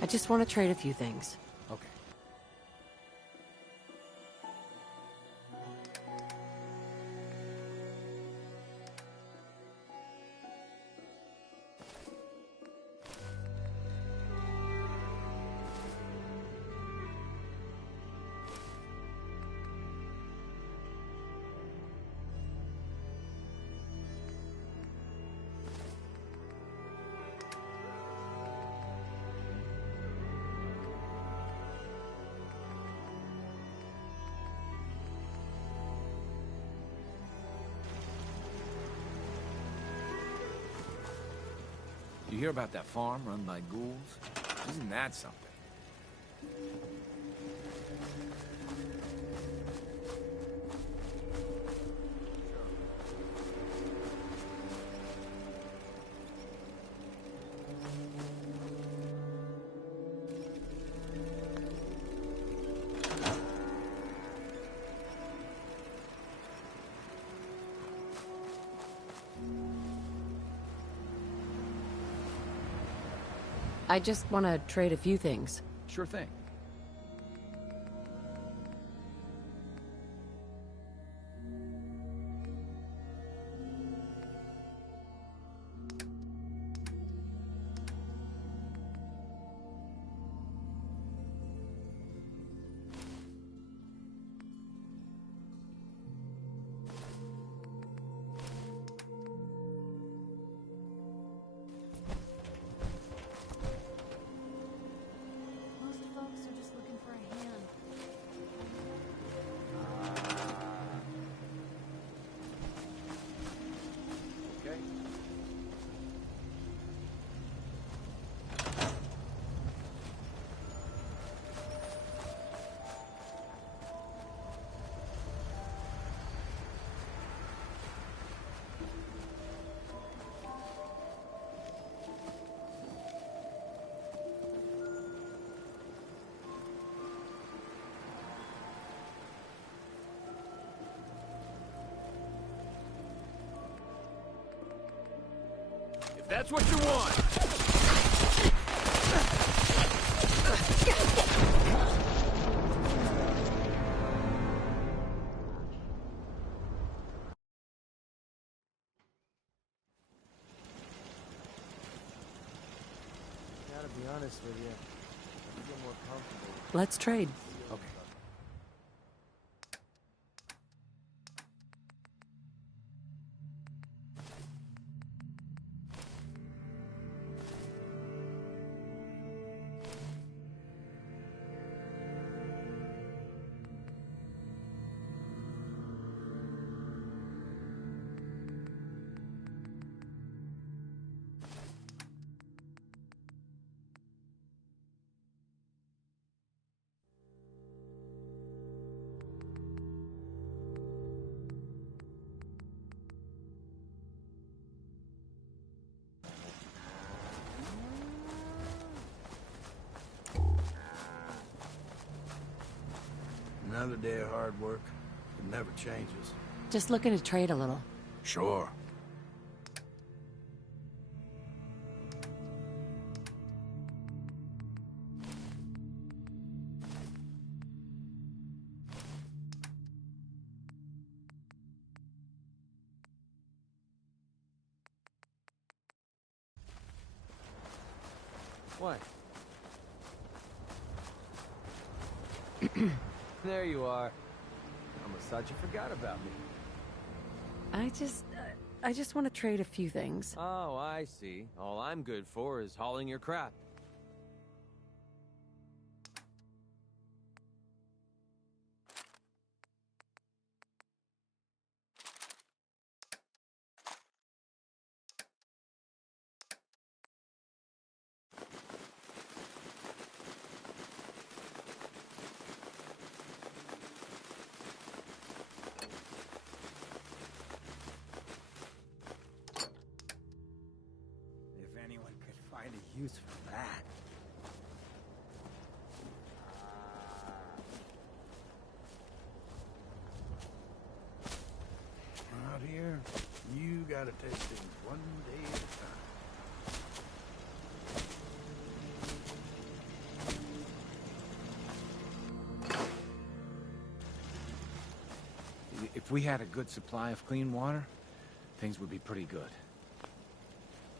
I just want to trade a few things. Okay. You hear about that farm run by ghouls? Isn't that something? I just want to trade a few things. Sure thing. That's what you want! Gotta be honest with you. I feel more comfortable. Let's trade. Okay. Another day of hard work. It never changes. Just looking to trade a little. Sure. What? There you are. Almost thought you forgot about me. I just want to trade a few things. Oh, I see. All I'm good for is hauling your crap. If anyone could find a use for that. Out here, you gotta take things one day at a time. If we had a good supply of clean water, things would be pretty good.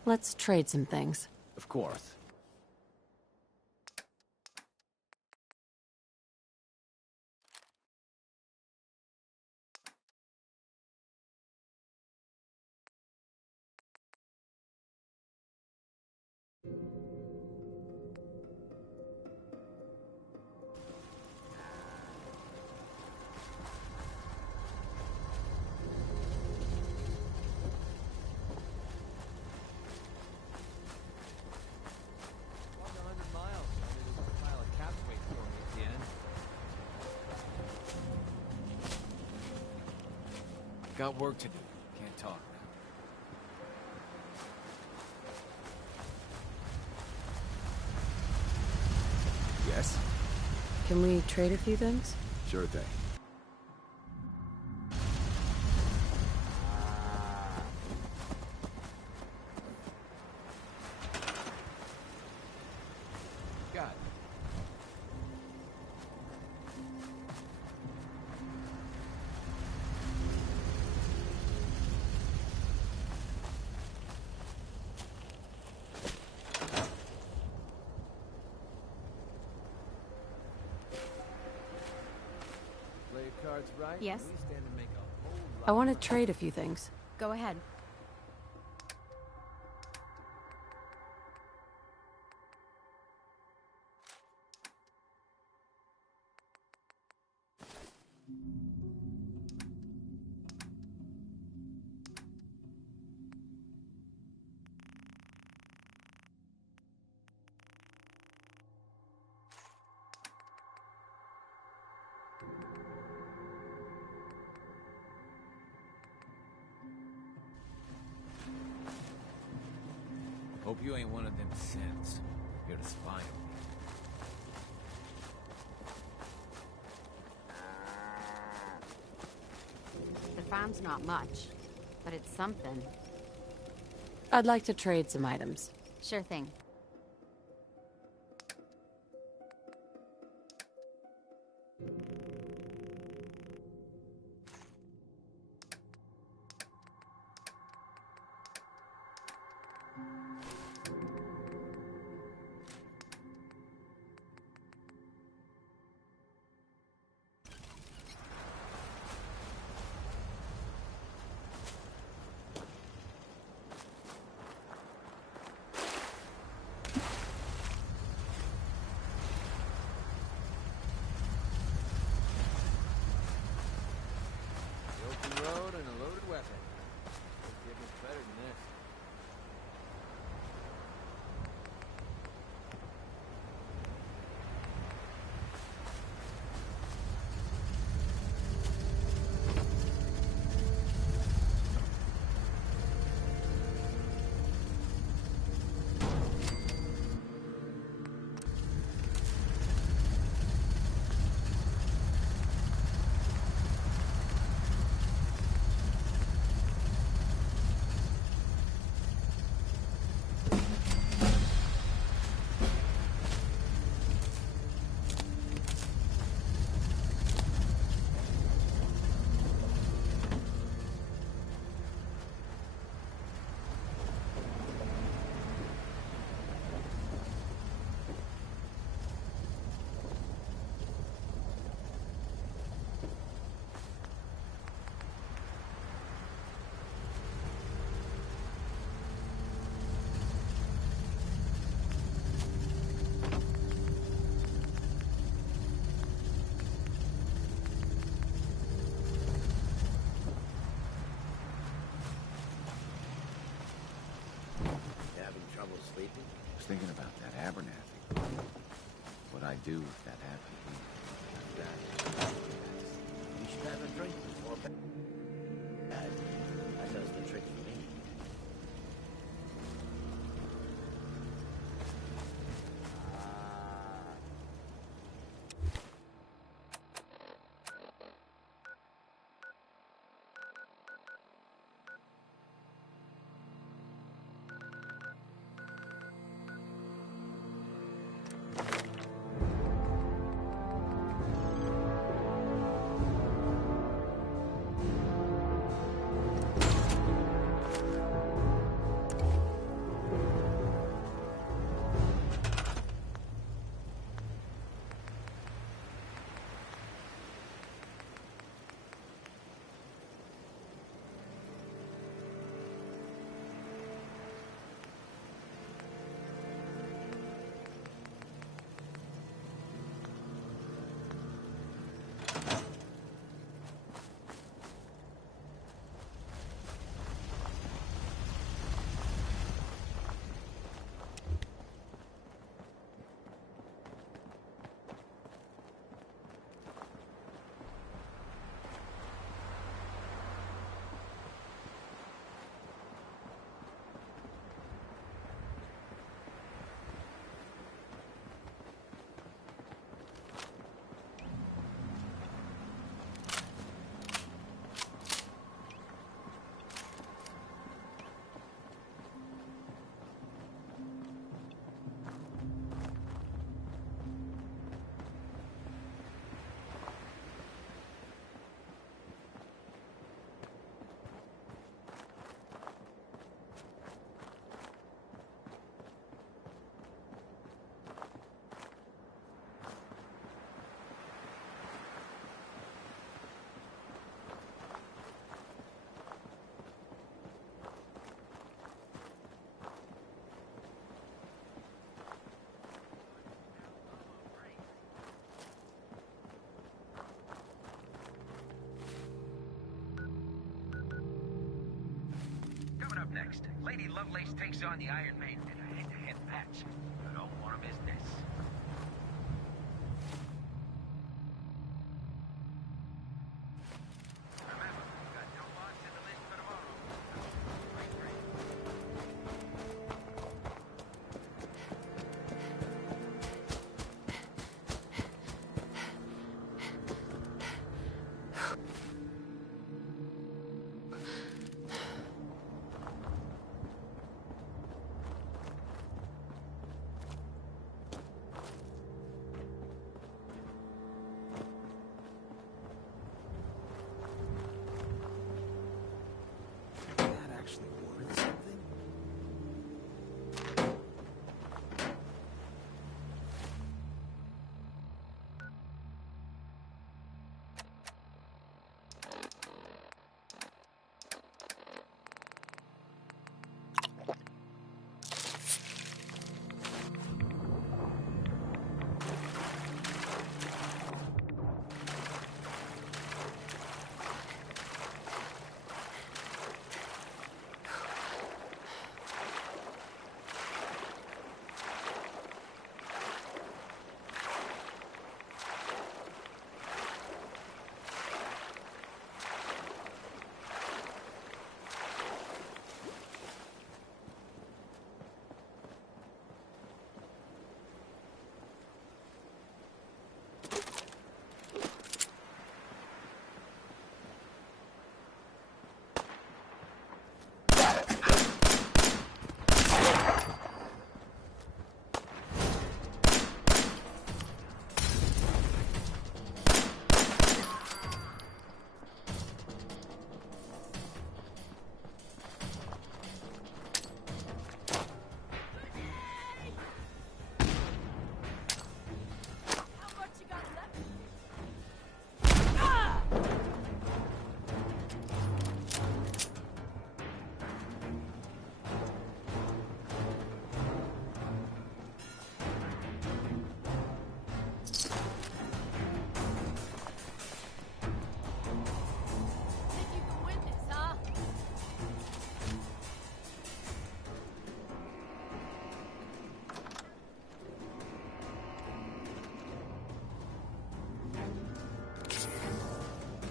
Let's trade some things. Of course. Walked 100 miles. I knew there was a pile of caps waiting for me at the end. Got work to do. Can't talk now. Yes? Can we trade a few things? Sure thing. Got it. Play your cards right. Yes? We stand to make a whole lot I want of to money. trade a few things. Go ahead. Hope you ain't one of them synths. Here to spy on me. The farm's not much, but it's something. I'd like to trade some items. Sure thing. The open road and a loaded weapon. Doesn't get much better than this. You having trouble sleeping? I was thinking about that Abernathy. What I'd do if that happened to me. You should have a drink before bed. That does the trick for me. next, Lady Lovelace takes on the Iron Maiden in a head-to-head match. You don't want to miss this. Remember, you got no loss in the list for tomorrow. Great race. That actually worth something?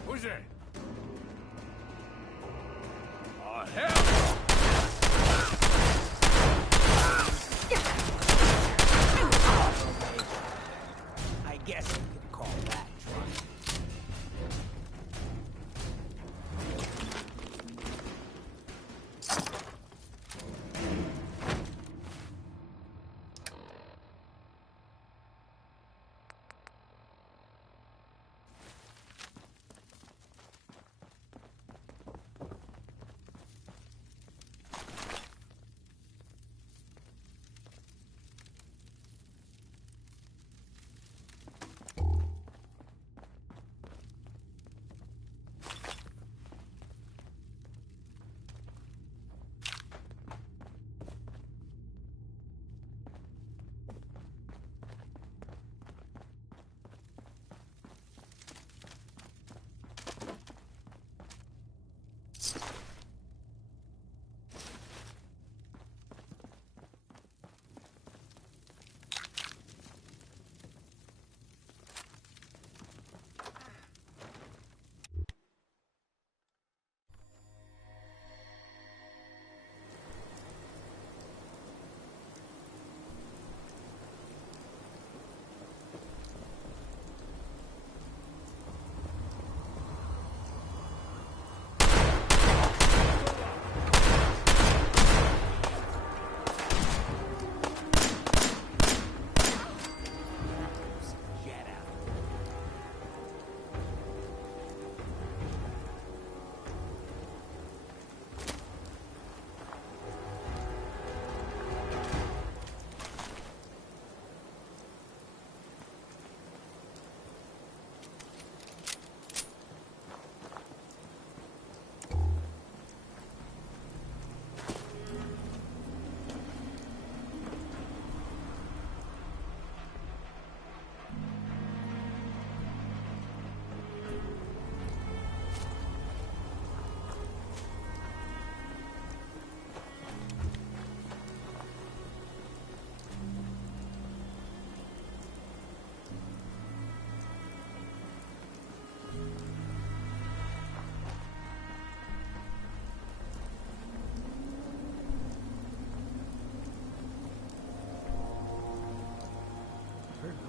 Who's there? Oh, hell! I guess you could call that trust.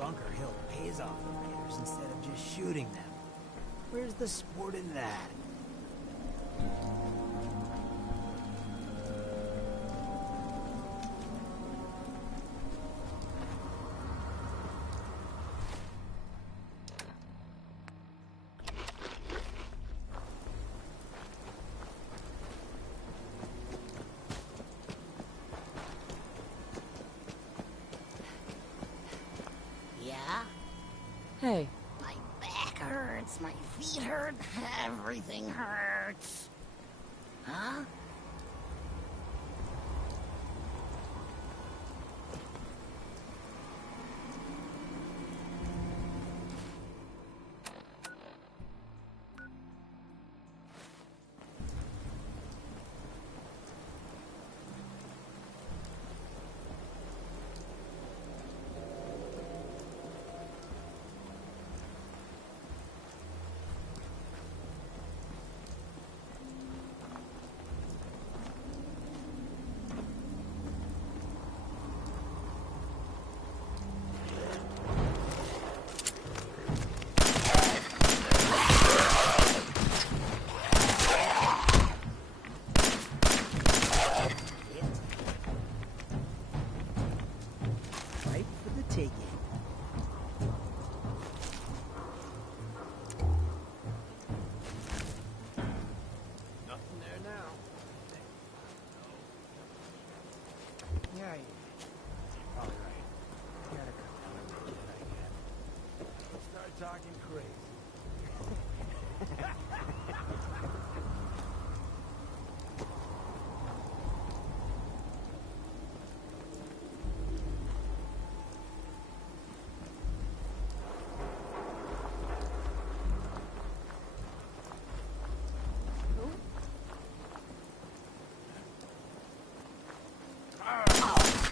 Bunker Hill pays off the raiders instead of just shooting them. Where's the sport in that? Yeah? Hey, My back hurts, my feet hurt, everything hurts. Huh? Right for the taking. Nothing there now. Yeah, all right. Gotta come down with it, I guess. Start talking crazy.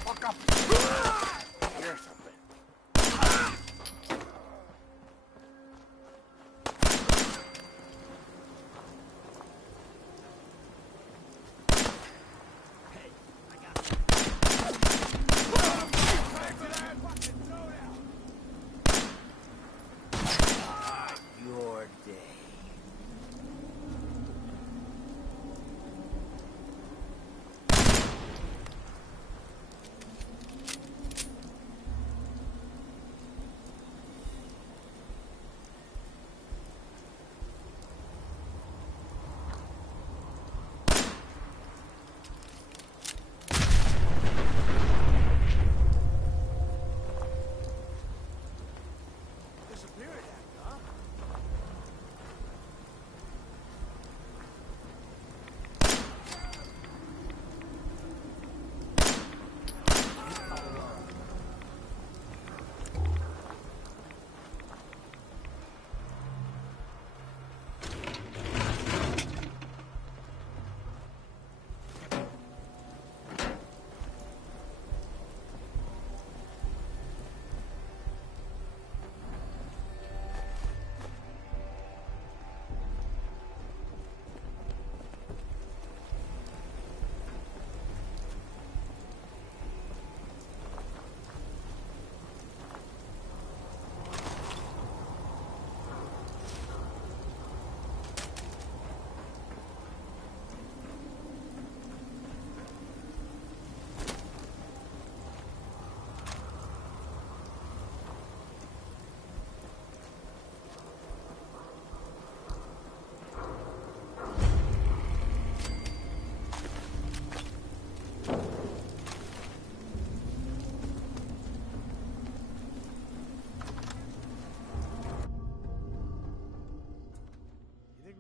Fuck up! Here's something. Your day. Disappeared after, huh?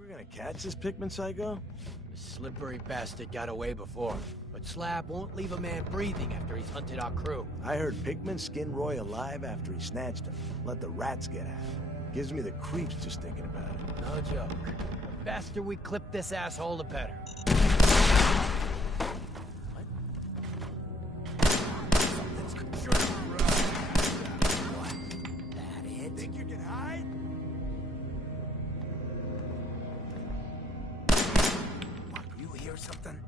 Gonna catch this Pikmin psycho? The slippery bastard got away before, but Slab won't leave a man breathing after he's hunted our crew. I heard Pikmin skinned Roy alive after he snatched him. Let the rats get at him. Gives me the creeps just thinking about it. No joke. The faster we clip this asshole, the better. That it? Think you can hide? What, you hear something?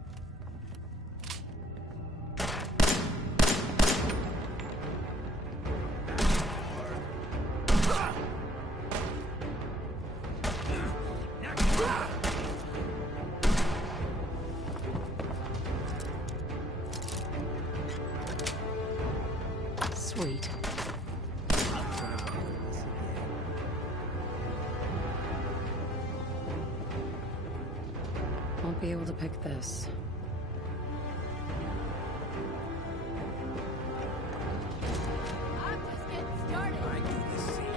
Sweet. Won't be able to pick this. I'm just getting started. I do the same.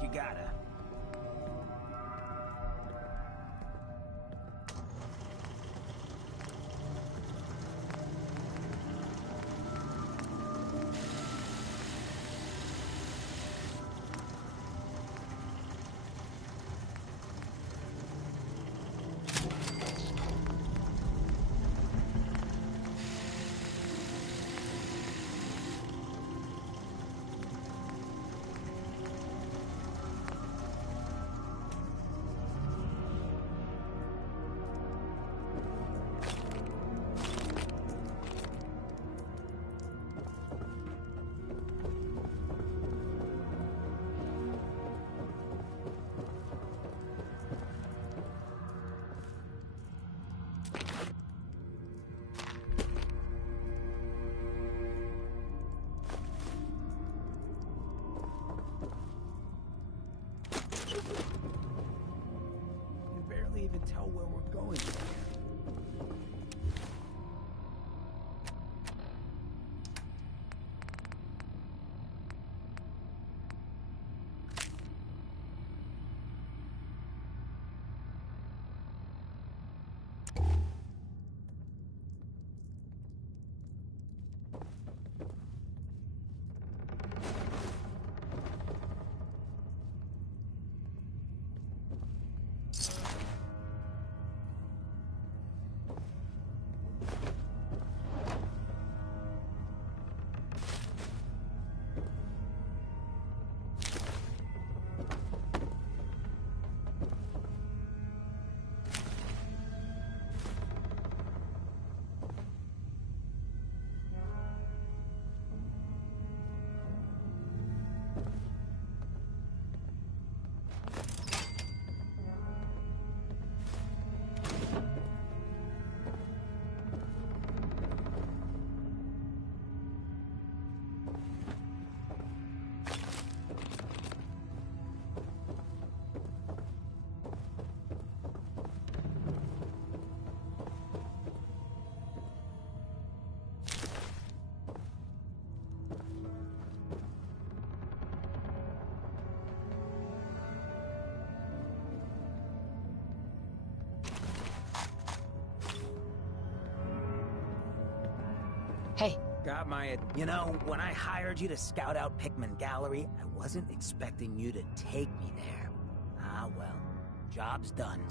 You gotta. You barely even tell where we're going from here. Hey. Got my... You know, when I hired you to scout out Pickman Gallery, I wasn't expecting you to take me there. Ah, well. Job's done.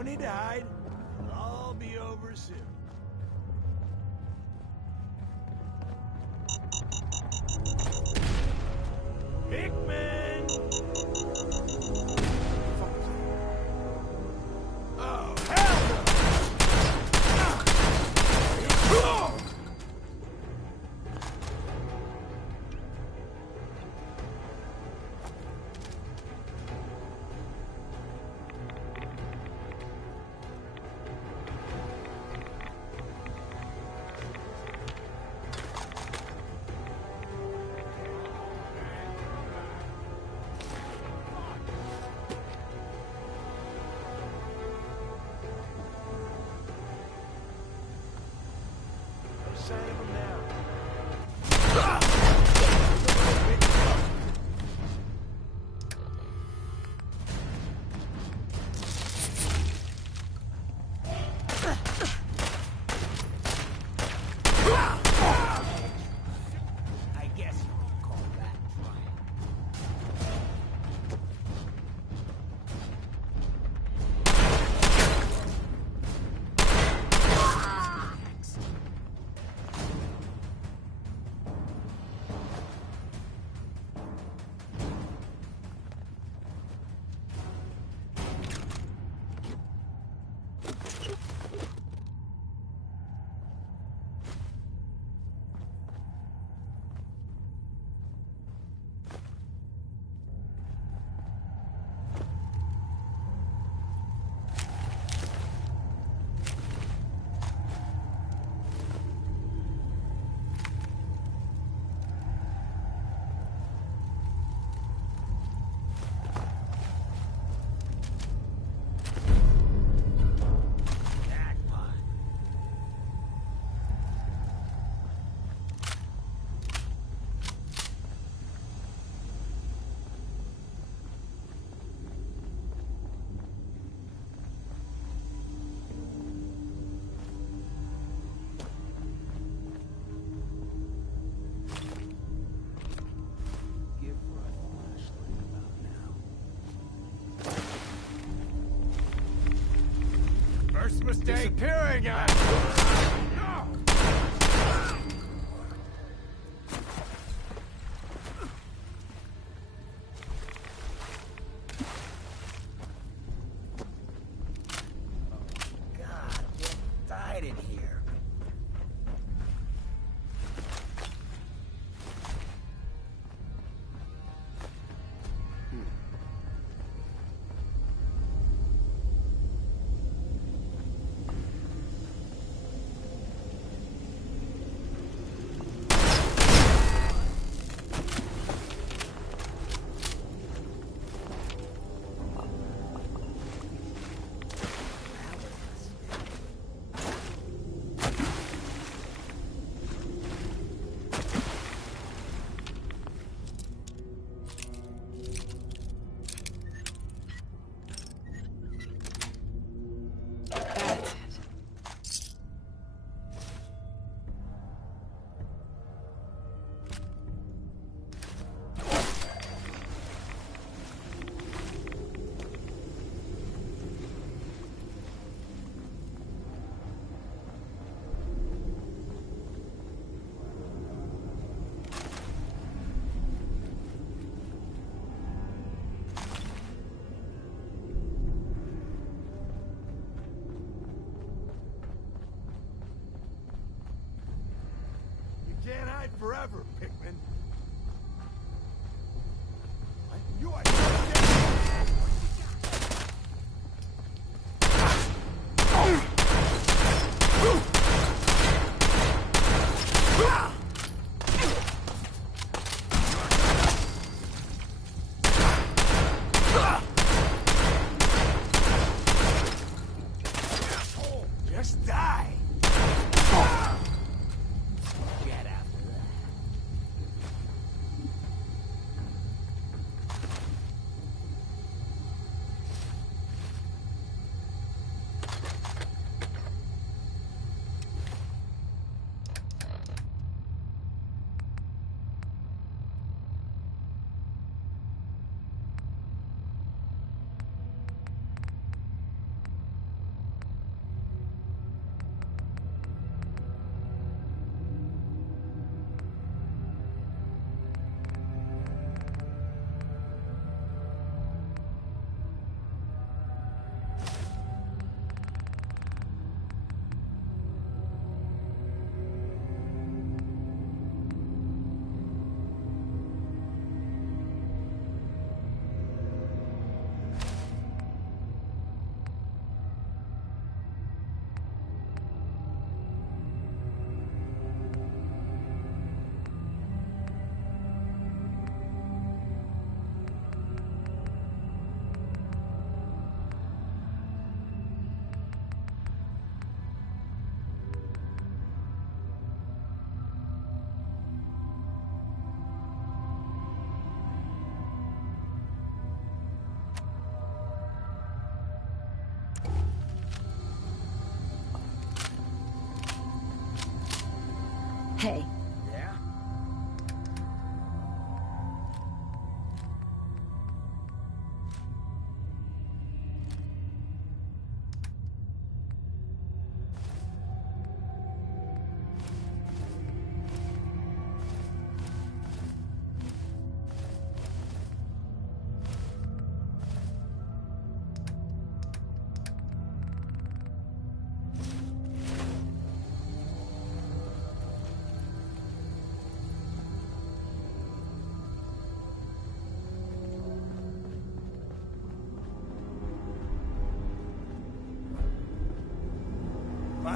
No need to hide. It'll all be over soon. Hickman! Oh, hell no! Sign of him now. I guess you could call that trying. First mistake. Disappearing, God, what died in here? That's it. You can't hide forever, Pickman. You are just die. Get after that.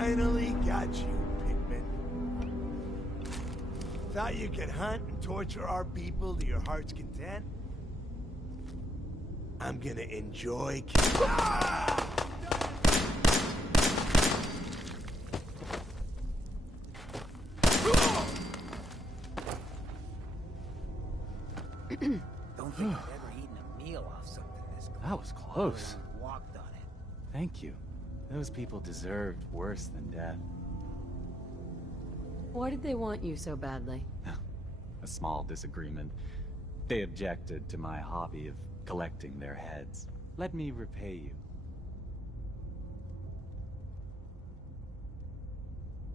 Finally got you, Pikmin. Thought you could hunt and torture our people to your heart's content? I'm gonna enjoy Don't think I've ever eaten a meal off something this close. That was close. Walked on it. Thank you. Those people deserved worse than death. Why did they want you so badly? A small disagreement. They objected to my hobby of collecting their heads. Let me repay you.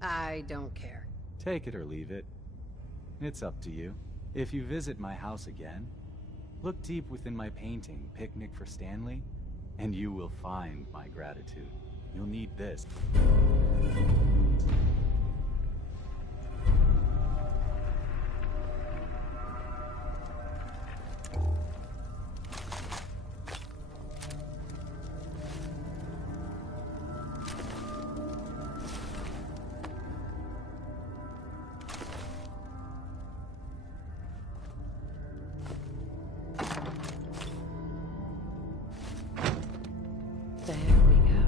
I don't care. Take it or leave it. It's up to you. If you visit my house again, look deep within my painting, Picnic for Stanley, and you will find my gratitude. You'll need this. There we go.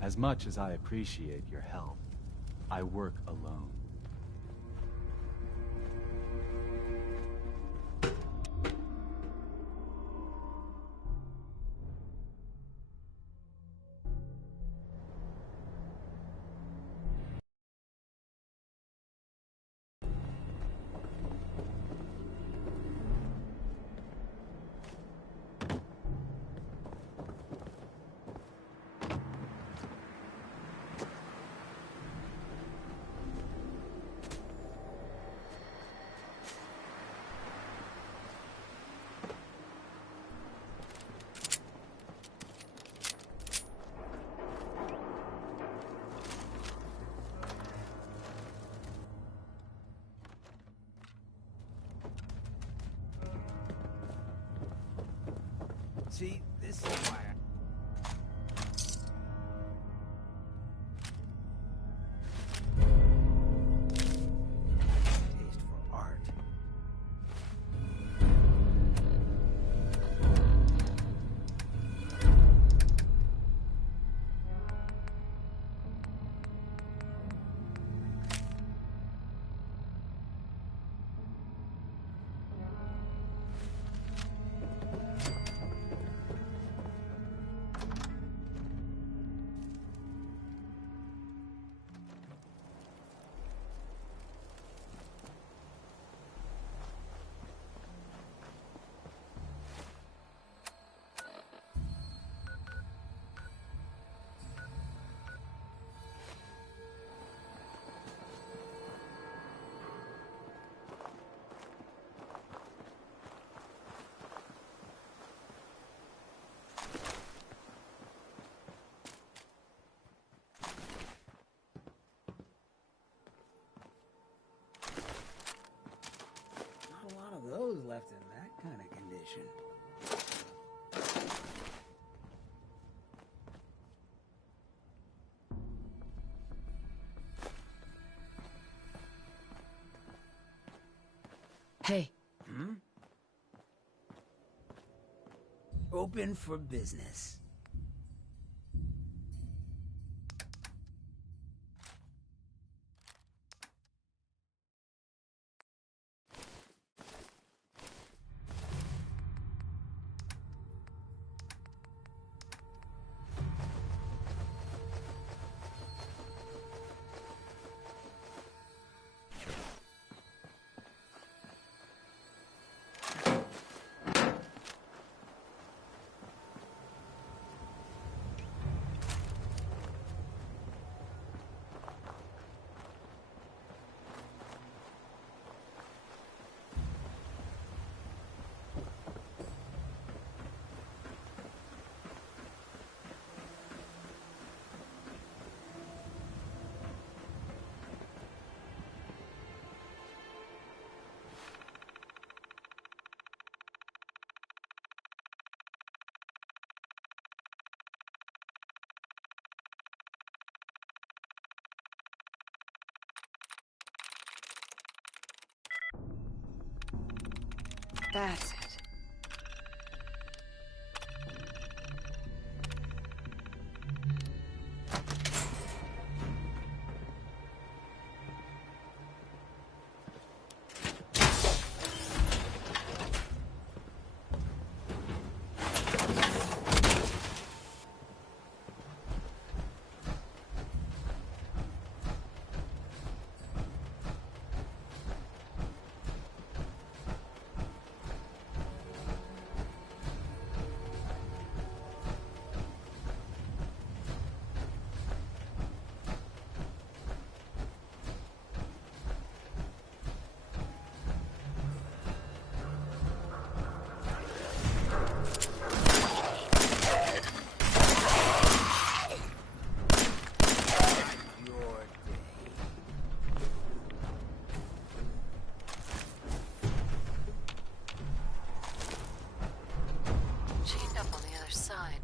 As much as I appreciate your help, I work alone. See, this is why taste for art. Not a lot of those left in that kind of condition. Hey, Open for business. That's it. Chained up on the other side.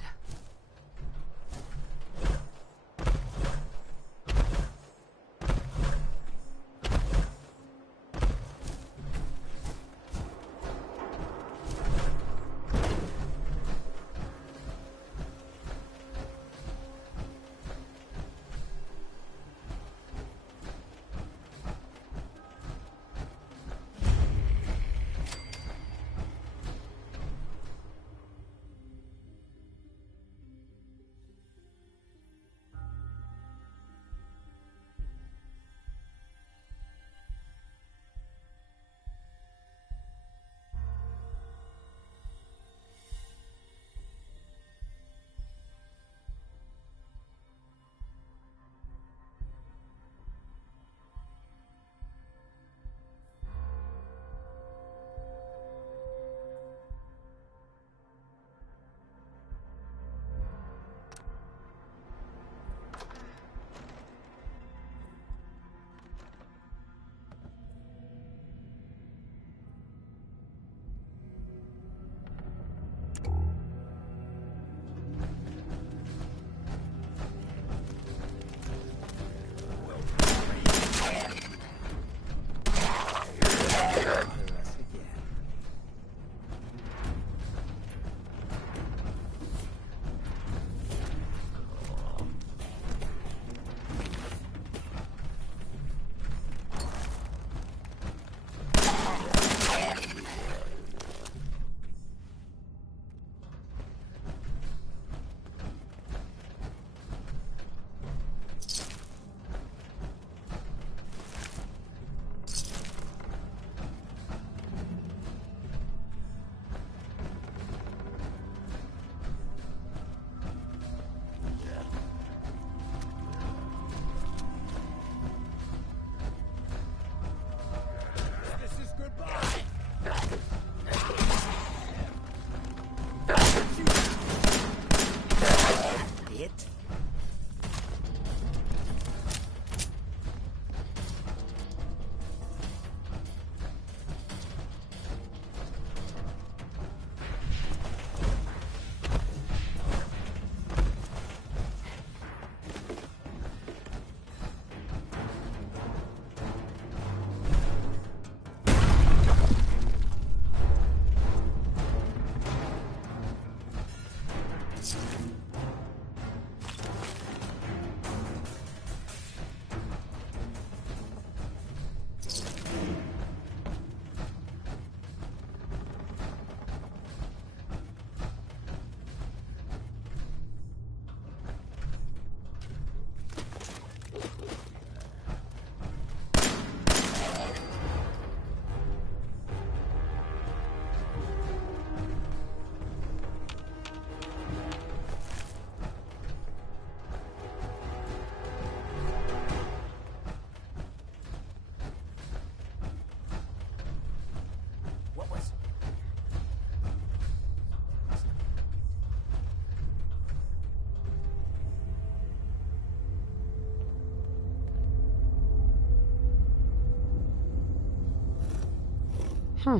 Huh.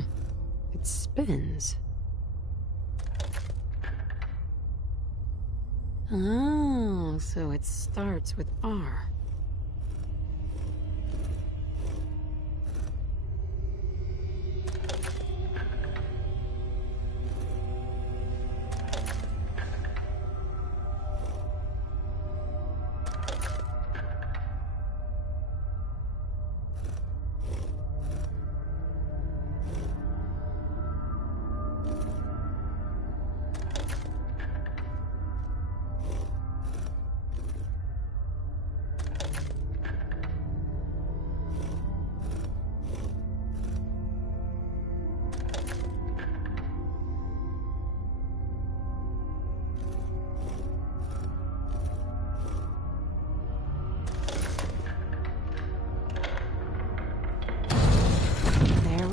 It spins. Oh, so it starts with R.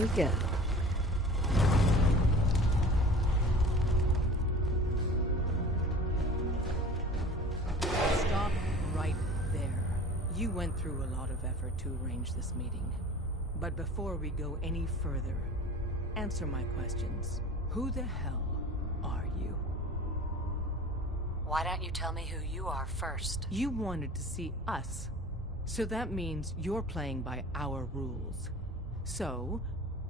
we go. Stop right there. You went through a lot of effort to arrange this meeting. But before we go any further, answer my questions. Who the hell are you? Why don't you tell me who you are first? You wanted to see us. So that means you're playing by our rules. So,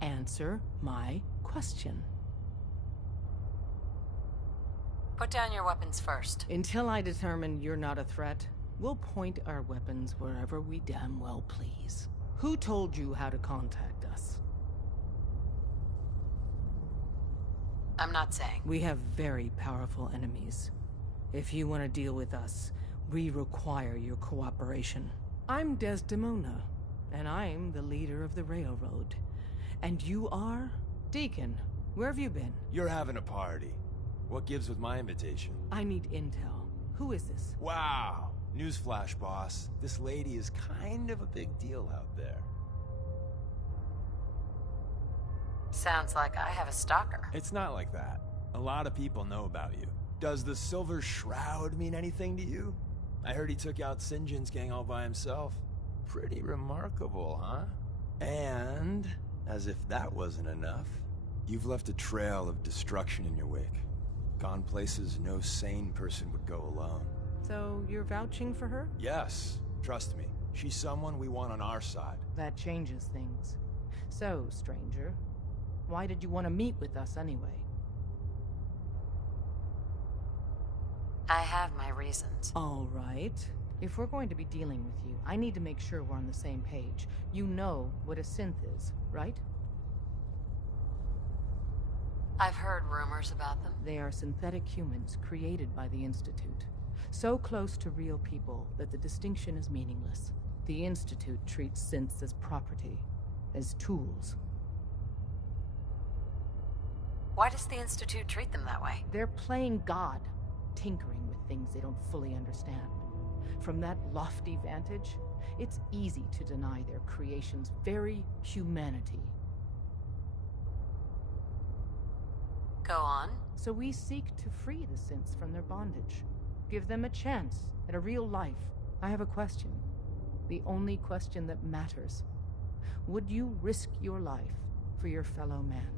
answer my question. Put down your weapons first. Until I determine you're not a threat, we'll point our weapons wherever we damn well please. Who told you how to contact us? I'm not saying. We have very powerful enemies. If you want to deal with us, we require your cooperation. I'm Desdemona, and I'm the leader of the railroad. And you are? Deacon, where have you been? You're having a party. What gives with my invitation? I need intel. Who is this? Wow! Newsflash, boss. This lady is kind of a big deal out there. Sounds like I have a stalker. It's not like that. A lot of people know about you. Does the Silver Shroud mean anything to you? I heard he took out Sinjin's gang all by himself. Pretty remarkable, huh? And, as if that wasn't enough, you've left a trail of destruction in your wake. Gone places no sane person would go alone. So, you're vouching for her? Yes, trust me. She's someone we want on our side. That changes things. So, stranger, why did you want to meet with us anyway? I have my reasons. All right. If we're going to be dealing with you, I need to make sure we're on the same page. You know what a synth is, right? I've heard rumors about them. They are synthetic humans created by the Institute. So close to real people that the distinction is meaningless. The Institute treats synths as property, as tools. Why does the Institute treat them that way? They're playing God, tinkering with things they don't fully understand. From that lofty vantage, it's easy to deny their creation's very humanity. Go on. So we seek to free the synths from their bondage. Give them a chance at a real life. I have a question. The only question that matters. Would you risk your life for your fellow man?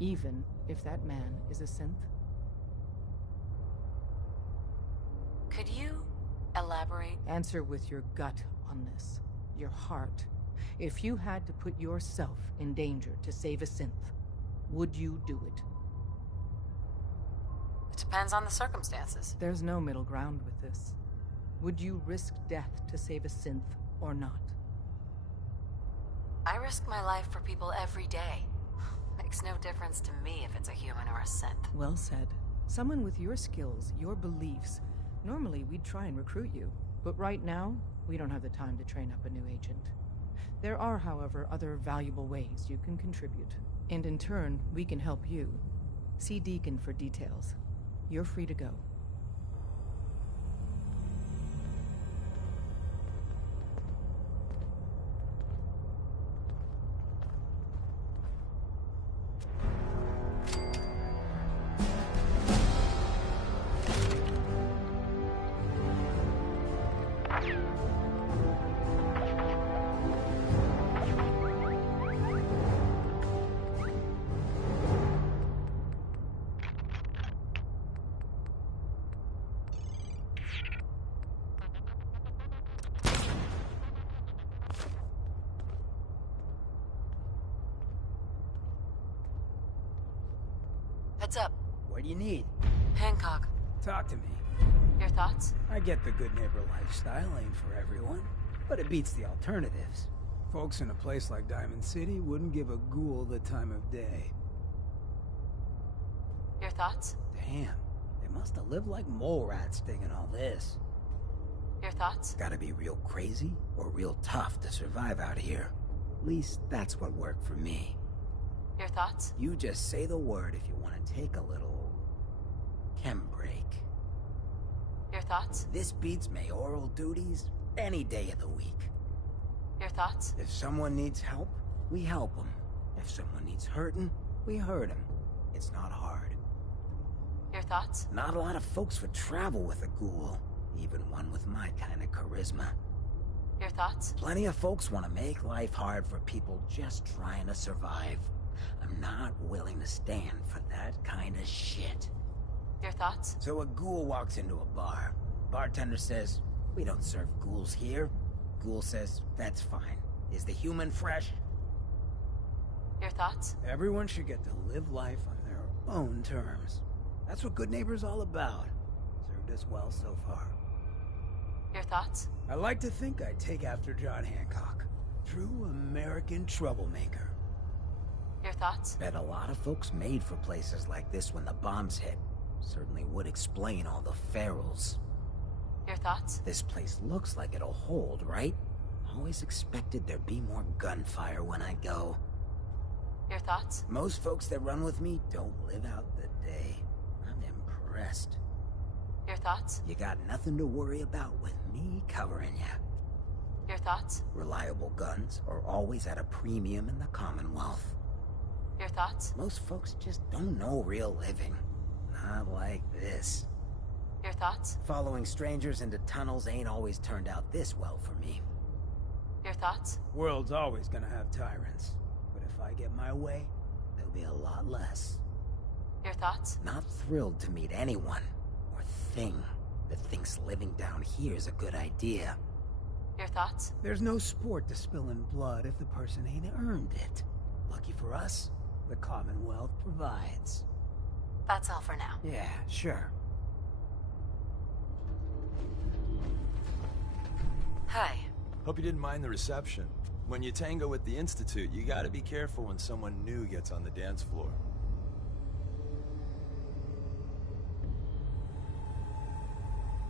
Even if that man is a synth? Could you elaborate? Answer with your gut on this. Your heart. If you had to put yourself in danger to save a synth, would you do it? It depends on the circumstances. There's no middle ground with this. Would you risk death to save a synth or not? I risk my life for people every day. Makes no difference to me if it's a human or a synth. Well said. Someone with your skills, your beliefs. Normally, we'd try and recruit you. But right now, we don't have the time to train up a new agent. There are, however, other valuable ways you can contribute. And in turn, we can help you. See Deacon for details. You're free to go. Heads up. What do you need? Hancock. Talk to me. Your thoughts? I get the good neighbor lifestyle ain't for everyone, but it beats the alternatives. Folks in a place like Diamond City wouldn't give a ghoul the time of day. Your thoughts? Damn, they must have lived like mole rats digging all this. Your thoughts? Gotta be real crazy or real tough to survive out here. At least that's what worked for me. Your thoughts? You just say the word if you want to take a little chem break. Your thoughts? This beats mayoral duties any day of the week. Your thoughts? If someone needs help, we help them. If someone needs hurting, we hurt him. It's not hard. Your thoughts? Not a lot of folks would travel with a ghoul, even one with my kind of charisma. Your thoughts? Plenty of folks want to make life hard for people just trying to survive. I'm not willing to stand for that kind of shit. Your thoughts? So a ghoul walks into a bar. Bartender says, "We don't serve ghouls here." Ghoul says, "That's fine. Is the human fresh?" Your thoughts? Everyone should get to live life on their own terms. That's what Good Neighbor's all about. Served us well so far. Your thoughts? I like to think I take after John Hancock. True American troublemaker. Your thoughts? Bet a lot of folks made for places like this when the bombs hit. Certainly would explain all the ferals. Your thoughts? This place looks like it'll hold, right? Always expected there'd be more gunfire when I go. Your thoughts? Most folks that run with me don't live out the day. I'm impressed. Your thoughts? You got nothing to worry about with me covering you. Your thoughts? Reliable guns are always at a premium in the Commonwealth. Your thoughts? Most folks just don't know real living. Not like this. Your thoughts? Following strangers into tunnels ain't always turned out this well for me. Your thoughts? World's always gonna have tyrants. But if I get my way, there'll be a lot less. Your thoughts? Not thrilled to meet anyone or thing that thinks living down here is a good idea. Your thoughts? There's no sport to spilling blood if the person ain't earned it. Lucky for us, the Commonwealth provides. That's all for now. Yeah, sure. Hi. Hope you didn't mind the reception. When you tango with the Institute, you gotta be careful when someone new gets on the dance floor.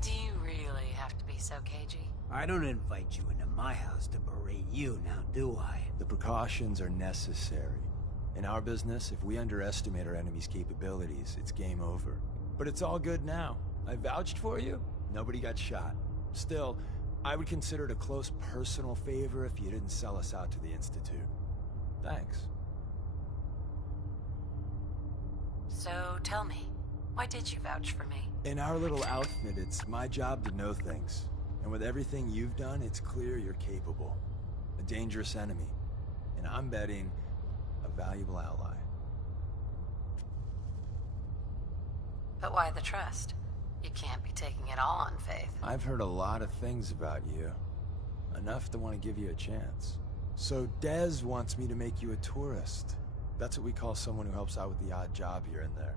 Do you really have to be so cagey? I don't invite you into my house to berate you now, do I? The precautions are necessary. In our business, if we underestimate our enemy's capabilities, it's game over. But it's all good now. I vouched for you. Nobody got shot. Still, I would consider it a close personal favor if you didn't sell us out to the Institute. Thanks. So tell me, why did you vouch for me? In our little outfit, it's my job to know things. And with everything you've done, it's clear you're capable. A dangerous enemy. And I'm betting a valuable ally. But why the trust? You can't be taking it all on faith. I've heard a lot of things about you. Enough to want to give you a chance. So Dez wants me to make you a tourist. That's what we call someone who helps out with the odd job here and there.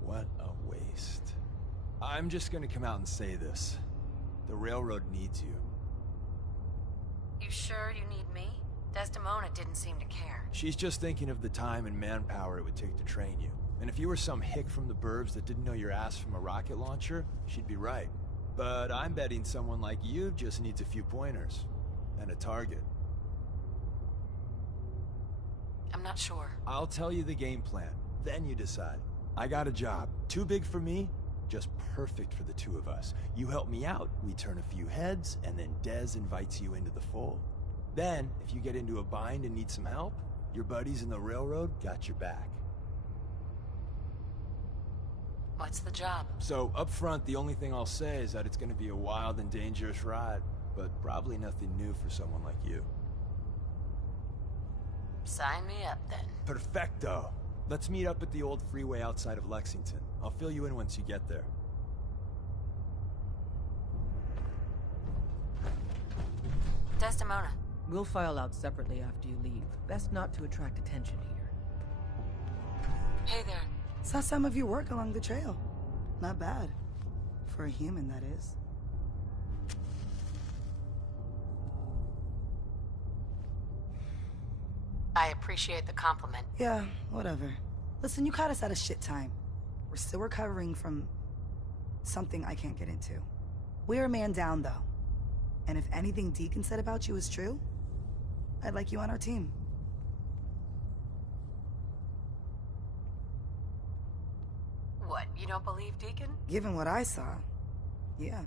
What a waste. I'm just gonna come out and say this. The railroad needs you. You sure you need me? Desdemona didn't seem to care. She's just thinking of the time and manpower it would take to train you. And if you were some hick from the burbs that didn't know your ass from a rocket launcher, she'd be right. But I'm betting someone like you just needs a few pointers. And a target. I'm not sure. I'll tell you the game plan. Then you decide. I got a job. Too big for me, just perfect for the two of us. You help me out, we turn a few heads, and then Dez invites you into the fold. Then, if you get into a bind and need some help, your buddies in the railroad got your back. What's the job? So, up front, the only thing I'll say is that it's gonna be a wild and dangerous ride, but probably nothing new for someone like you. Sign me up, then. Perfecto! Let's meet up at the old freeway outside of Lexington. I'll fill you in once you get there. Desdemona. We'll file out separately after you leave. Best not to attract attention here. Hey there. Saw some of your work along the trail. Not bad. For a human, that is. I appreciate the compliment. Yeah, whatever. Listen, you caught us at a shit time. We're still recovering from something I can't get into. We're a man down, though. And if anything Deacon said about you is true, I'd like you on our team. What, you don't believe Deacon? Given what I saw, yeah.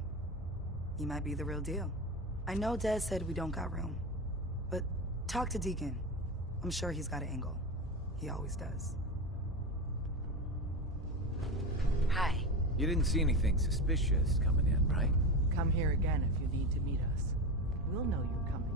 He might be the real deal. I know Dez said we don't got room, but talk to Deacon. I'm sure he's got an angle. He always does. Hi. You didn't see anything suspicious coming in, right? Come here again if you need to meet us. We'll know you're coming.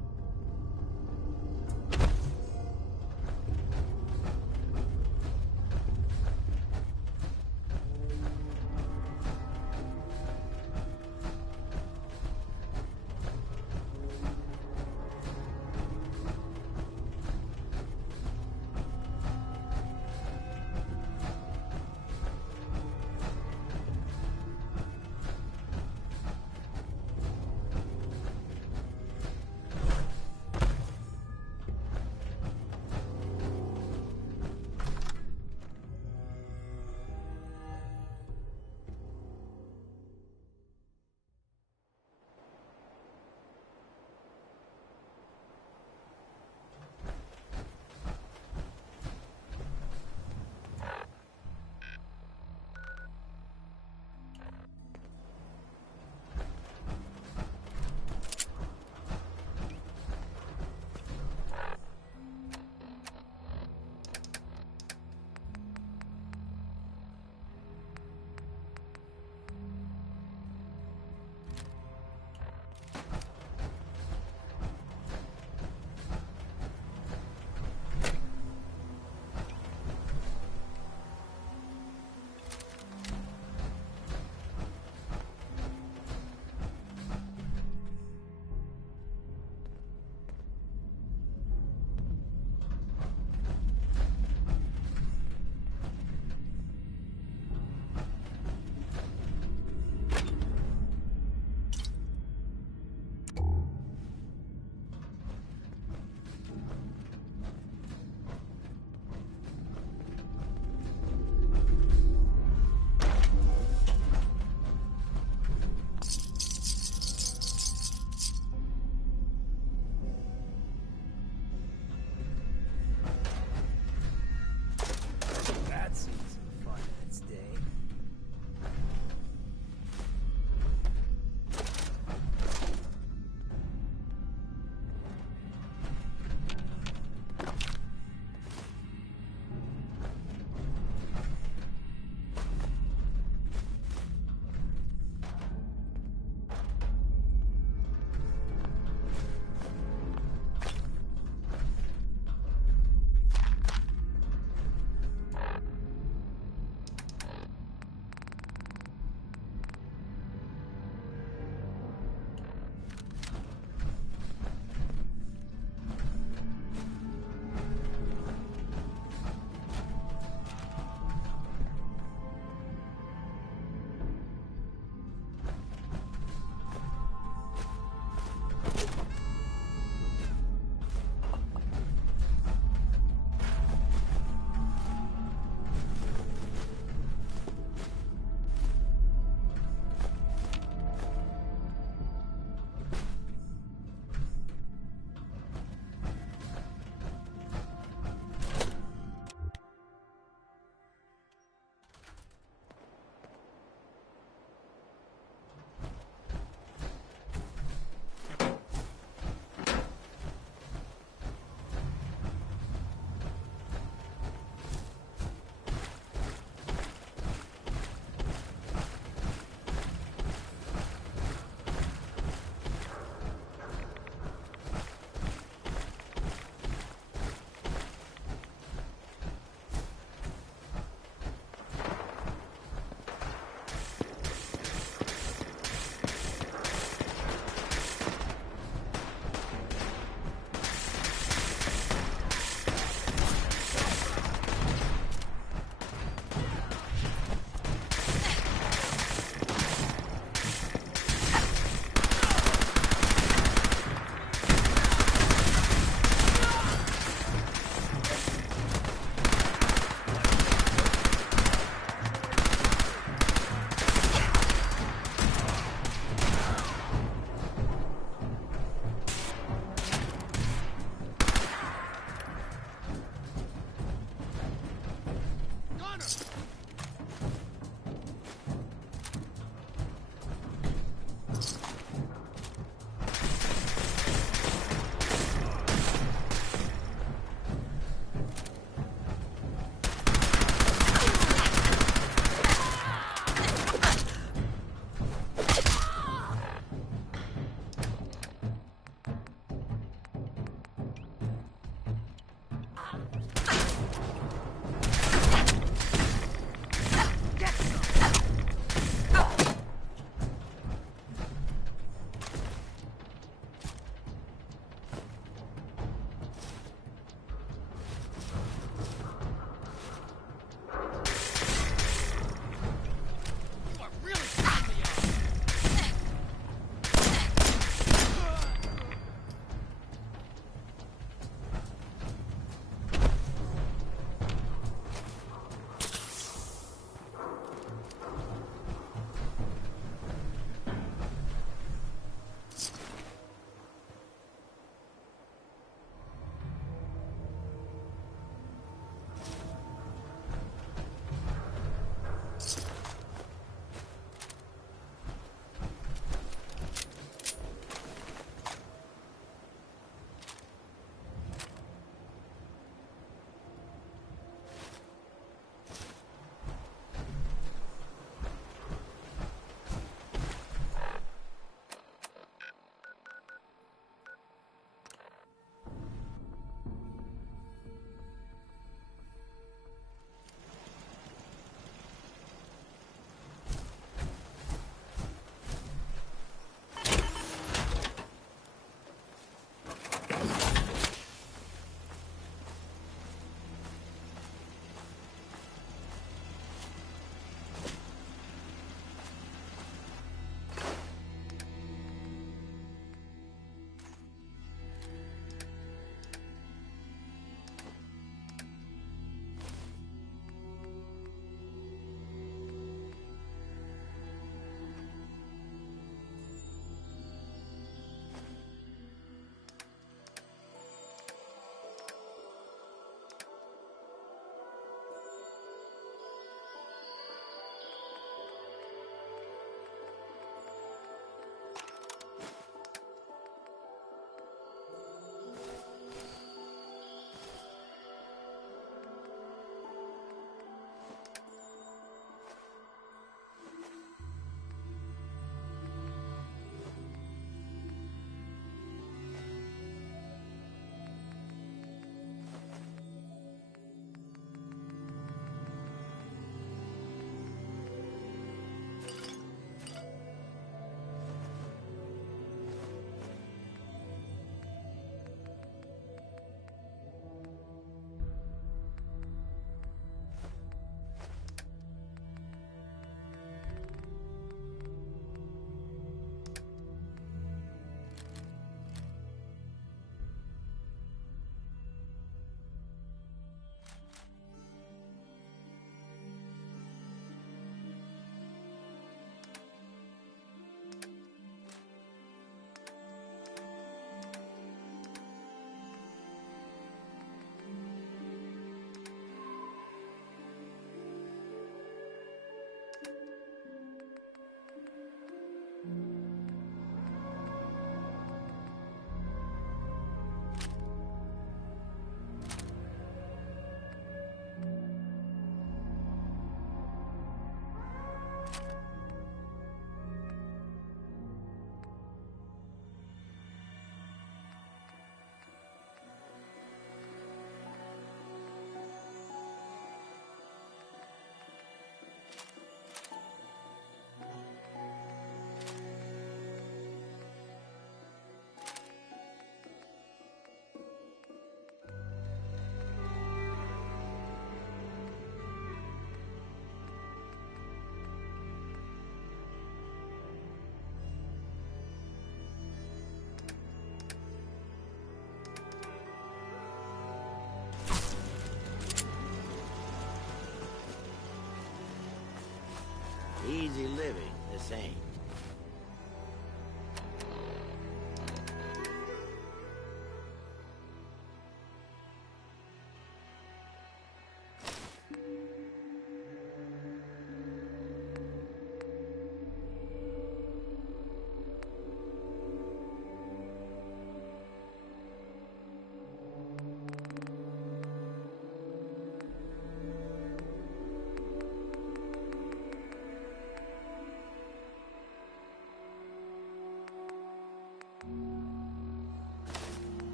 insane.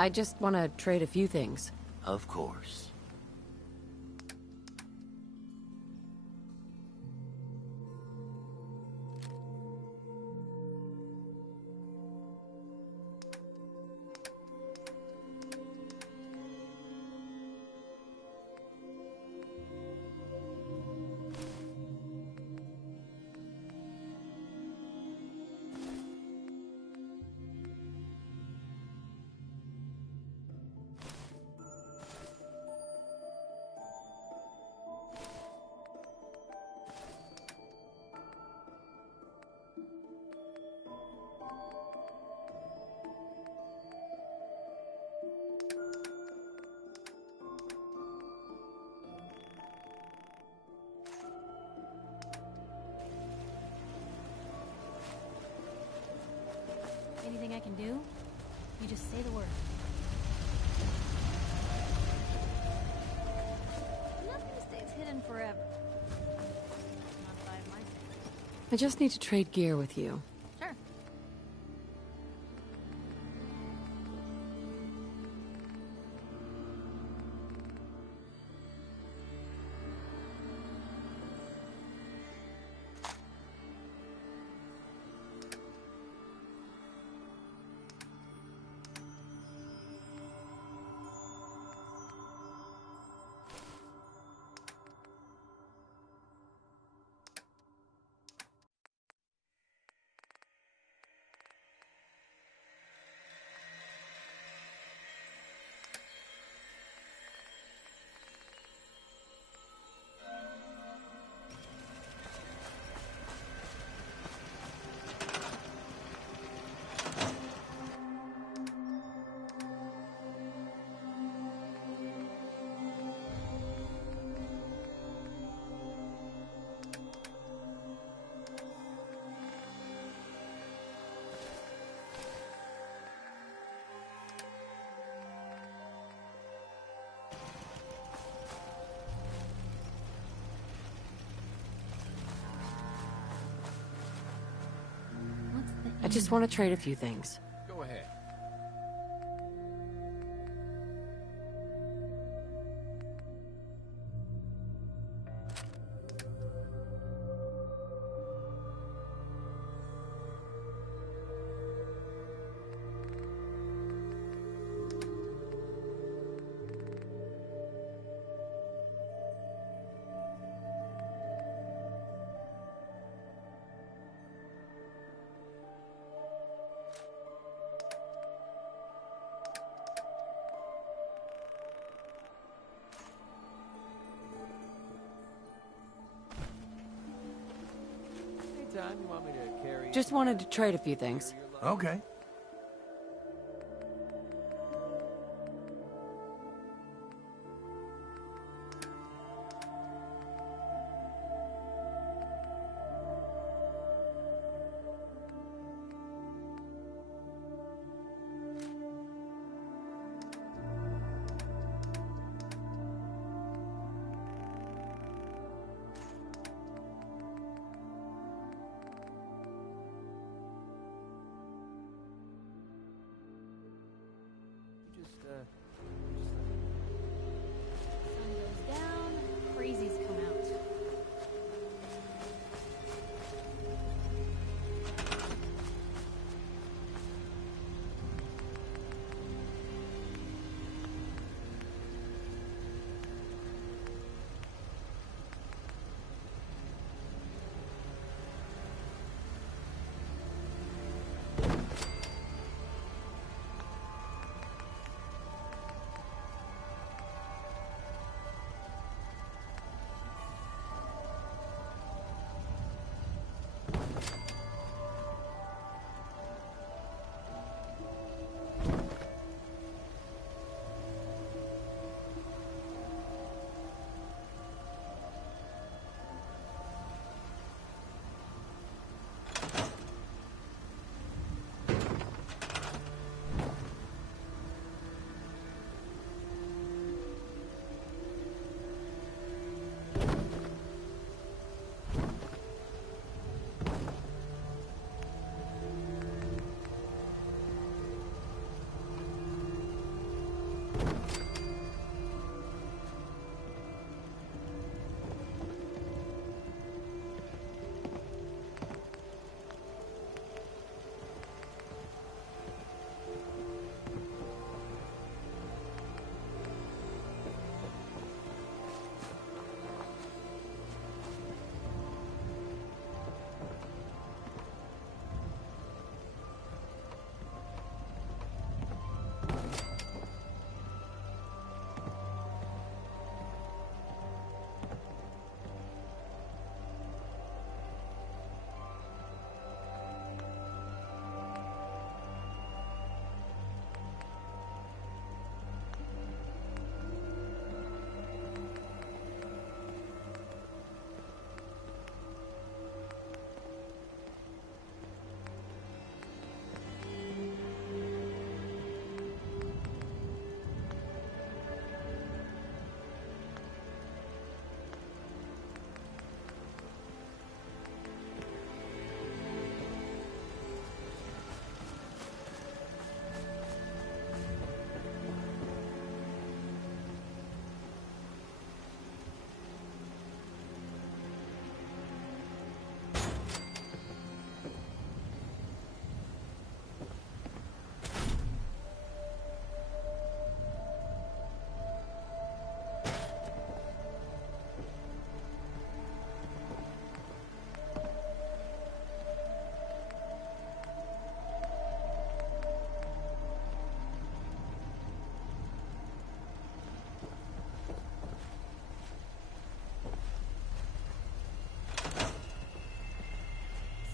I just want to trade a few things. Of course. Anything I can do? You just say the word. Nothing stays hidden forever. Not if I have my say. I just need to trade gear with you. Sure. I just want to trade a few things. Go ahead. Anytime you want me to carry... Just wanted to trade a few things. Okay. Sun goes down, crazies come out.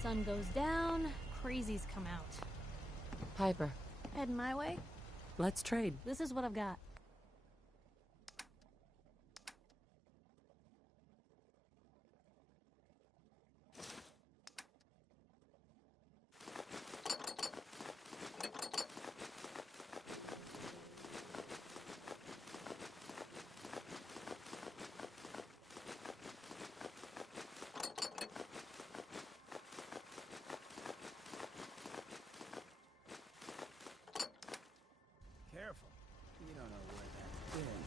sun goes down, crazies come out. Piper, Heading my way? let's trade. This is what I've got. Careful. You don't know where that's been.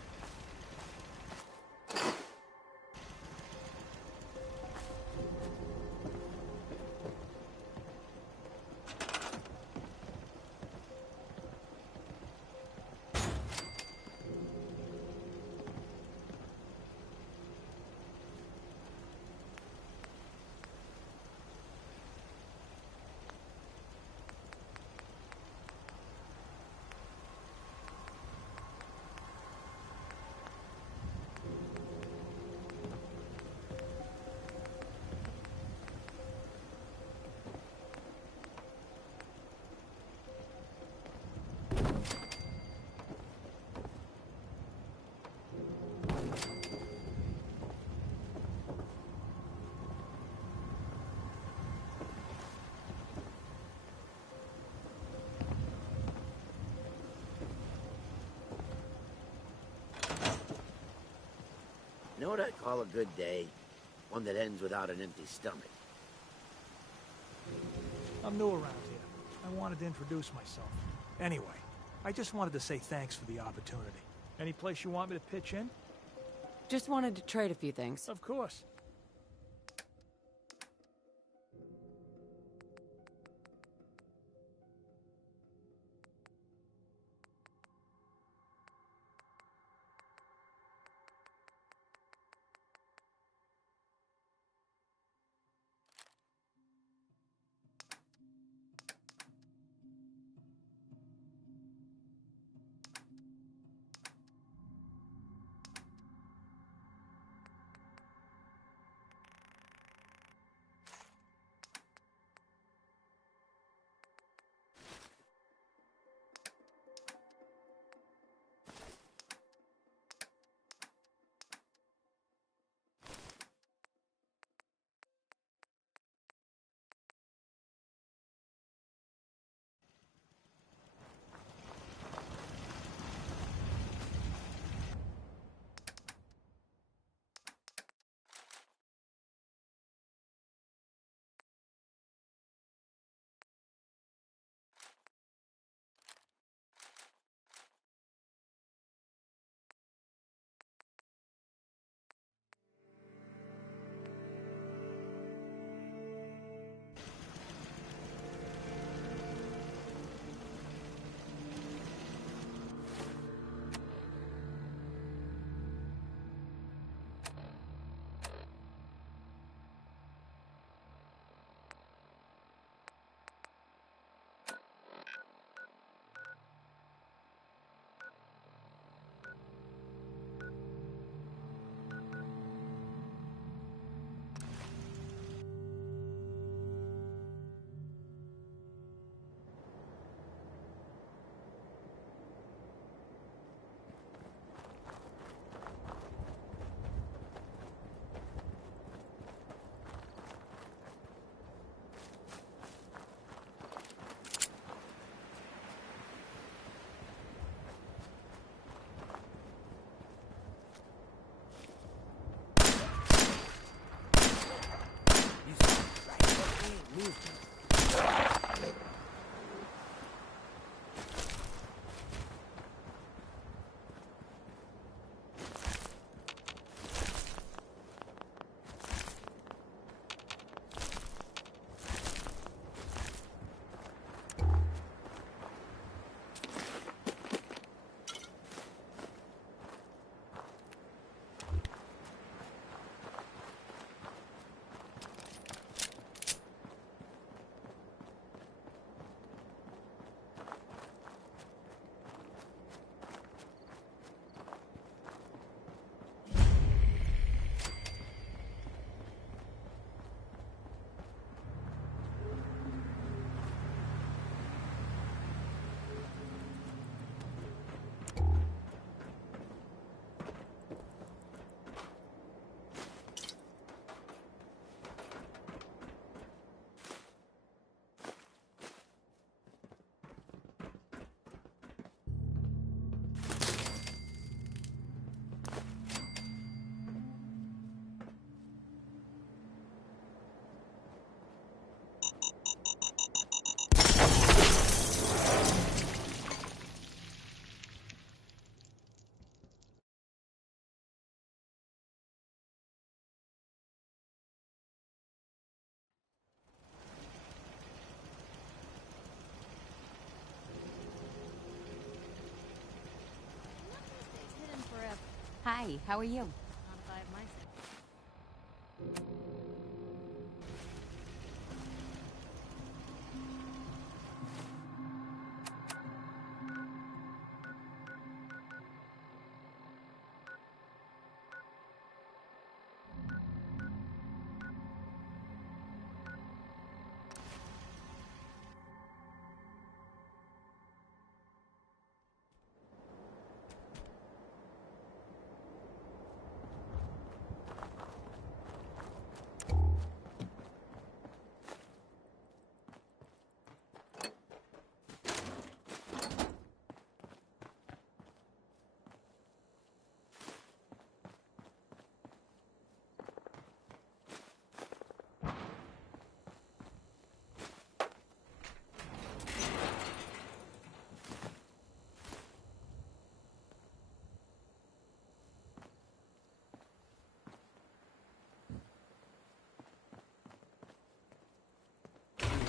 You know what I'd call a good day? One that ends without an empty stomach. I'm new around here. I wanted to introduce myself. Anyway, I just wanted to say thanks for the opportunity. Any place you want me to pitch in? Just wanted to trade a few things. Of course. Hey, how are you? Not if I have my say.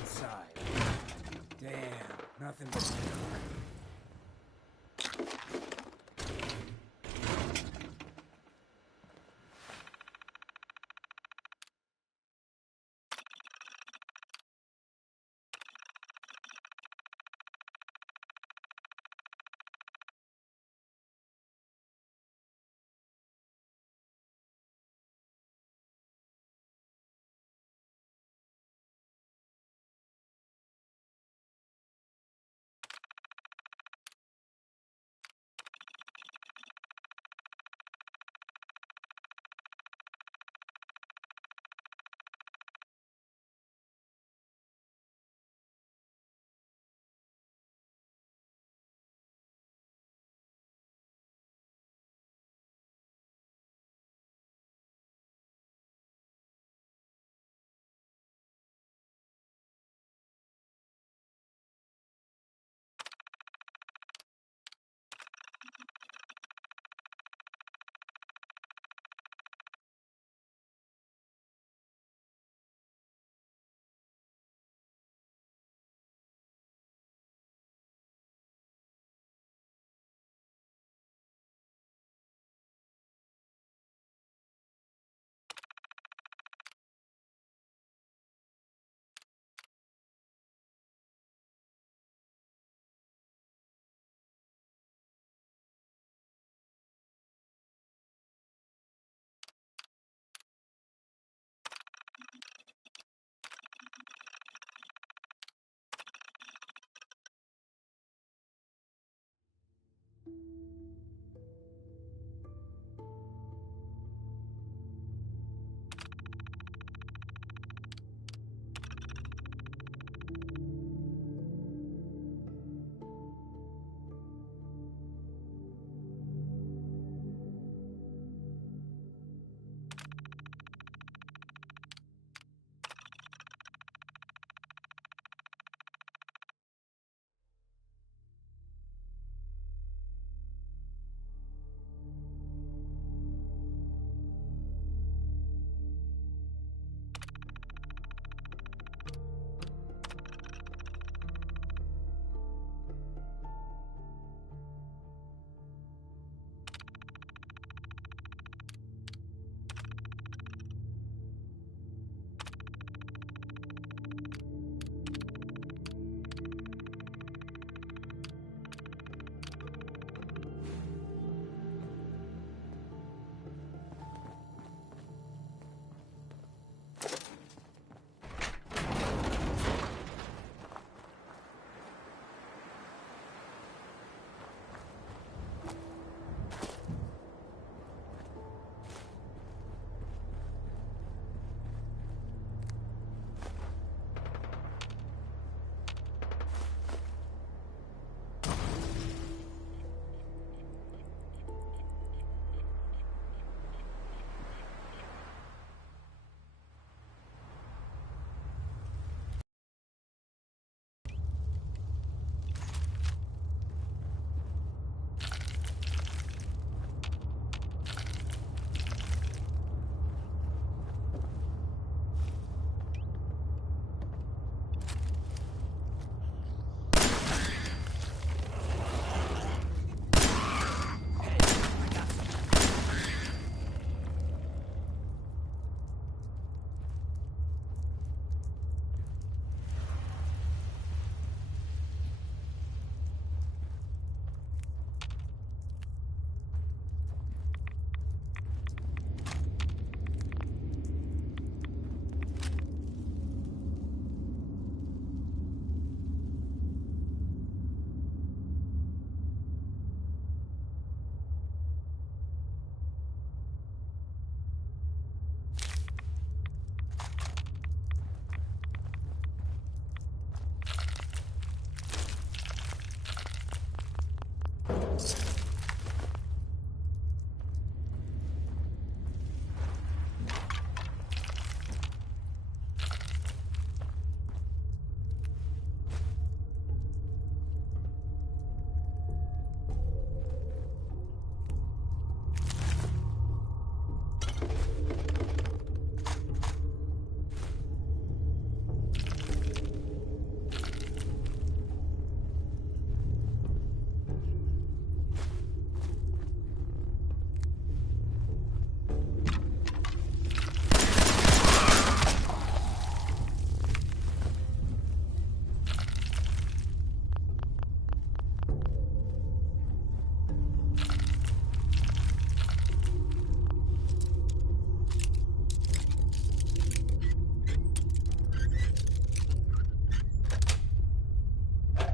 Inside. Damn, nothing but junk.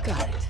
Got it.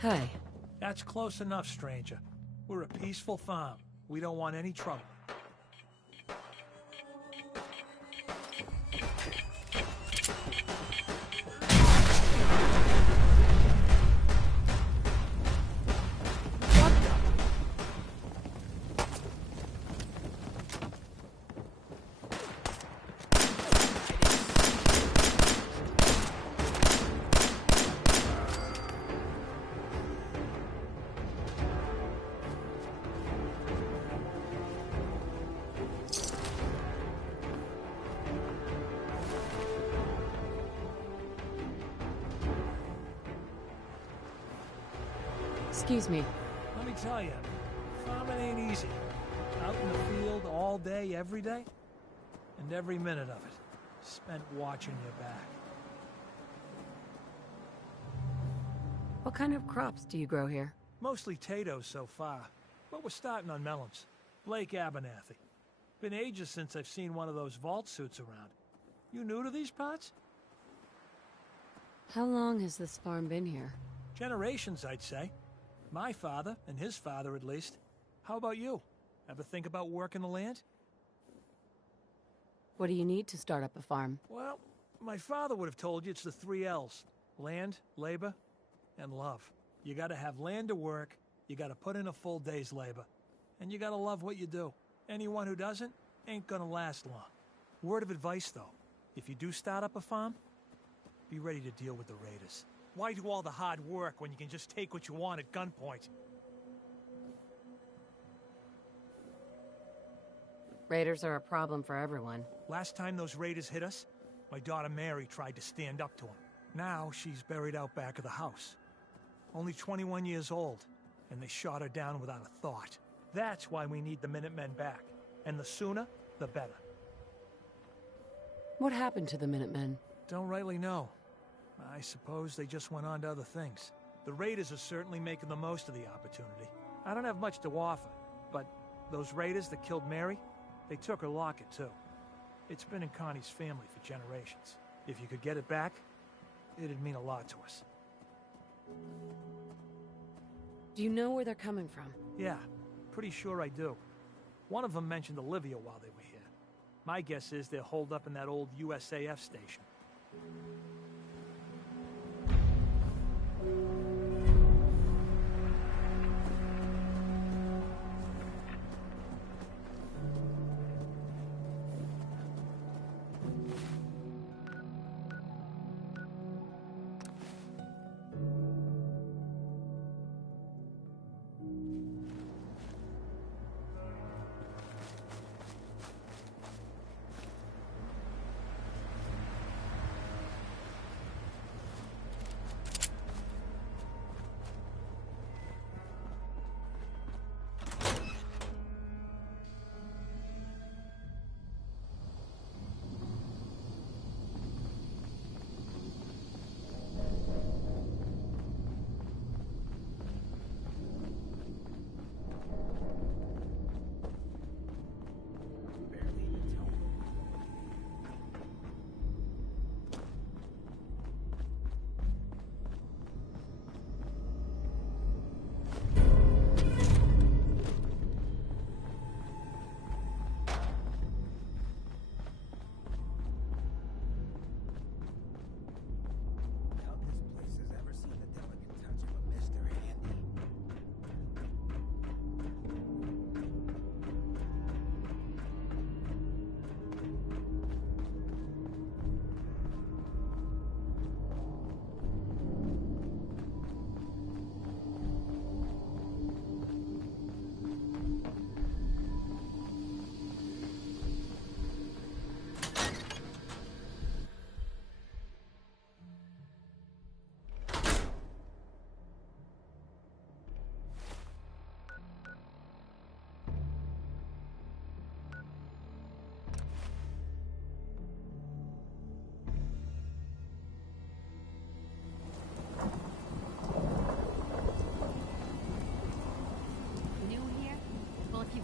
Hey. That's close enough, stranger. We're a peaceful farm. We don't want any trouble. Excuse me. Let me tell you, farming ain't easy. Out in the field all day, every day, and every minute of it spent watching your back. What kind of crops do you grow here? Mostly potatoes so far, but we're starting on melons. Lake Abernathy. Been ages since I've seen one of those vault suits around. You new to these parts? How long has this farm been here? Generations, I'd say. My father, and his father at least. How about you? Ever think about working the land? What do you need to start up a farm? Well, my father would have told you it's the 3 L's. Land, labor, and love. You gotta have land to work, you gotta put in a full day's labor, and you gotta love what you do. Anyone who doesn't ain't gonna last long. Word of advice, though. If you do start up a farm, be ready to deal with the raiders. Why do all the hard work when you can just take what you want at gunpoint? Raiders are a problem for everyone. Last time those raiders hit us, my daughter Mary tried to stand up to them. Now she's buried out back of the house. Only 21 years old, and they shot her down without a thought. That's why we need the Minutemen back. And the sooner, the better. What happened to the Minutemen? Don't rightly know. I suppose they just went on to other things. The Raiders are certainly making the most of the opportunity. I don't have much to offer, but those Raiders that killed Mary, they took her locket too. It's been in Connie's family for generations. If you could get it back, it'd mean a lot to us. Do you know where they're coming from? Yeah, pretty sure I do. One of them mentioned Olivia while they were here. My guess is they're holed up in that old USAF station.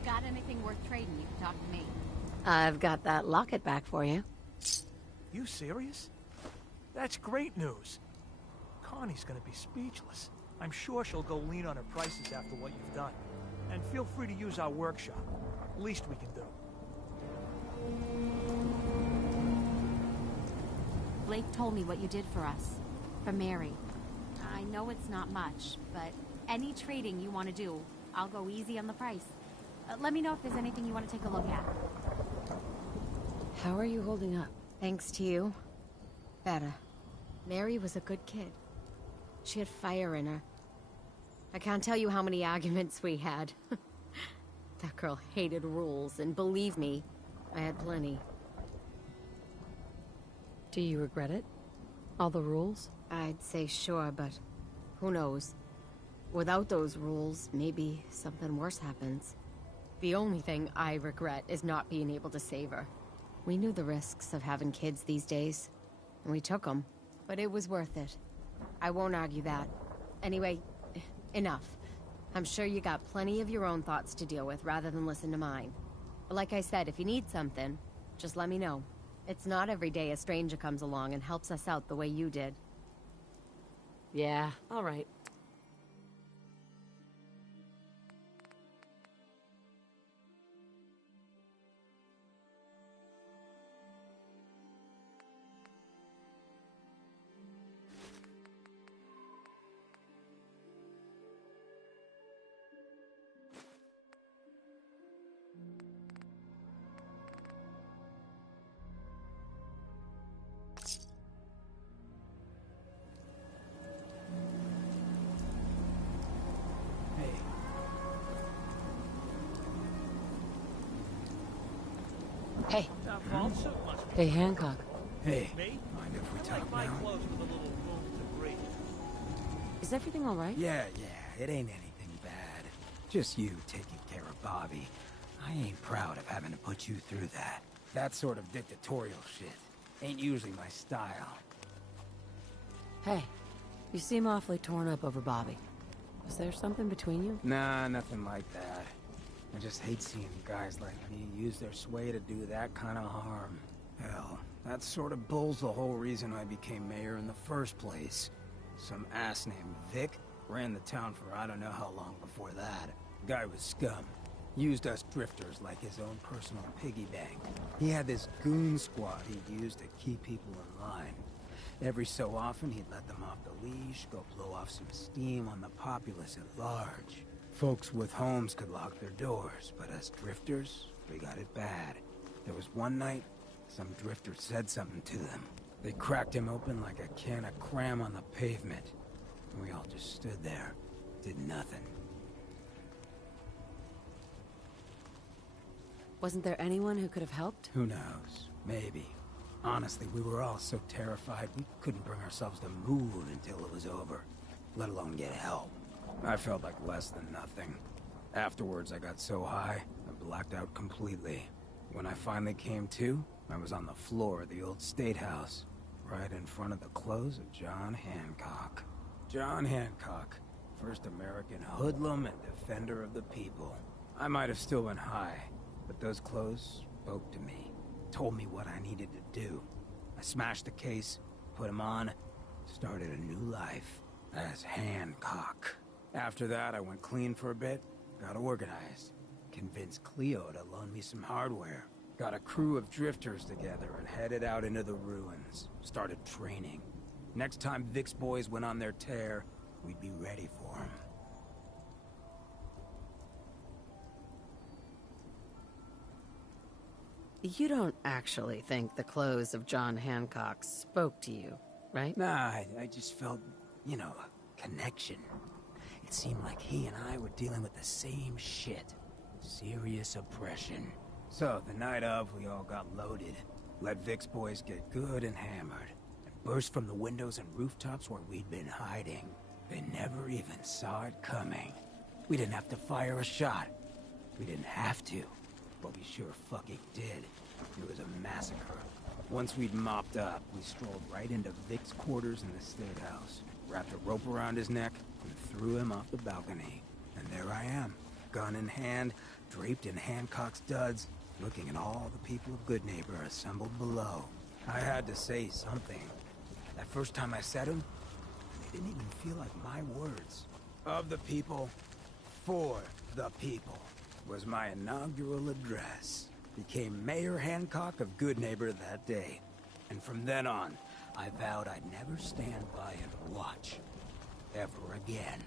Got anything worth trading, you can talk to me. I've got that locket back for you. You serious? That's great news. Connie's gonna be speechless. I'm sure she'll go lean on her prices after what you've done. And feel free to use our workshop. Least we can do. Blake told me what you did for us. For Mary. I know it's not much, but any trading you want to do, I'll go easy on the price. Let me know if there's anything you want to take a look at. How are you holding up? Thanks to you. Better. Mary was a good kid. She had fire in her. I can't tell you how many arguments we had. That girl hated rules, and believe me, I had plenty. Do you regret it? All the rules? I'd say sure, but who knows? Without those rules, maybe something worse happens. The only thing I regret is not being able to save her. We knew the risks of having kids these days, and we took them, but it was worth it. I won't argue that. Anyway, enough. I'm sure you got plenty of your own thoughts to deal with rather than listen to mine. But like I said, if you need something, just let me know. It's not every day a stranger comes along and helps us out the way you did. Yeah, all right. Hey. Hey, Hancock. Hey, mind if we talk now? Is everything all right? Yeah, it ain't anything bad. Just you taking care of Bobby. I ain't proud of having to put you through that. That sort of dictatorial shit ain't usually my style. Hey, you seem awfully torn up over Bobby. Was there something between you? Nah, nothing like that. I just hate seeing guys like me use their sway to do that kind of harm. Hell, that sort of bull's the whole reason I became mayor in the first place. Some ass named Vic ran the town for I don't know how long before that. Guy was scum. Used us drifters like his own personal piggy bank. He had this goon squad he used to keep people in line. Every so often, he'd let them off the leash, go blow off some steam on the populace at large. Folks with homes could lock their doors, but us drifters, we got it bad. There was one night, some drifter said something to them. They cracked him open like a can of cram on the pavement. And we all just stood there, did nothing. Wasn't there anyone who could have helped? Who knows? Maybe. Honestly, we were all so terrified we couldn't bring ourselves to move until it was over, let alone get help. I felt like less than nothing. Afterwards, I got so high, I blacked out completely. When I finally came to, I was on the floor of the old state house, right in front of the clothes of John Hancock. John Hancock, first American hoodlum and defender of the people. I might have still been high, but those clothes spoke to me, told me what I needed to do. I smashed the case, put him on, started a new life as Hancock. After that, I went clean for a bit, got organized, convinced Cleo to loan me some hardware, got a crew of drifters together and headed out into the ruins, started training. Next time Vic's boys went on their tear, we'd be ready for them. You don't actually think the clothes of John Hancock spoke to you, right? Nah, I just felt, you know, a connection. It seemed like he and I were dealing with the same shit. Serious oppression. So, the night of, we all got loaded. Let Vic's boys get good and hammered. And burst from the windows and rooftops where we'd been hiding. They never even saw it coming. We didn't have to fire a shot. We didn't have to. But we sure fucking did. It was a massacre. Once we'd mopped up, we strolled right into Vic's quarters in the state house, wrapped a rope around his neck, and threw him off the balcony. And there I am, gun in hand, draped in Hancock's duds, looking at all the people of Good Neighbor assembled below. I had to say something. That first time I said them, they didn't even feel like my words. Of the people, for the people, was my inaugural address. Became Mayor Hancock of Good Neighbor that day. And from then on, I vowed I'd never stand by and watch. Ever again.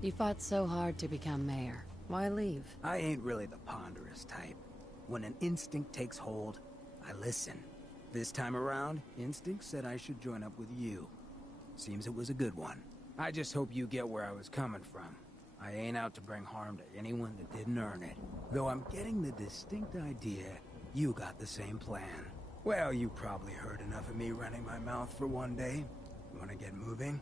You fought so hard to become mayor. Why leave? I ain't really the ponderous type. When an instinct takes hold, I listen. This time around, instinct said I should join up with you. Seems it was a good one. I just hope you get where I was coming from. I ain't out to bring harm to anyone that didn't earn it. Though I'm getting the distinct idea you got the same plan. Well, you probably heard enough of me running my mouth for one day. Wanna get moving?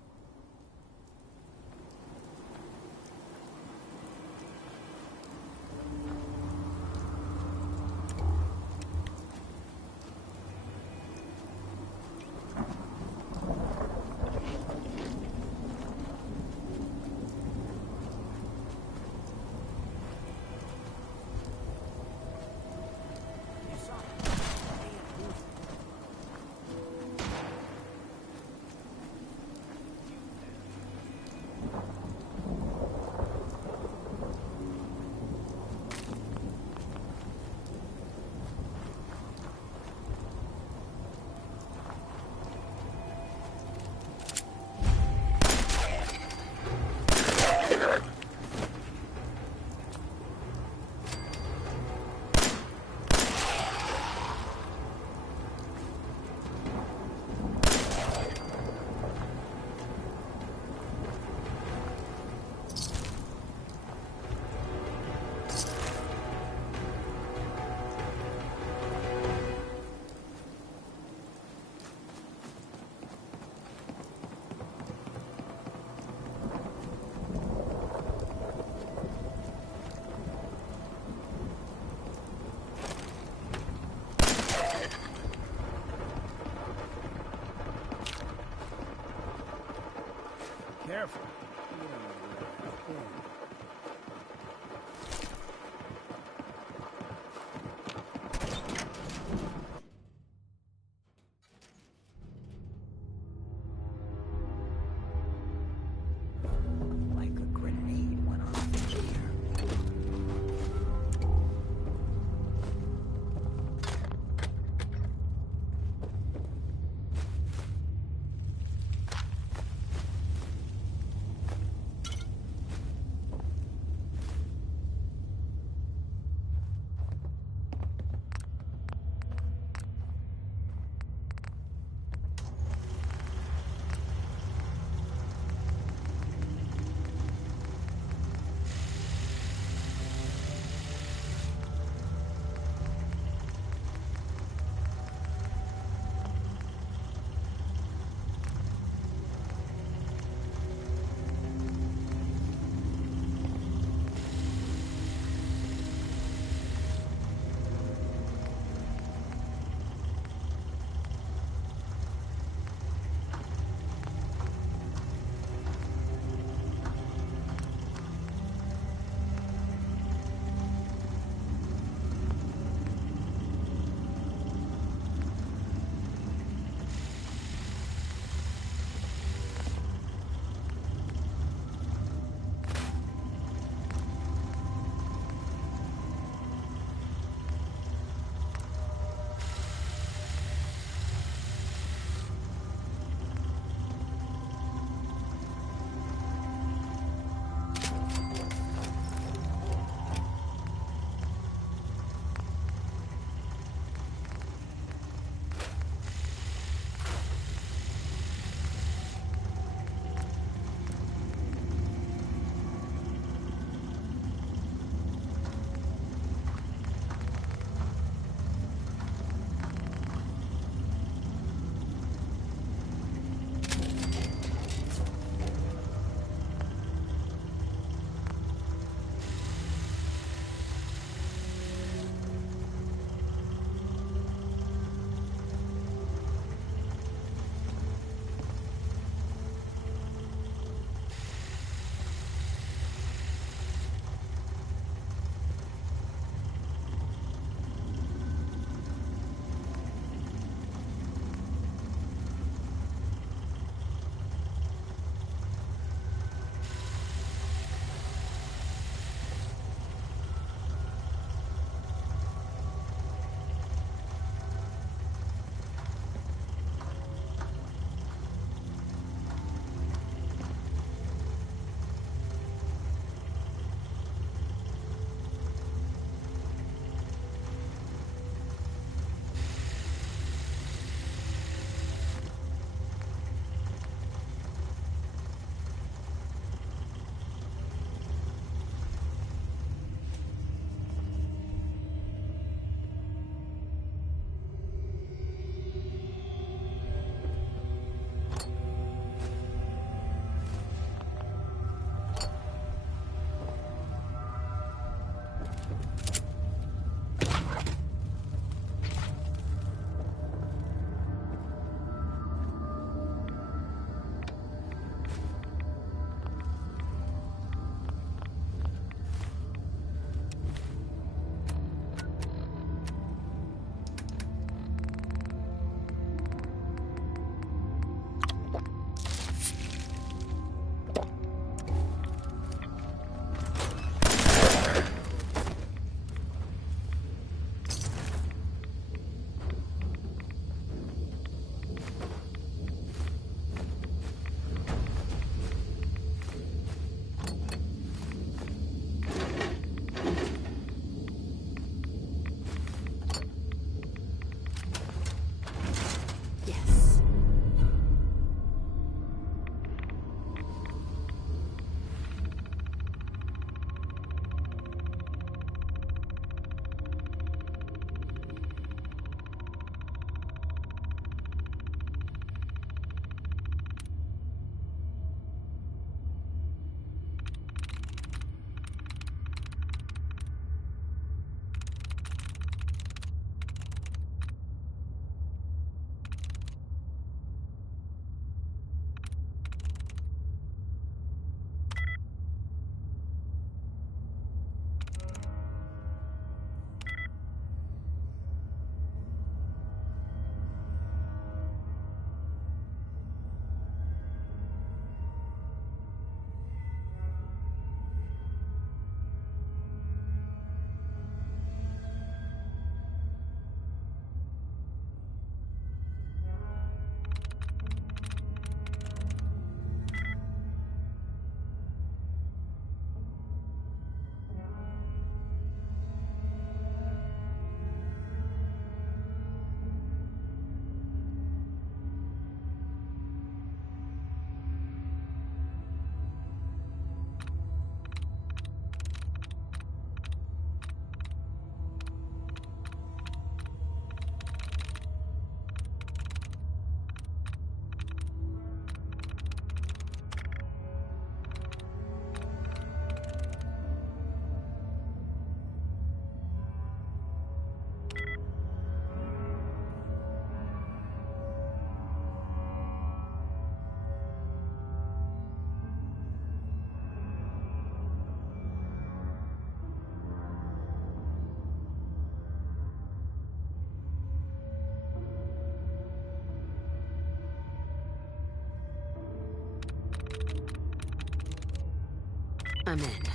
I'm in.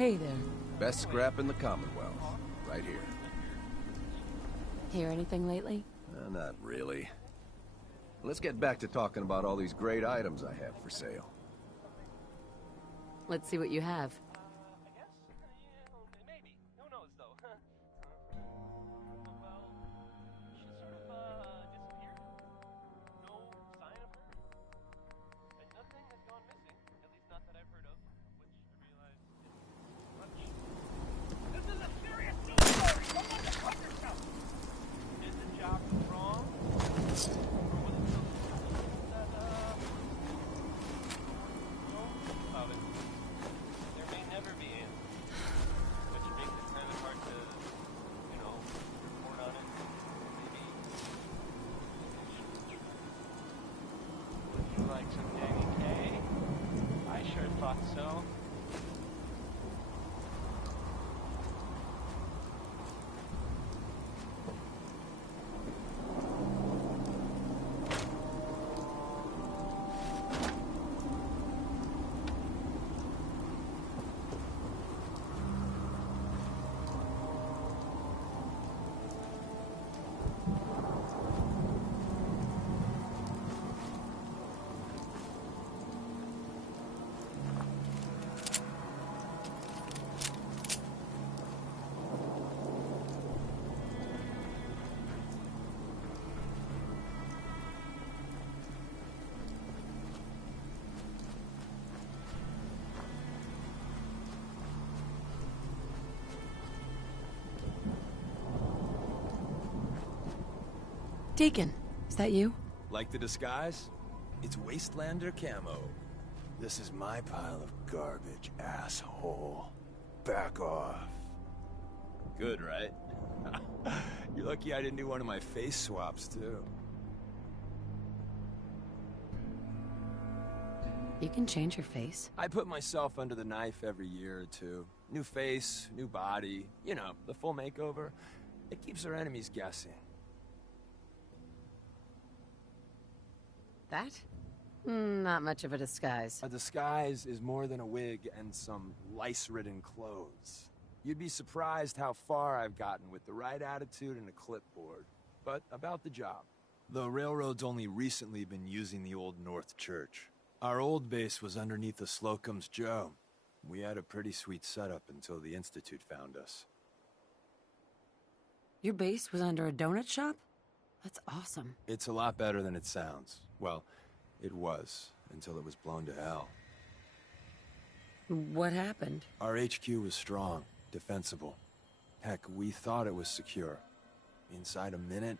Hey there. Best scrap in the Commonwealth. Right here. Hear anything lately? Not really. Let's get back to talking about all these great items I have for sale. Let's see what you have. So? Deacon, is that you? Like the disguise? It's Wastelander camo. This is my pile of garbage, asshole. Back off. Good, right? You're lucky I didn't do one of my face swaps, too. You can change your face. I put myself under the knife every year or two. New face, new body, you know, the full makeover. It keeps our enemies guessing. That? Not much of a disguise. A disguise is more than a wig and some lice-ridden clothes. You'd be surprised how far I've gotten with the right attitude and a clipboard. But about the job. The railroad's only recently been using the old North Church. Our old base was underneath the Slocum's Joe. We had a pretty sweet setup until the Institute found us. Your base was under a donut shop? That's awesome. It's a lot better than it sounds. Well, it was, until it was blown to hell. What happened? Our HQ was strong, defensible. Heck, we thought it was secure. Inside a minute,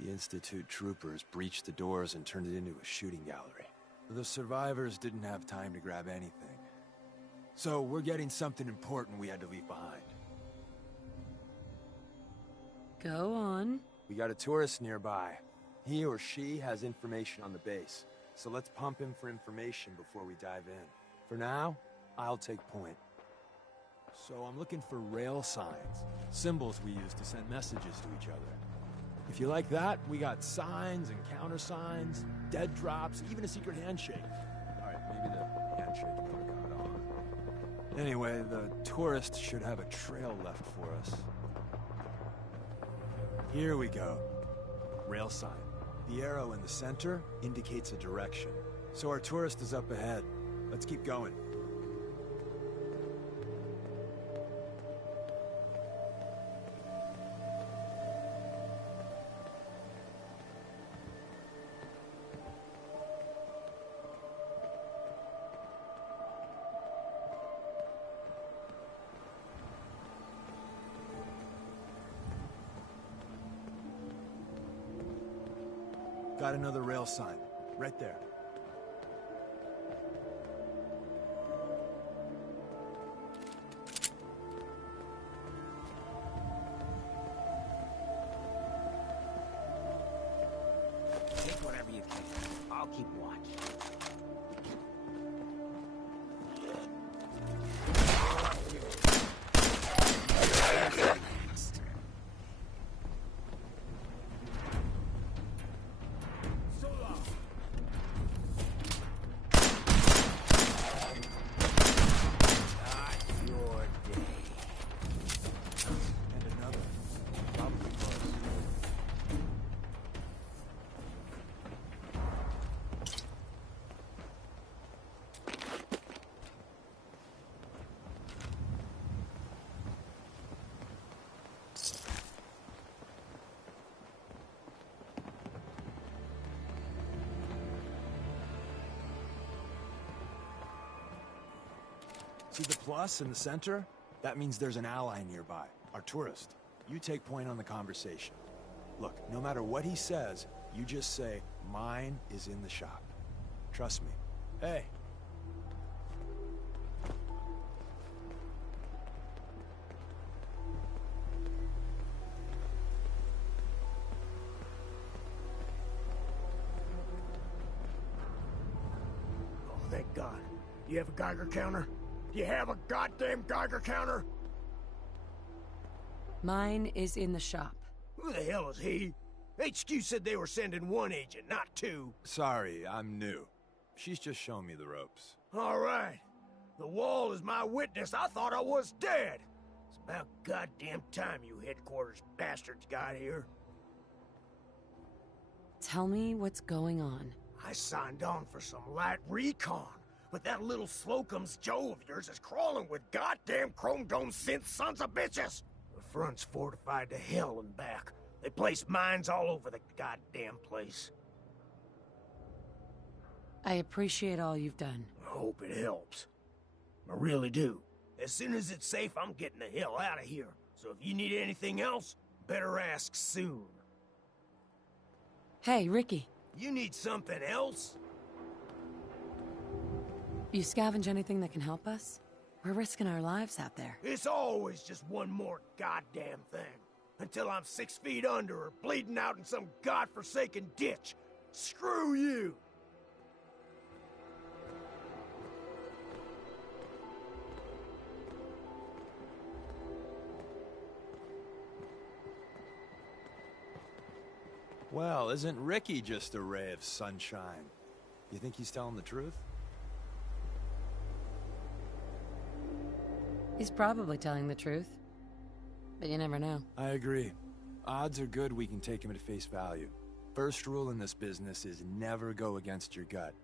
the Institute troopers breached the doors and turned it into a shooting gallery. The survivors didn't have time to grab anything. So we're getting something important we had to leave behind. Go on. We got a tourist nearby. He or she has information on the base. So let's pump him for information before we dive in. For now, I'll take point. So I'm looking for rail signs. Symbols we use to send messages to each other. If you like that, we got signs and countersigns, dead drops, even a secret handshake. Alright, maybe the handshake never got on. Anyway, the tourist should have a trail left for us. Here we go. Rail sign. The arrow in the center indicates a direction. So our tourist is up ahead. Let's keep going. Got another rail sign. Right there. Take whatever you can. I'll keep watch. See the plus in the center? That means there's an ally nearby, our tourist. You take point on the conversation. Look, no matter what he says, you just say, mine is in the shop. Trust me. Hey. Oh, thank God. You have a Geiger counter? You have a goddamn Geiger counter? Mine is in the shop. Who the hell is he? HQ said they were sending one agent, not two. Sorry, I'm new. She's just showing me the ropes. All right. The wall is my witness. I thought I was dead. It's about goddamn time you headquarters bastards got here. Tell me what's going on. I signed on for some light recon, but that little Slocum's Joe of yours is crawling with goddamn chrome dome synth sons of bitches. The front's fortified to hell and back. They placed mines all over the goddamn place. I appreciate all you've done. I hope it helps. I really do. As soon as it's safe, I'm getting the hell out of here. So if you need anything else, better ask soon. Hey, Ricky. You need something else? You scavenge anything that can help us? We're risking our lives out there. It's always just one more goddamn thing. Until I'm 6 feet under or bleeding out in some godforsaken ditch. Screw you! Well, isn't Ricky just a ray of sunshine? You think he's telling the truth? He's probably telling the truth. But you never know. I agree. Odds are good we can take him at face value. First rule in this business is never go against your gut.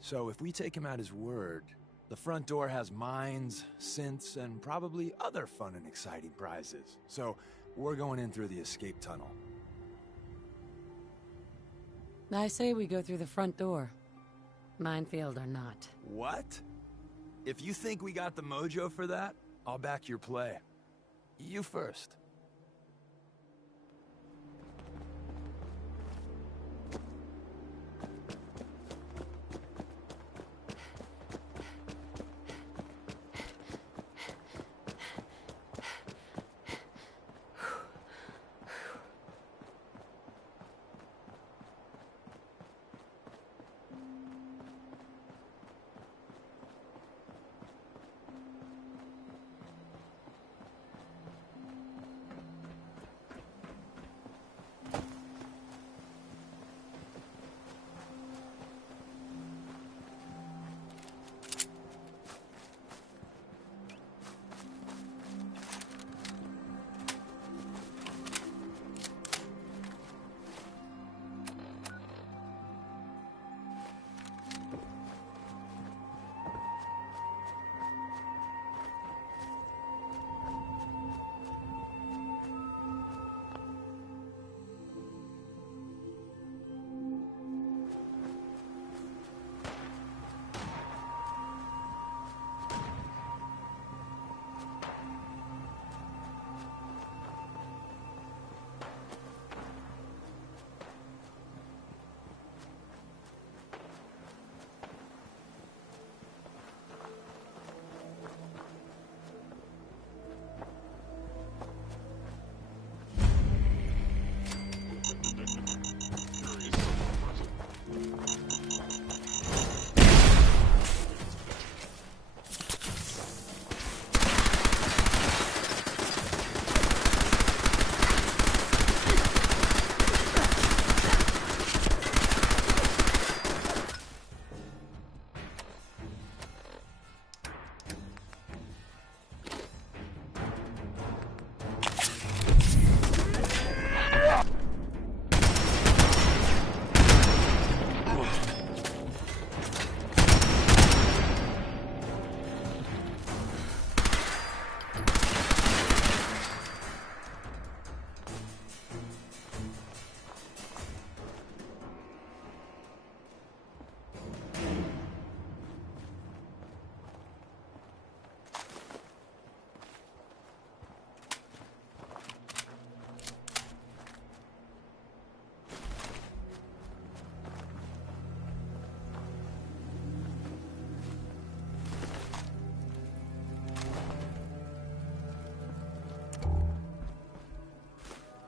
So if we take him at his word, the front door has mines, synths, and probably other fun and exciting prizes. So we're going in through the escape tunnel. I say we go through the front door. Minefield or not. What? If you think we got the mojo for that, I'll back your play. You first.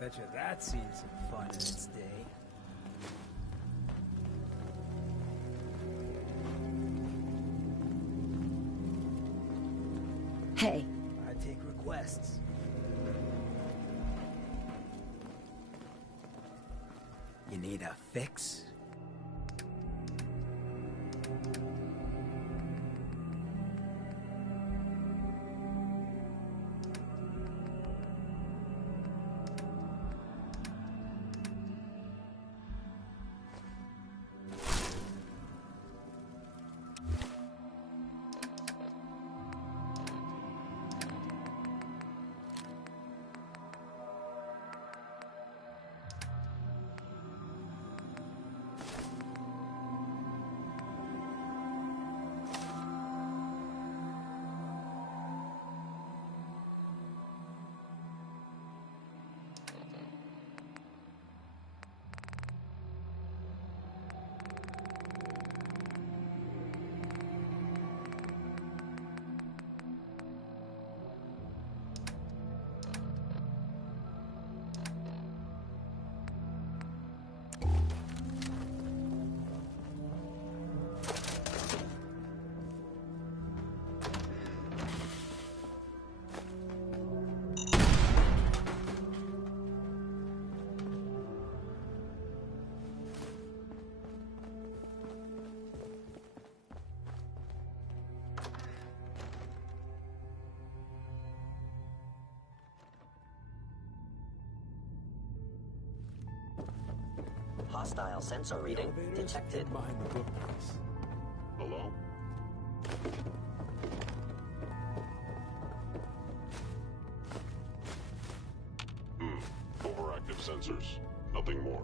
Betcha that's seen some fun in its day. Hey. I take requests. You need a fix? hostile sensor reading detected. Behind the bookcase. Hello? Overactive sensors. Nothing more.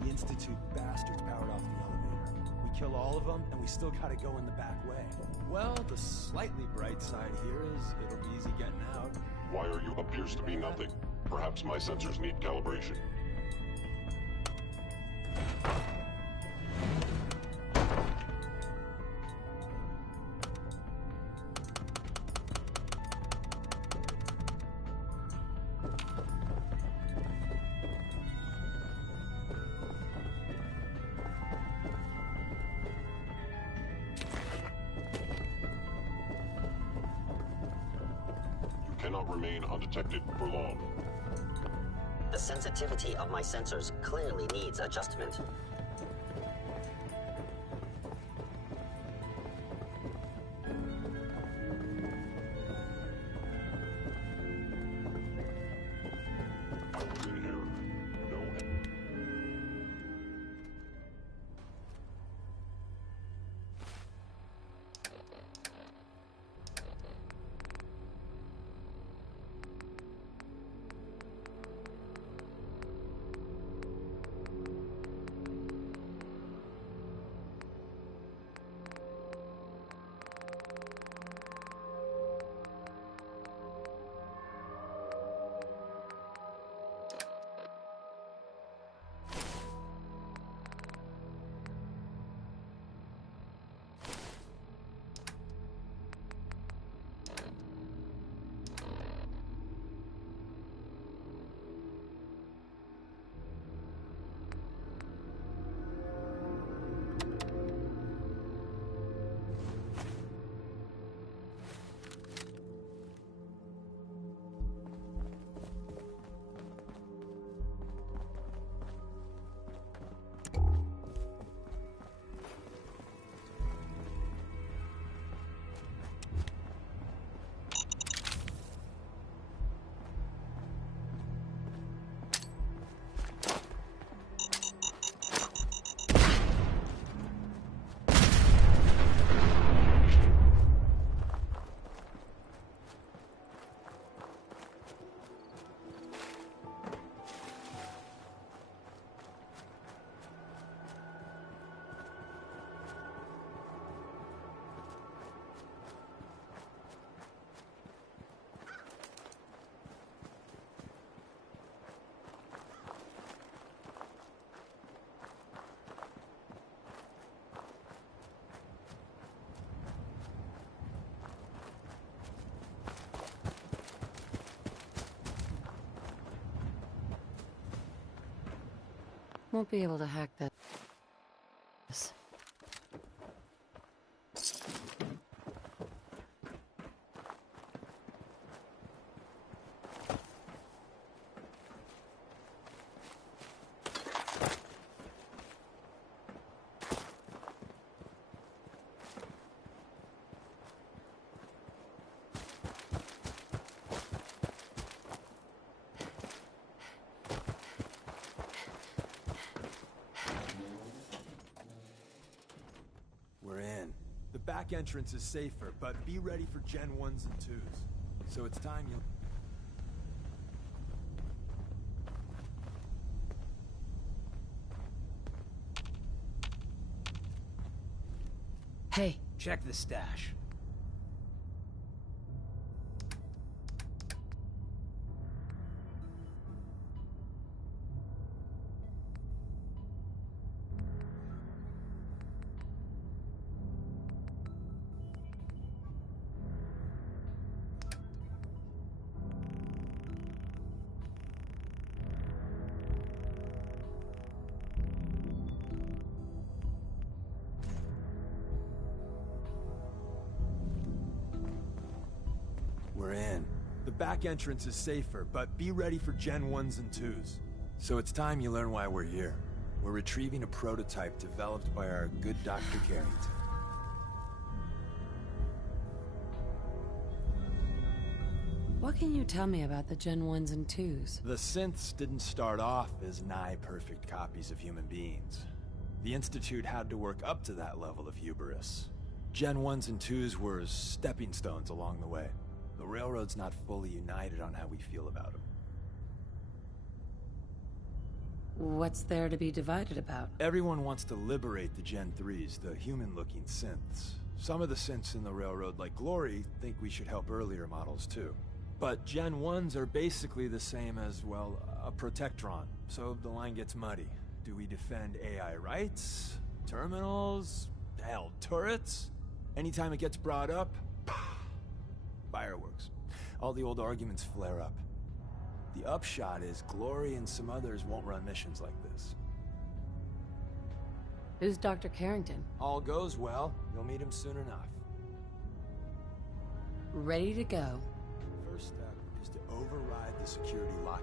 The Institute bastards powered off the elevator. We kill all of them, and we still gotta go in the back way. Well, the slightly bright side here is it'll be easy getting out. Wire you appears to be nothing. Perhaps my sensors need calibration. Cannot remain undetected for long. The sensitivity of my sensors clearly needs adjustment. I was in here. No. Won't be able to hack this. We're in. The back entrance is safer, but be ready for Gen 1s and 2s. So it's time you... Hey. Check the stash. We're in. The back entrance is safer, but be ready for Gen 1s and 2s. So it's time you learn why we're here. We're retrieving a prototype developed by our good Dr. Carrington. What can you tell me about the Gen 1s and 2s? The synths didn't start off as nigh-perfect copies of human beings. The Institute had to work up to that level of hubris. Gen 1s and 2s were stepping stones along the way. The Railroad's not fully united on how we feel about them. What's there to be divided about? Everyone wants to liberate the Gen 3s, the human-looking synths. Some of the synths in the Railroad, like Glory, think we should help earlier models too. But Gen 1s are basically the same as, well, a Protectron. So the line gets muddy. Do we defend AI rights? Terminals? Hell, turrets? Anytime it gets brought up, fireworks. All the old arguments flare up. The upshot is Glory and some others won't run missions like this. Who's Dr. Carrington? All goes well, you'll meet him soon enough. Ready to go. First step is to override the security lockdown.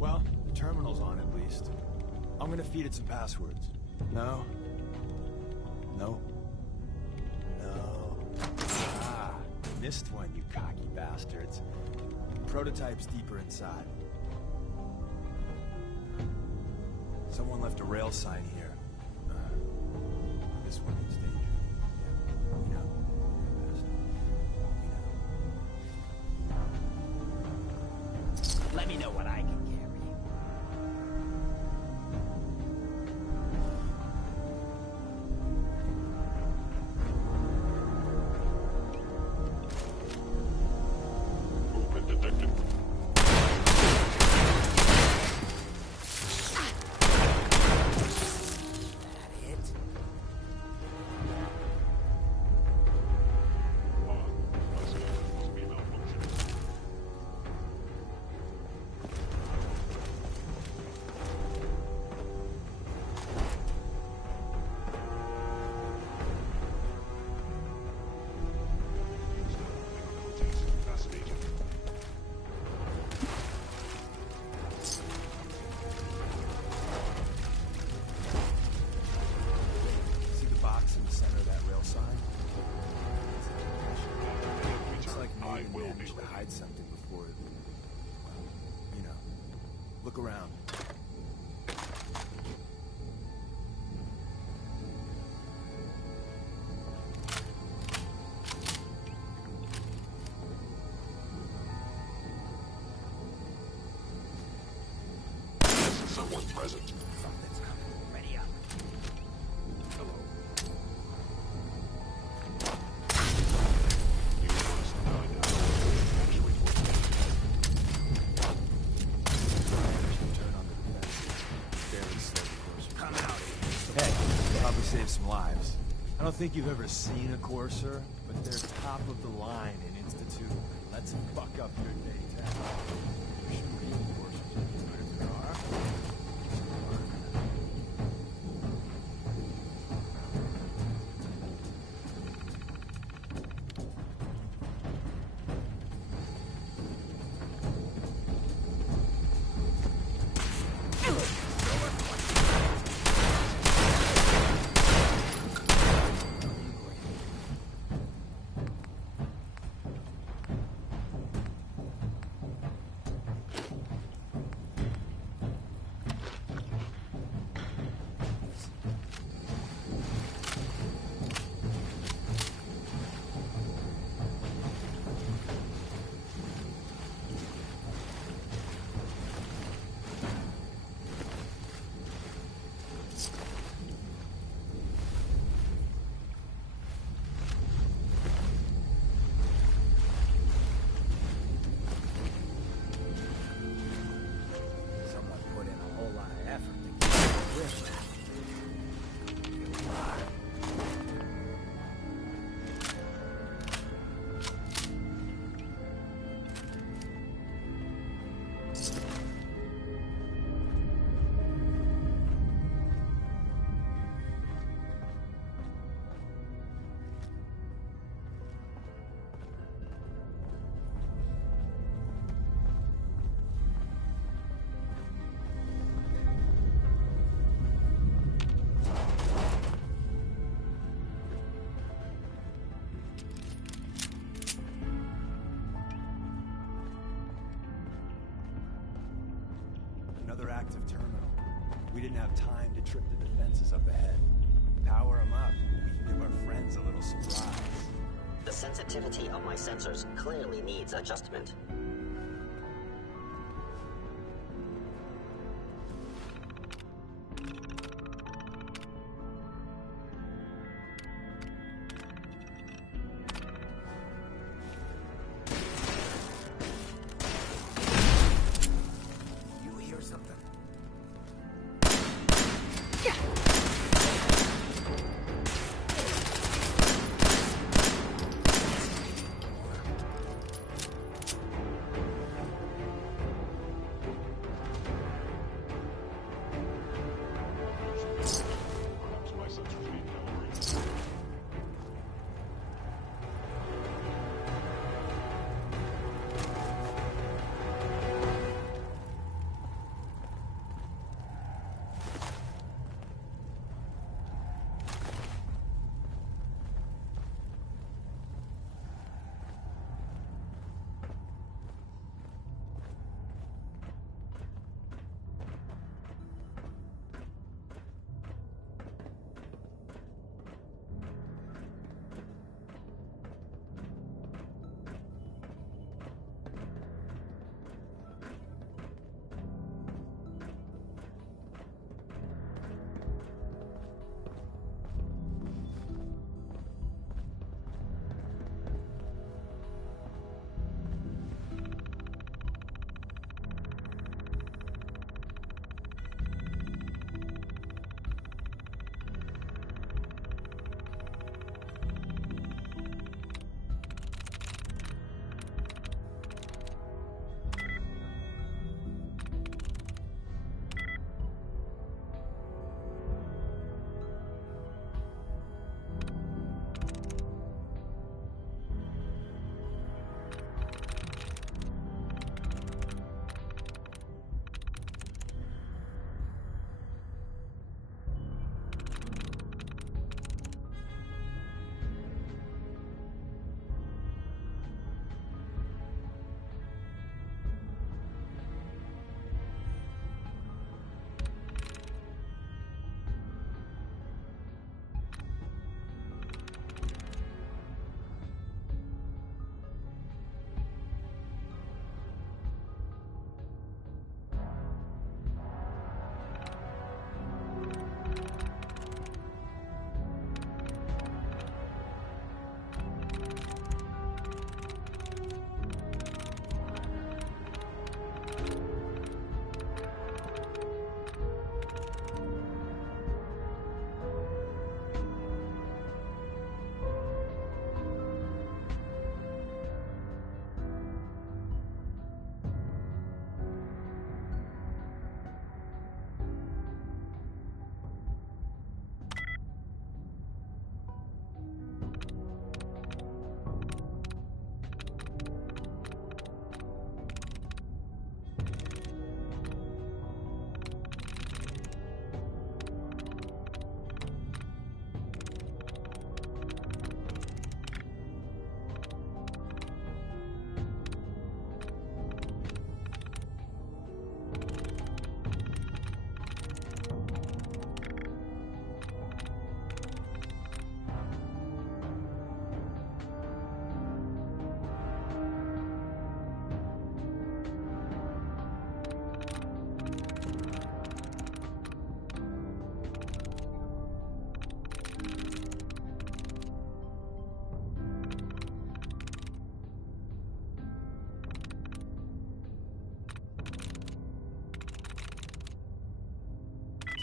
Well, the terminal's on at least. I'm gonna feed it some passwords. No. No. No. Ah, missed one, you cocky bastards. Prototype's deeper inside. Someone left a rail sign here. This one means danger. Yeah, we know. Let me know what I can carry. Movement detected. See the box in the center of that rail sign? Looks like maybe they managed to hide something before it... Well, you know. Look around. Someone present. Something's coming. Ready up. Hello. Come out. Hey, probably save some lives. I don't think you've ever seen a Courser, but they're top of the line in Institute. Let's fuck up your day, Ted. There shouldn't be any Coursers, but if there are... didn't have time to trip the defenses up ahead. Power them up, we can give our friends a little surprise. The sensitivity of my sensors clearly needs adjustment.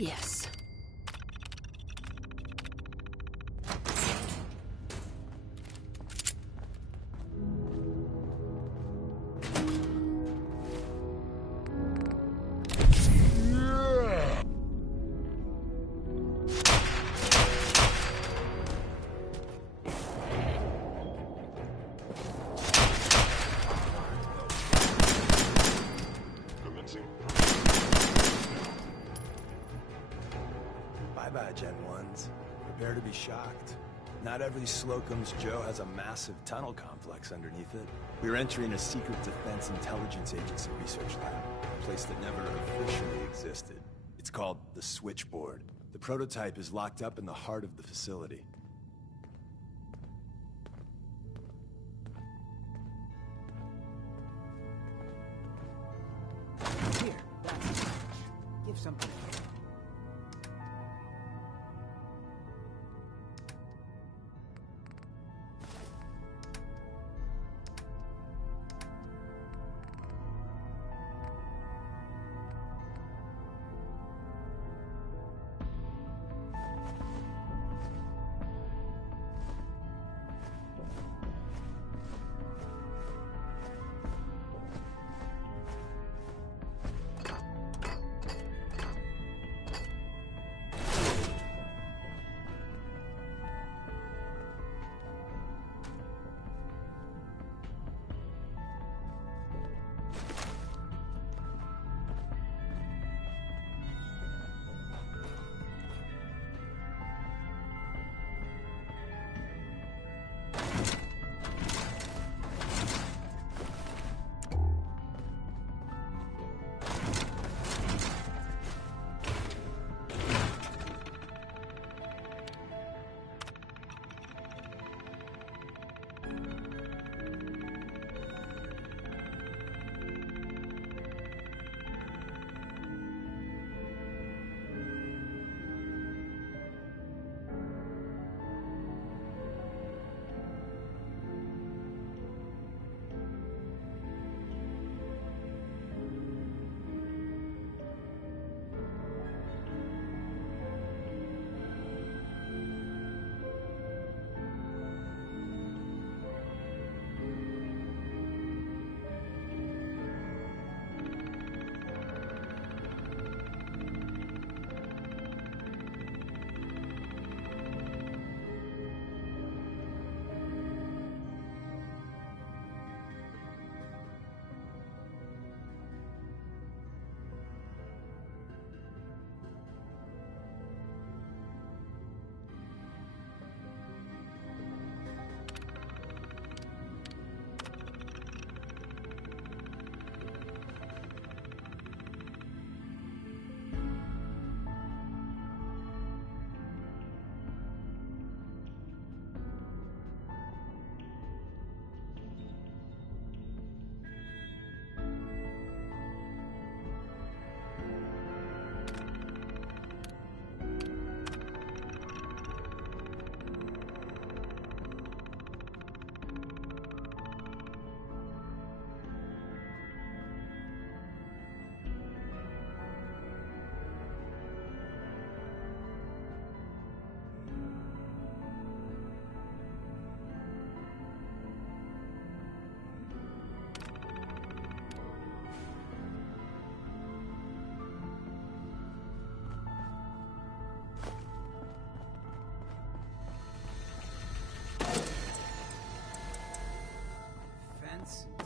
Yes. Bye-bye, Gen 1s. Prepare to be shocked. Not every Slocum's Joe has a massive tunnel complex underneath it. We're entering a secret defense intelligence agency research lab, a place that never officially existed. It's called the Switchboard. The prototype is locked up in the heart of the facility. Here, that's give something.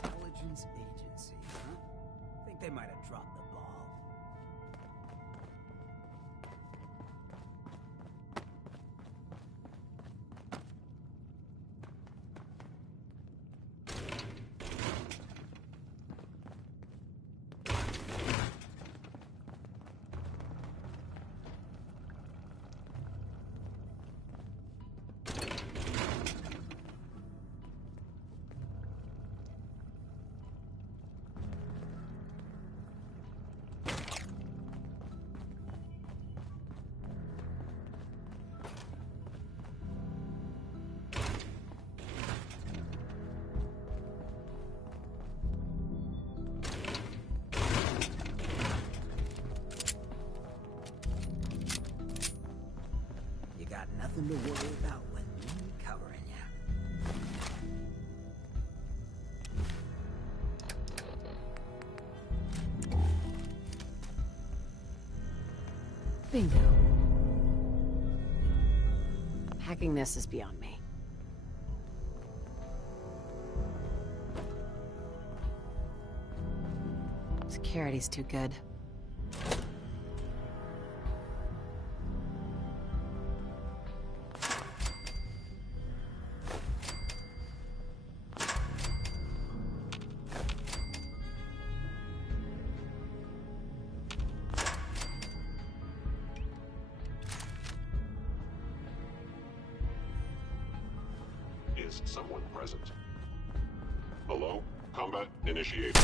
Intelligence Agency, huh? Think they might have dropped the ball. Nothing to worry about when me covering you. Bingo. Hacking this is beyond me. Security's too good. is someone present. Hello? Combat initiated.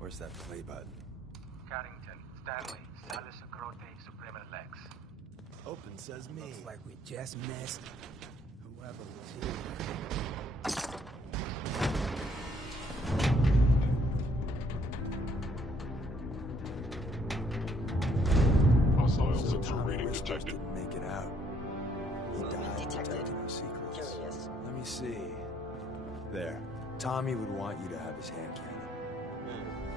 Where's that play button? Carrington, Stanley, Salus Crote, Suprema Lex. Open says me. Looks like we just missed whoever was here. Hostile sensor reading detected. Make it out. He died detected. protecting our secrets. Curious. Let me see. There. Tommy would want you to have his hand cannon.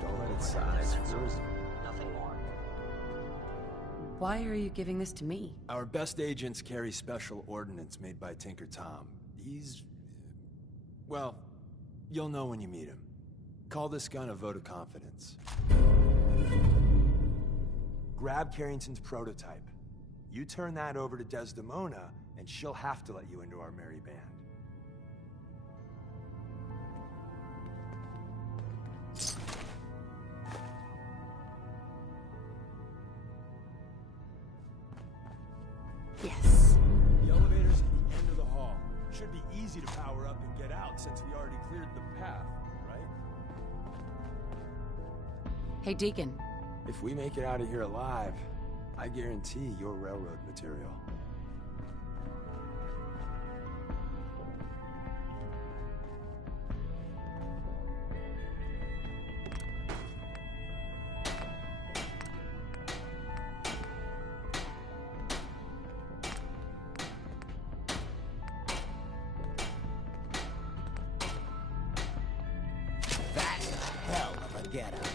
Don't let it size. Nothing more. Why are you giving this to me? Our best agents carry special ordnance made by Tinker Tom. He's... well, you'll know when you meet him. Call this gun a vote of confidence. Grab Carrington's prototype. You turn that over to Desdemona, and she'll have to let you into our merry band. Yes. The elevator's at the end of the hall. Should be easy to power up and get out since we already cleared the path, right? Hey, Deacon. If we make it out of here alive, I guarantee you're railroad material. That's a hell of a getup.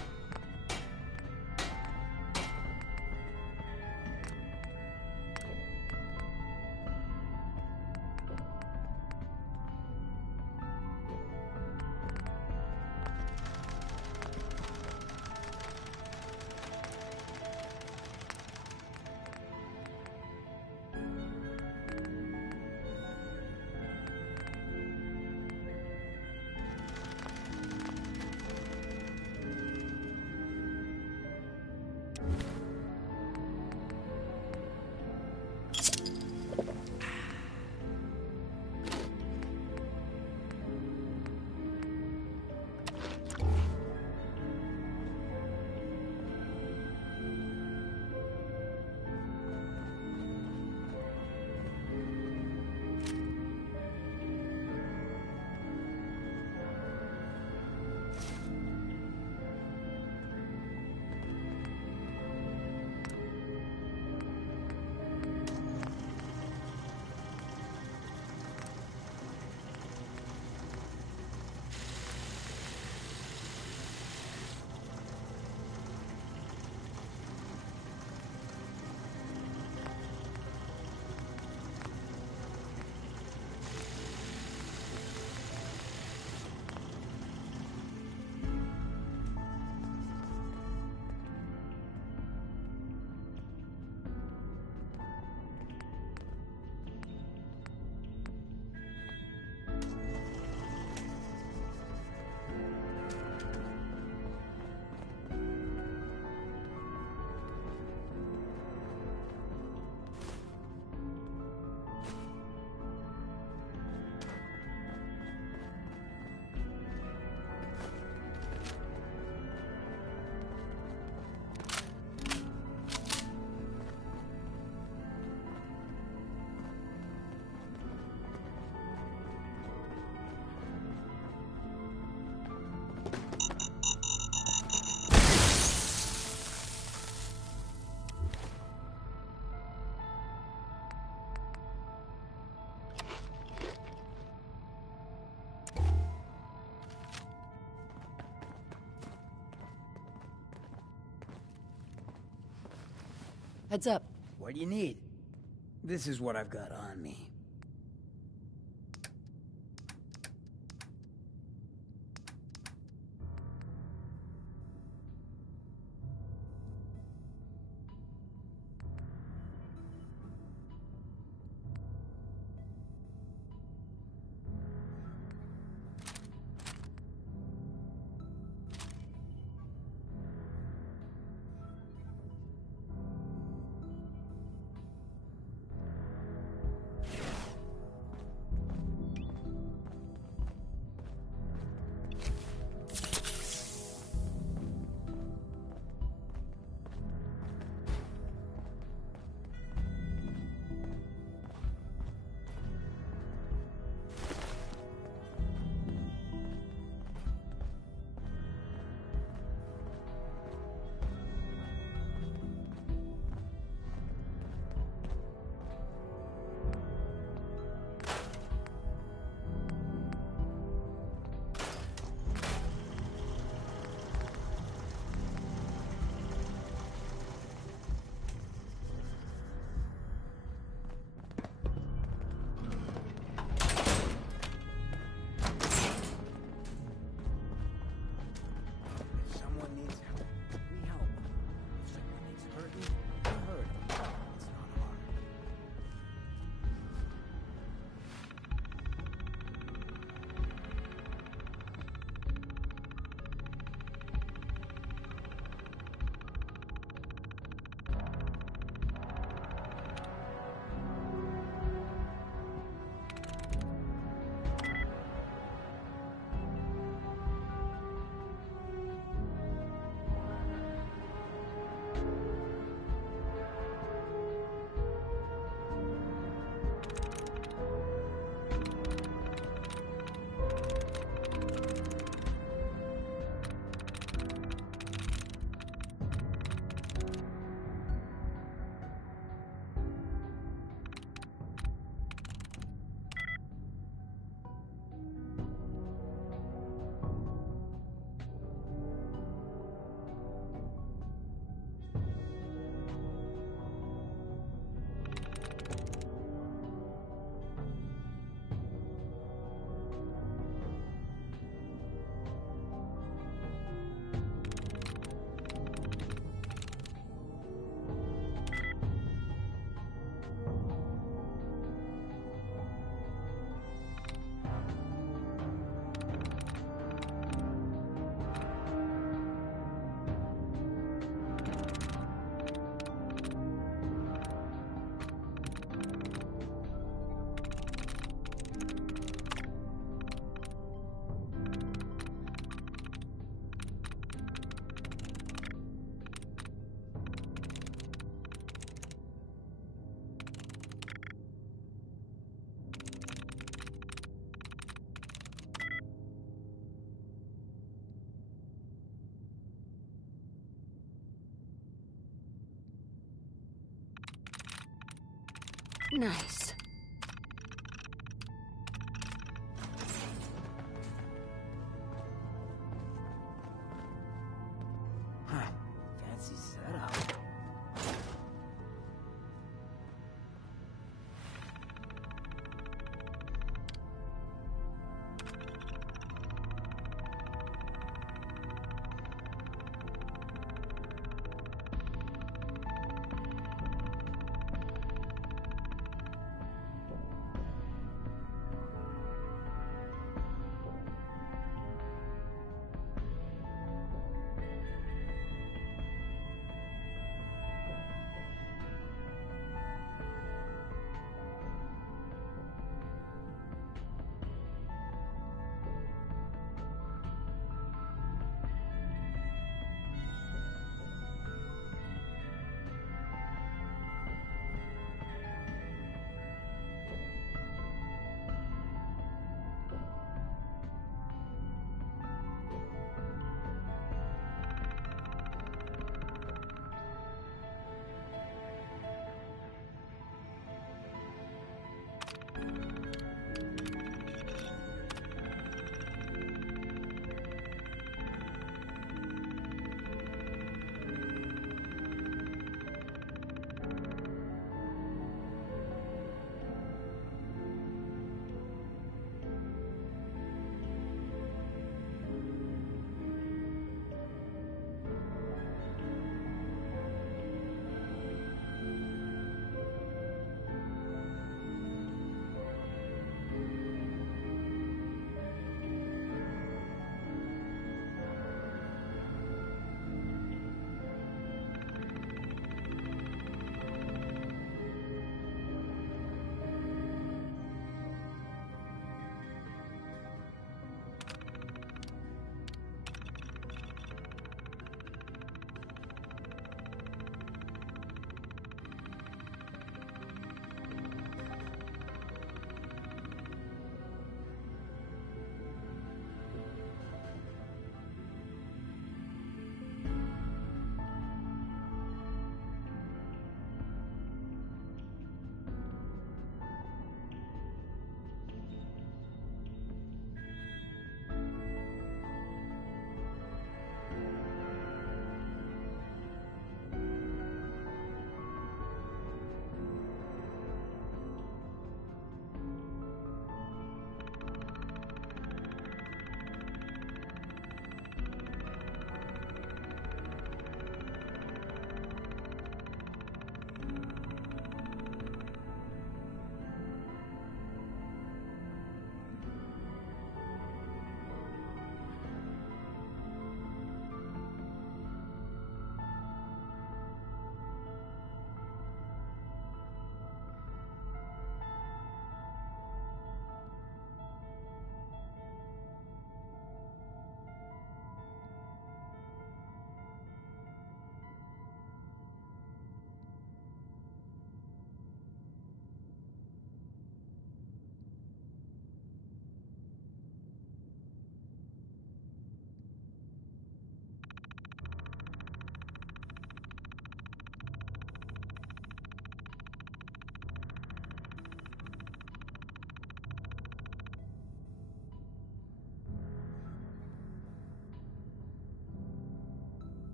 Heads up. What do you need? This is what I've got on me. Nice. Huh. Fancy setup.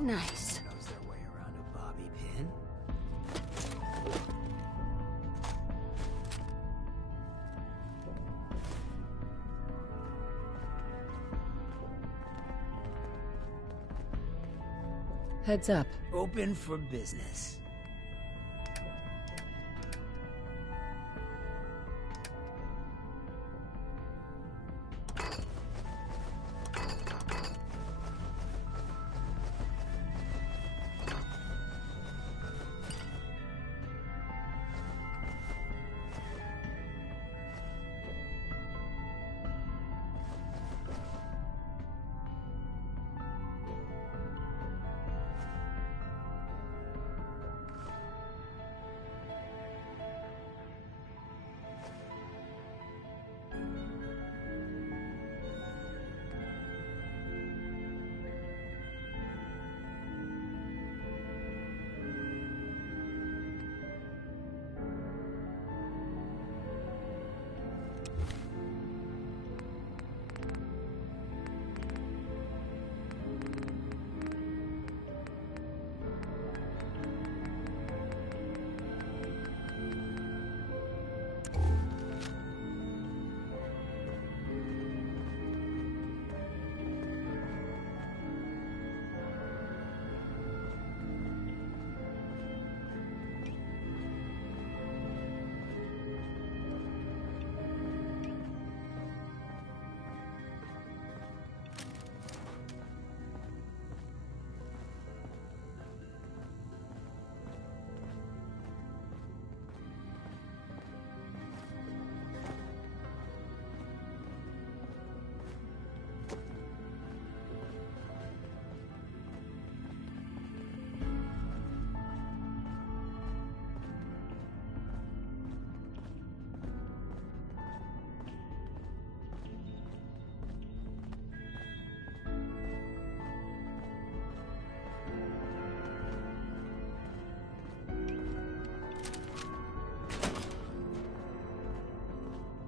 Nice. Knows their way around a bobby pin. Heads up. Open for business.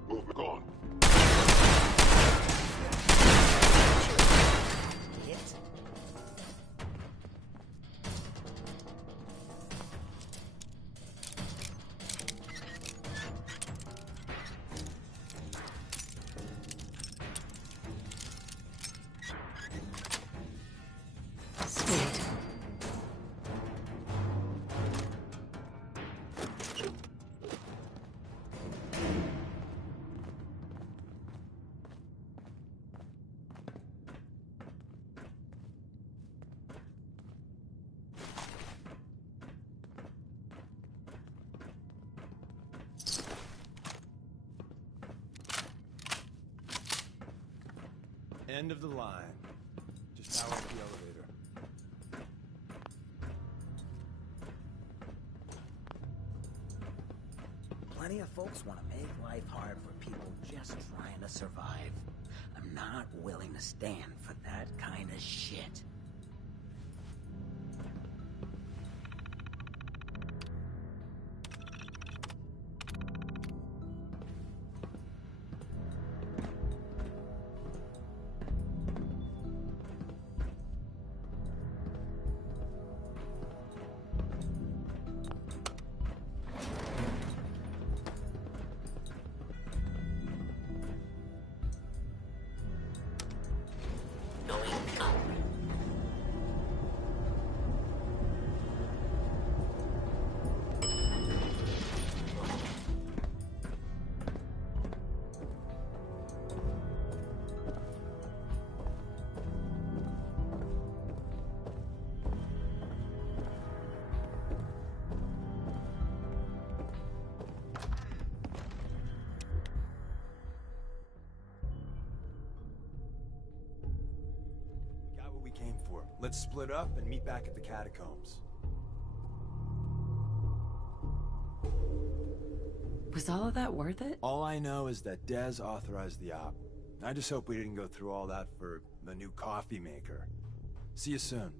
Movement gone. Sweet. End of the line. Just power up the elevator. Plenty of folks want to make life hard for people just trying to survive. I'm not willing to stand for that kind of shit. Came for. Let's split up and meet back at the catacombs. Was all of that worth it? All I know is that Dez authorized the op. I just hope we didn't go through all that for a new coffee maker. See you soon.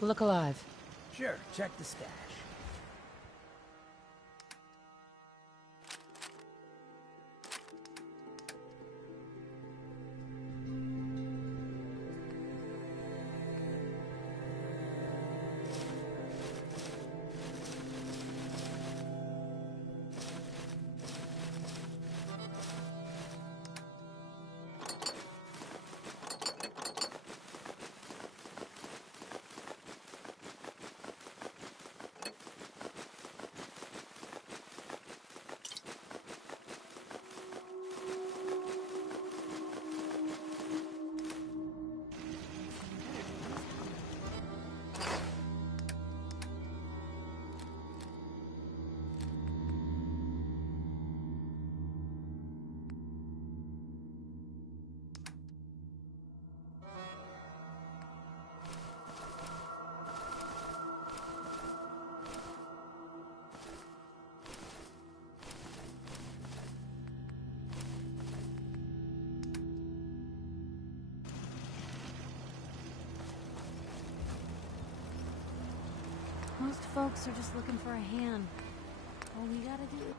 Look alive. Sure, check the stash. Most folks are just looking for a hand. All we gotta do...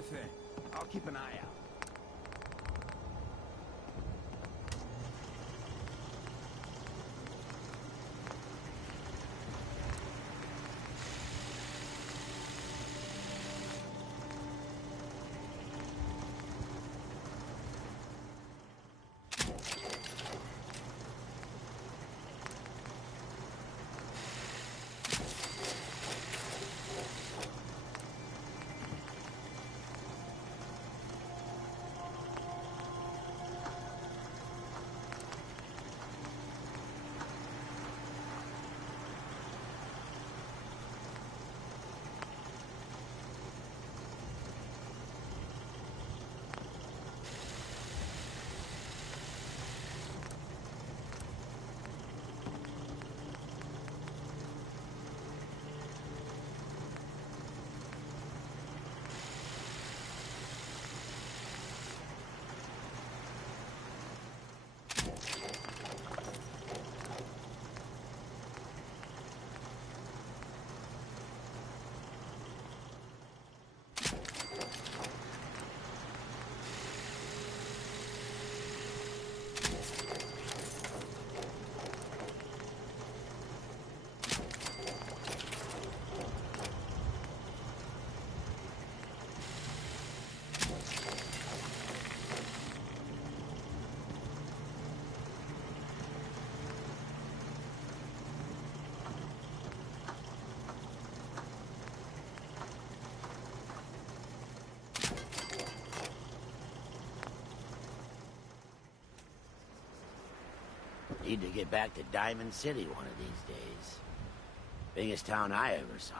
Sure thing. I'll keep an eye out. Need to get back to Diamond City one of these days. Biggest town I ever saw.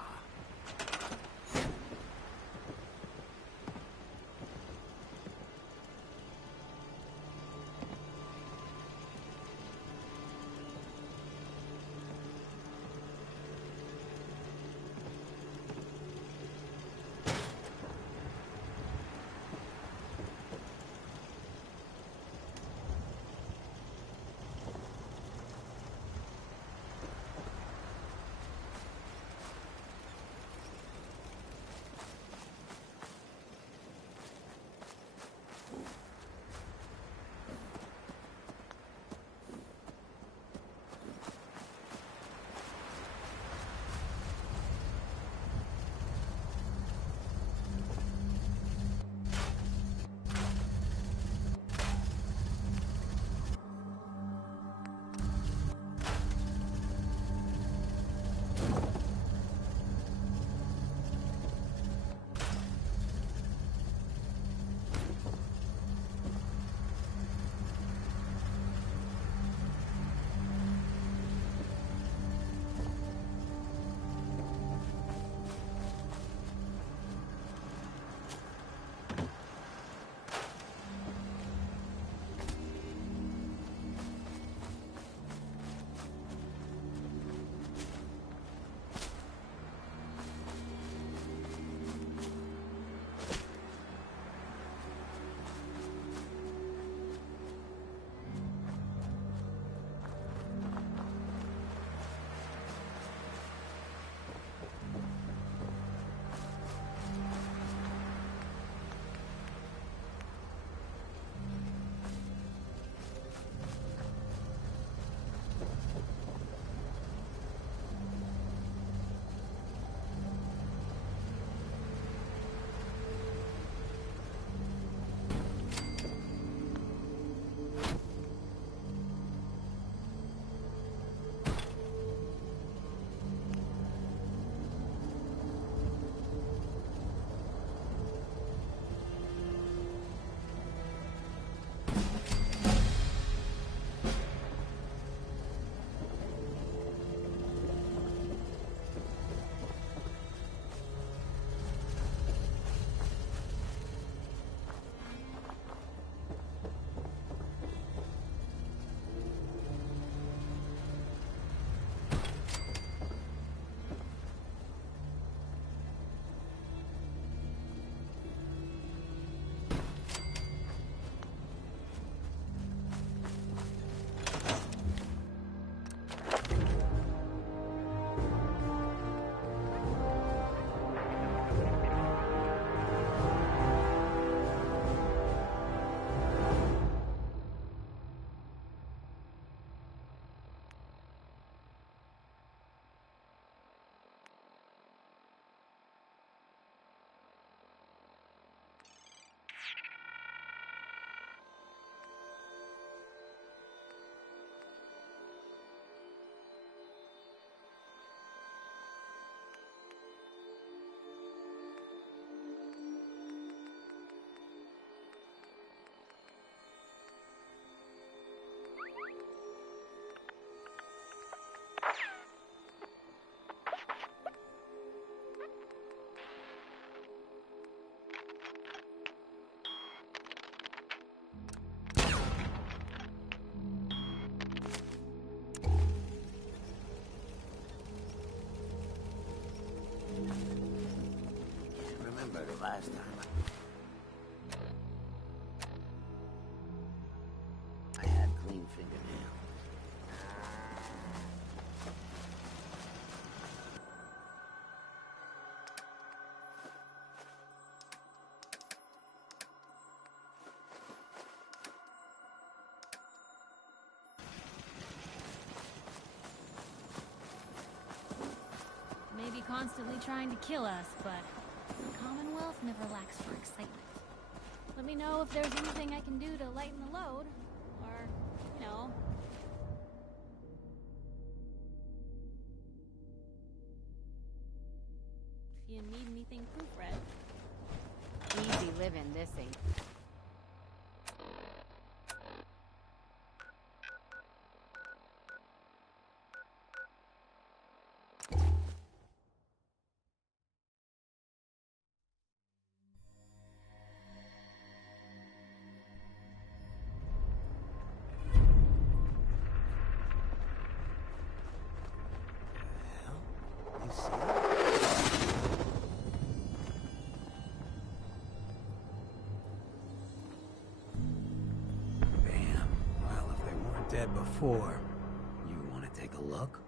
last time I had clean fingernails. Maybe constantly trying to kill us, but the Commonwealth never lacks for excitement. Let me know if there's anything I can do to lighten the load, or, you know... if you need anything proofread. Easy living, this ain't. Dead before. You want to take a look?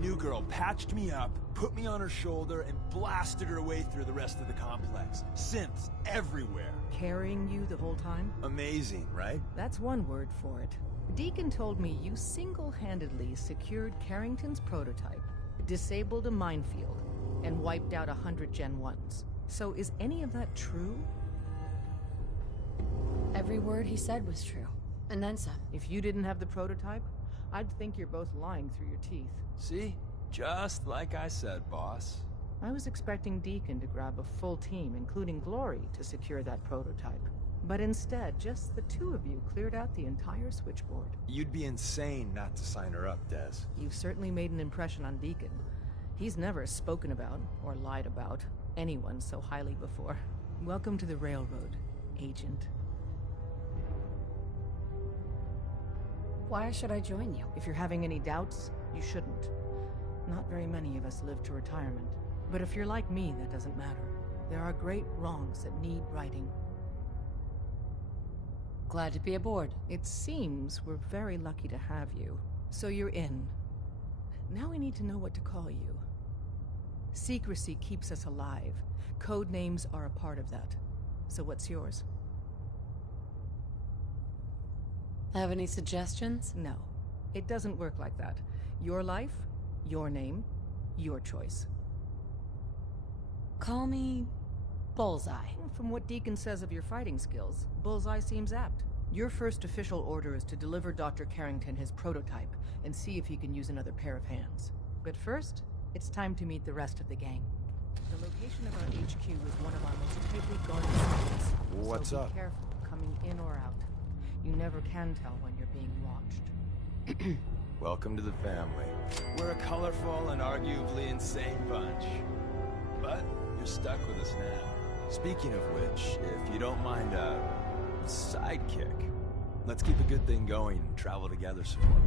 New girl patched me up, put me on her shoulder, and blasted her way through the rest of the complex. Synths everywhere. Carrying you the whole time? Amazing, right? That's one word for it. Deacon told me you single-handedly secured Carrington's prototype, disabled a minefield, and wiped out 100 Gen 1s. So is any of that true? Every word he said was true. And then some. If you didn't have the prototype, I'd think you're both lying through your teeth. See? Just like I said, boss. I was expecting Deacon to grab a full team, including Glory, to secure that prototype. But instead, just the two of you cleared out the entire switchboard. You'd be insane not to sign her up, Des. You've certainly made an impression on Deacon. He's never spoken about, or lied about, anyone so highly before. Welcome to the Railroad, Agent. Why should I join you? If you're having any doubts, you shouldn't. Not very many of us live to retirement. But if you're like me, that doesn't matter. There are great wrongs that need righting. Glad to be aboard. It seems we're very lucky to have you. So you're in. Now we need to know what to call you. Secrecy keeps us alive. Code names are a part of that. So what's yours? Have any suggestions? No. It doesn't work like that. Your life, your name, your choice. Call me Bullseye. From what Deacon says of your fighting skills, Bullseye seems apt. Your first official order is to deliver Dr. Carrington his prototype and see if he can use another pair of hands. But first, it's time to meet the rest of the gang. The location of our HQ is one of our most tightly guarded sites. What's so up? Be careful coming in or out. You never can tell when you're being watched. Welcome to the family. We're a colorful and arguably insane bunch. But you're stuck with us now. Speaking of which, if you don't mind a sidekick, let's keep a good thing going and travel together some more.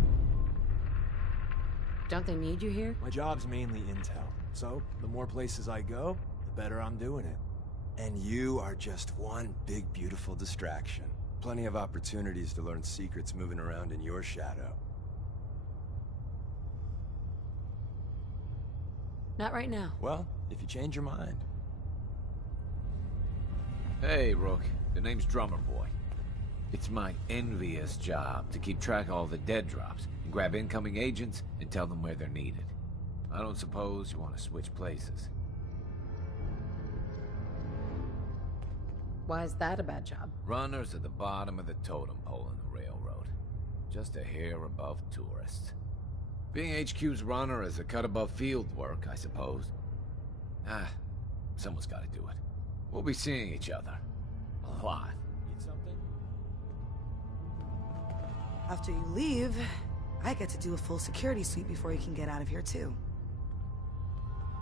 Don't they need you here? My job's mainly intel, so the more places I go, the better I'm doing it. And you are just one big, beautiful distraction. Plenty of opportunities to learn secrets moving around in your shadow. Not right now. Well, if you change your mind. Hey, Rook. The name's Drummer Boy. It's my envious job to keep track of all the dead drops and grab incoming agents and tell them where they're needed. I don't suppose you want to switch places. Why is that a bad job? Runners at the bottom of the totem pole in the railroad. Just a hair above tourists. Being HQ's runner is a cut above field work, I suppose. Someone's gotta do it. We'll be seeing each other. A lot. Need something? After you leave, I get to do a full security sweep before you can get out of here, too.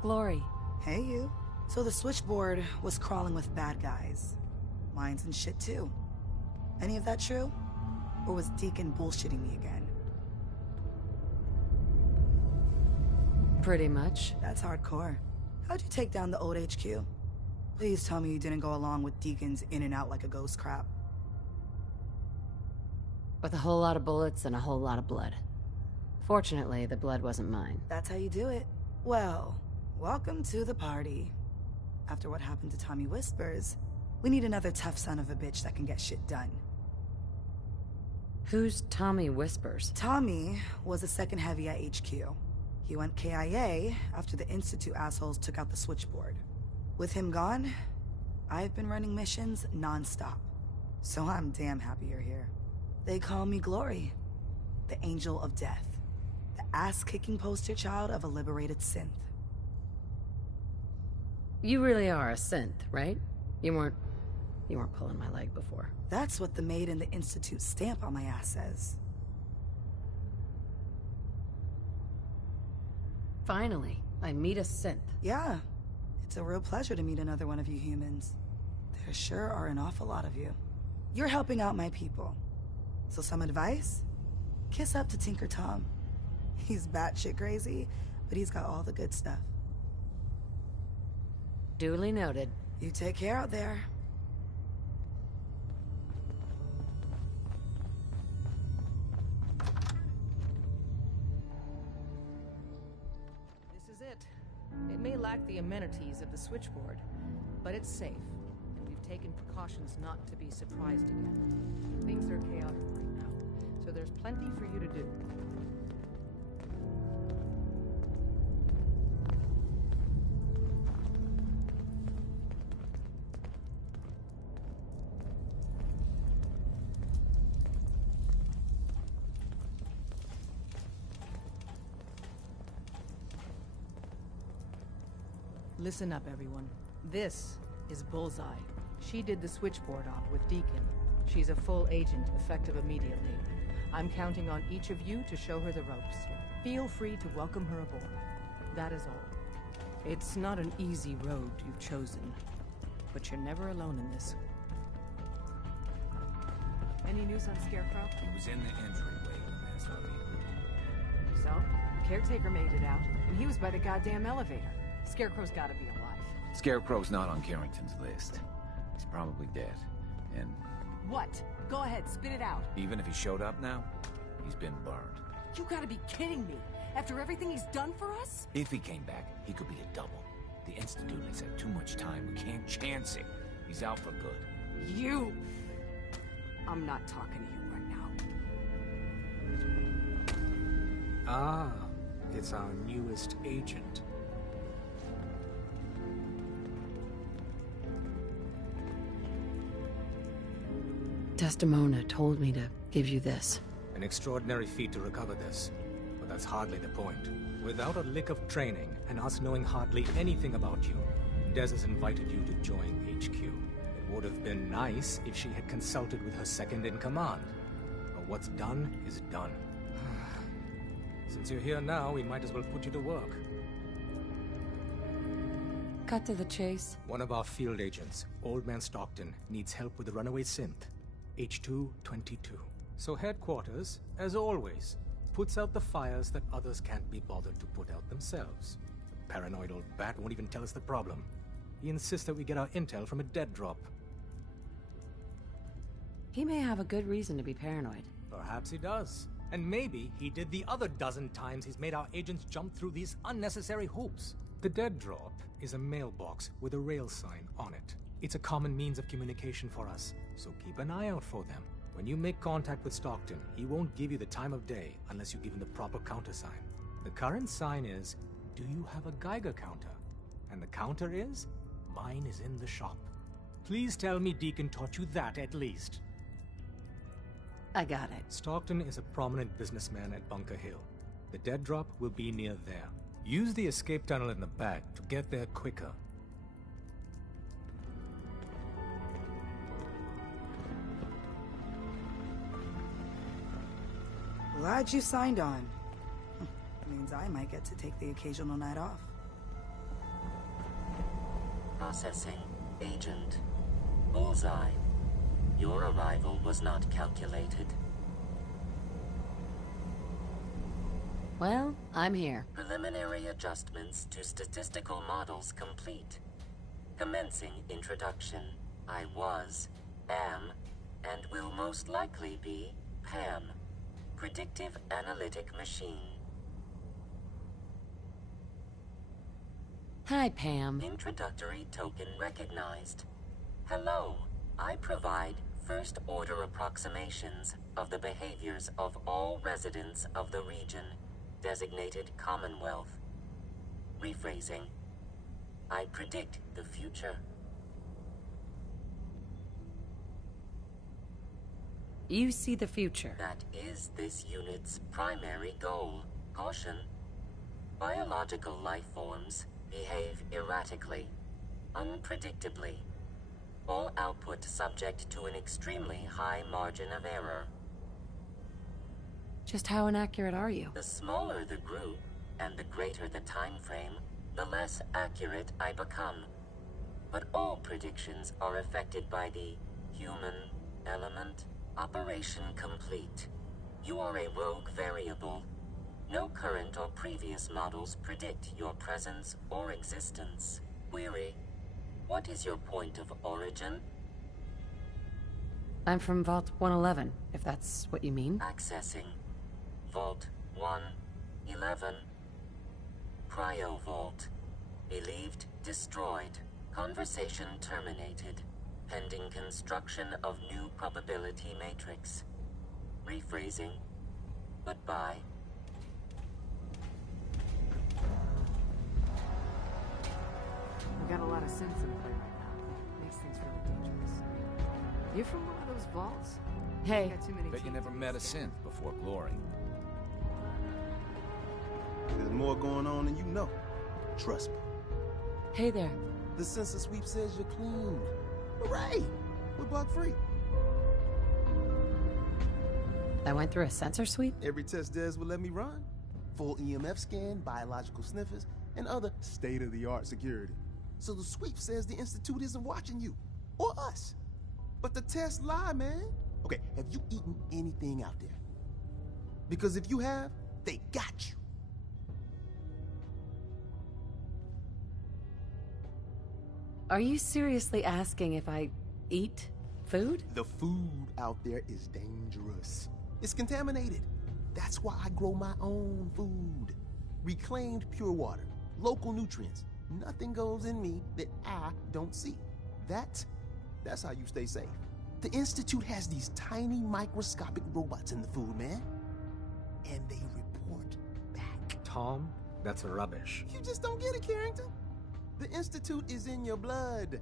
Glory. Hey, you. So the switchboard was crawling with bad guys. Mines and shit, too. Any of that true? Or was Deacon bullshitting me again? Pretty much. That's hardcore. How'd you take down the old HQ? Please tell me you didn't go along with Deacon's in and out like a ghost crap. With a whole lot of bullets and a whole lot of blood. Fortunately, the blood wasn't mine. That's how you do it. Well, welcome to the party. After what happened to Tommy Whispers, we need another tough son of a bitch that can get shit done. Who's Tommy Whispers? Tommy was a second heavy at HQ. He went KIA after the Institute assholes took out the switchboard. With him gone, I've been running missions non-stop. So I'm damn happy you're here. They call me Glory, the Angel of Death, the ass-kicking poster child of a liberated synth. You really are a synth, right? You weren't pulling my leg before. That's what the Made in the Institute stamp on my ass says. Finally, I meet a synth. Yeah, it's a real pleasure to meet another one of you humans. There sure are an awful lot of you. You're helping out my people. So some advice? Kiss up to Tinker Tom. He's batshit crazy, but he's got all the good stuff. Duly noted. You take care out there. This is it. It may lack the amenities of the switchboard, but it's safe, and we've taken precautions not to be surprised again. Things are chaotic right now, so there's plenty for you to do. Listen up, everyone. This is Bullseye. She did the switchboard op with Deacon. She's a full agent, effective immediately. I'm counting on each of you to show her the ropes. Feel free to welcome her aboard. That is all. It's not an easy road you've chosen, but you're never alone in this. Any news on Scarecrow? He was in the entryway when that's not me. So, the caretaker made it out, and he was by the goddamn elevator. Scarecrow's gotta be alive. Scarecrow's not on Carrington's list. He's probably dead. And What? Go ahead, spit it out. even if he showed up now, he's been burned. You gotta be kidding me. After everything he's done for us? If he came back, he could be a double. The Institute has had too much time. We can't chance it. He's out for good. You! I'm not talking to you right now. Ah, it's our newest agent. Desdemona told me to give you this. An extraordinary feat to recover this, but that's hardly the point. Without a lick of training, and us knowing hardly anything about you, Des has invited you to join HQ. It would have been nice if she had consulted with her second-in-command. But what's done is done. Since you're here now, we might as well put you to work. Cut to the chase. One of our field agents, Old Man Stockton, needs help with the runaway synth. H222. So headquarters, as always, puts out the fires that others can't be bothered to put out themselves. The paranoid old bat won't even tell us the problem. He insists that we get our intel from a dead drop. He may have a good reason to be paranoid. Perhaps he does. And maybe he did the other dozen times he's made our agents jump through these unnecessary hoops. The dead drop is a mailbox with a rail sign on it. It's a common means of communication for us, so keep an eye out for them. When you make contact with Stockton, he won't give you the time of day unless you give him the proper countersign. The current sign is, do you have a Geiger counter? And the counter is, mine is in the shop. Please tell me Deacon taught you that at least. I got it. Stockton is a prominent businessman at Bunker Hill. The dead drop will be near there. Use the escape tunnel in the back to get there quicker. Glad you signed on. Means I might get to take the occasional night off. Processing. Agent. Bullseye. Your arrival was not calculated. Well, I'm here. Preliminary adjustments to statistical models complete. Commencing introduction. I was, am, and will most likely be Pam. Predictive Analytic Machine. Hi, Pam. Introductory token recognized. Hello. I provide first-order approximations of the behaviors of all residents of the region, designated Commonwealth. Rephrasing. I predict the future. You see the future. That is this unit's primary goal. Caution. Biological life forms behave erratically, unpredictably. All output subject to an extremely high margin of error. Just how inaccurate are you? The smaller the group, and the greater the time frame, the less accurate I become. But all predictions are affected by the human element. Operation complete. You are a rogue variable. No current or previous models predict your presence or existence. Query. What is your point of origin? I'm from Vault 111, if that's what you mean. Accessing. Vault 111. Cryo Vault. Believed destroyed. Conversation terminated. Pending construction of new probability matrix. Rephrasing. Goodbye. We got a lot of synths in play right now. Makes things really dangerous. You from one of those vaults? Hey. Got too many Bet you never met a synth before Glory. There's more going on than you know. Trust me. Hey there. The census sweep says you're clean. Hooray! We're bug-free. I went through a sensor sweep? Every test Des would let me run. Full EMF scan, biological sniffers, and other state-of-the-art security. So the sweep says the Institute isn't watching you. Or us. But the tests lie, man. Okay, have you eaten anything out there? Because if you have, they got you. Are you seriously asking if I eat food? The food out there is dangerous. It's contaminated. That's why I grow my own food. Reclaimed pure water, local nutrients. Nothing goes in me that I don't see. That's how you stay safe. The Institute has these tiny microscopic robots in the food, man. And they report back. Tom, that's rubbish. You just don't get it, Carrington. The Institute is in your blood.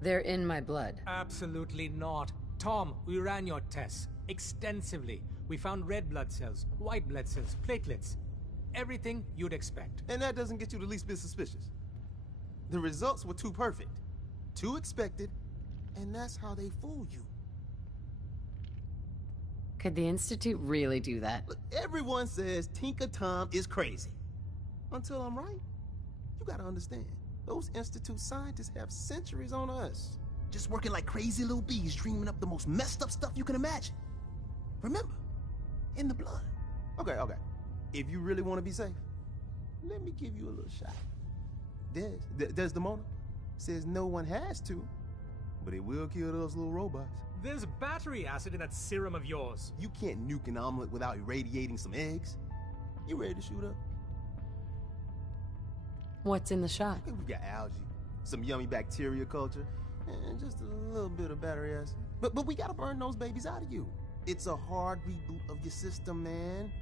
They're in my blood. Absolutely not. Tom, we ran your tests extensively. We found red blood cells, white blood cells, platelets. Everything you'd expect. And that doesn't get you the least bit suspicious. The results were too perfect, too expected, and that's how they fool you. Could the Institute really do that? Look, everyone says Tinker Tom is crazy. Until I'm right. You gotta understand, those Institute scientists have centuries on us. Just working like crazy little bees, dreaming up the most messed up stuff you can imagine. Remember, in the blood. Okay. If you really want to be safe, let me give you a little shot. Desdemona says no one has to, but it will kill those little robots. There's battery acid in that serum of yours. You can't nuke an omelet without irradiating some eggs. You ready to shoot up? What's in the shot? Okay, we got algae, some yummy bacteria culture, and just a little bit of battery acid. But we gotta burn those babies out of you. It's a hard reboot of your system, man.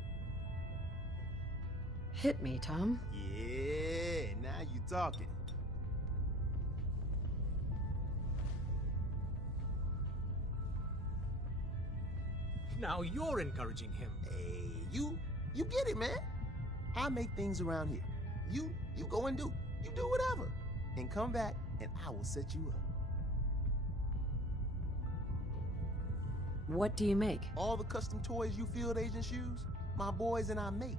Hit me, Tom. Yeah, now you talking. Now you're encouraging him. Hey, you get it, man. I make things around here. You go and do. You do whatever. And come back, and I will set you up. What do you make? All the custom toys you field agents use, my boys and I make.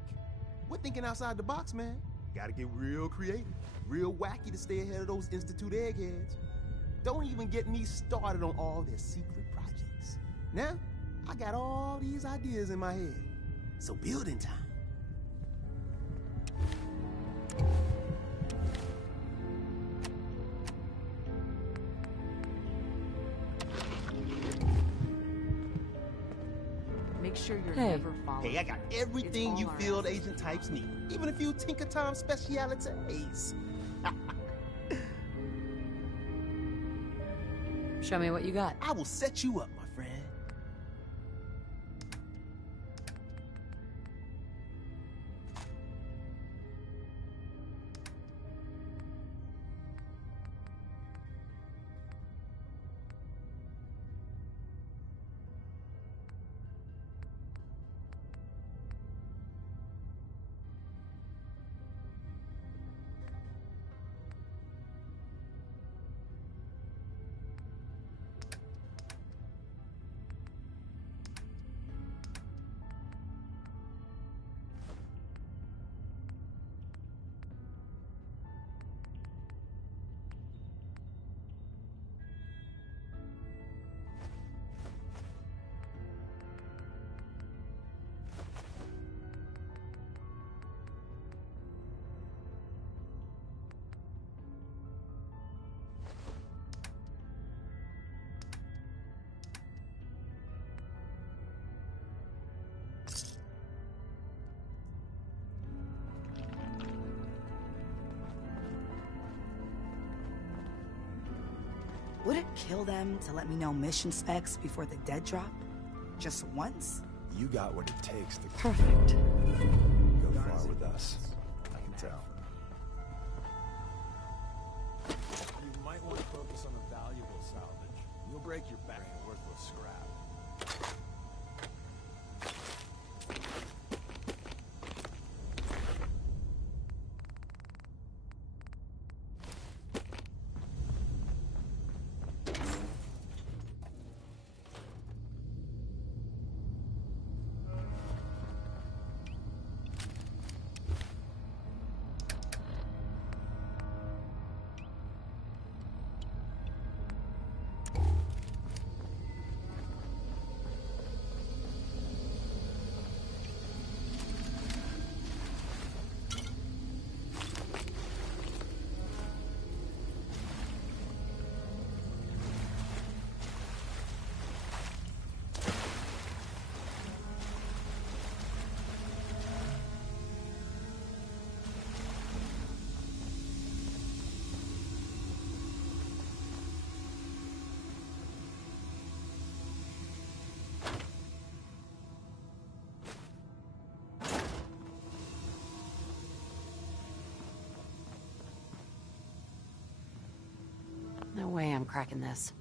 We're thinking outside the box, man. Gotta get real creative, real wacky to stay ahead of those Institute eggheads. Don't even get me started on all their secret projects. Now, I got all these ideas in my head. So building time. Make sure you're Hey. never followed. Hey, I got everything It's you all field ours. agent types need. Even a few Tinker Time specialities. Show me what you got. I will set you up, my friend. Would it kill them to let me know mission specs before the dead drop? Just once? You got what it takes to Perfect. go far with us. I can tell. You might want to focus on the valuable salvage. You'll break your back in worthless scrap. No way I'm cracking this.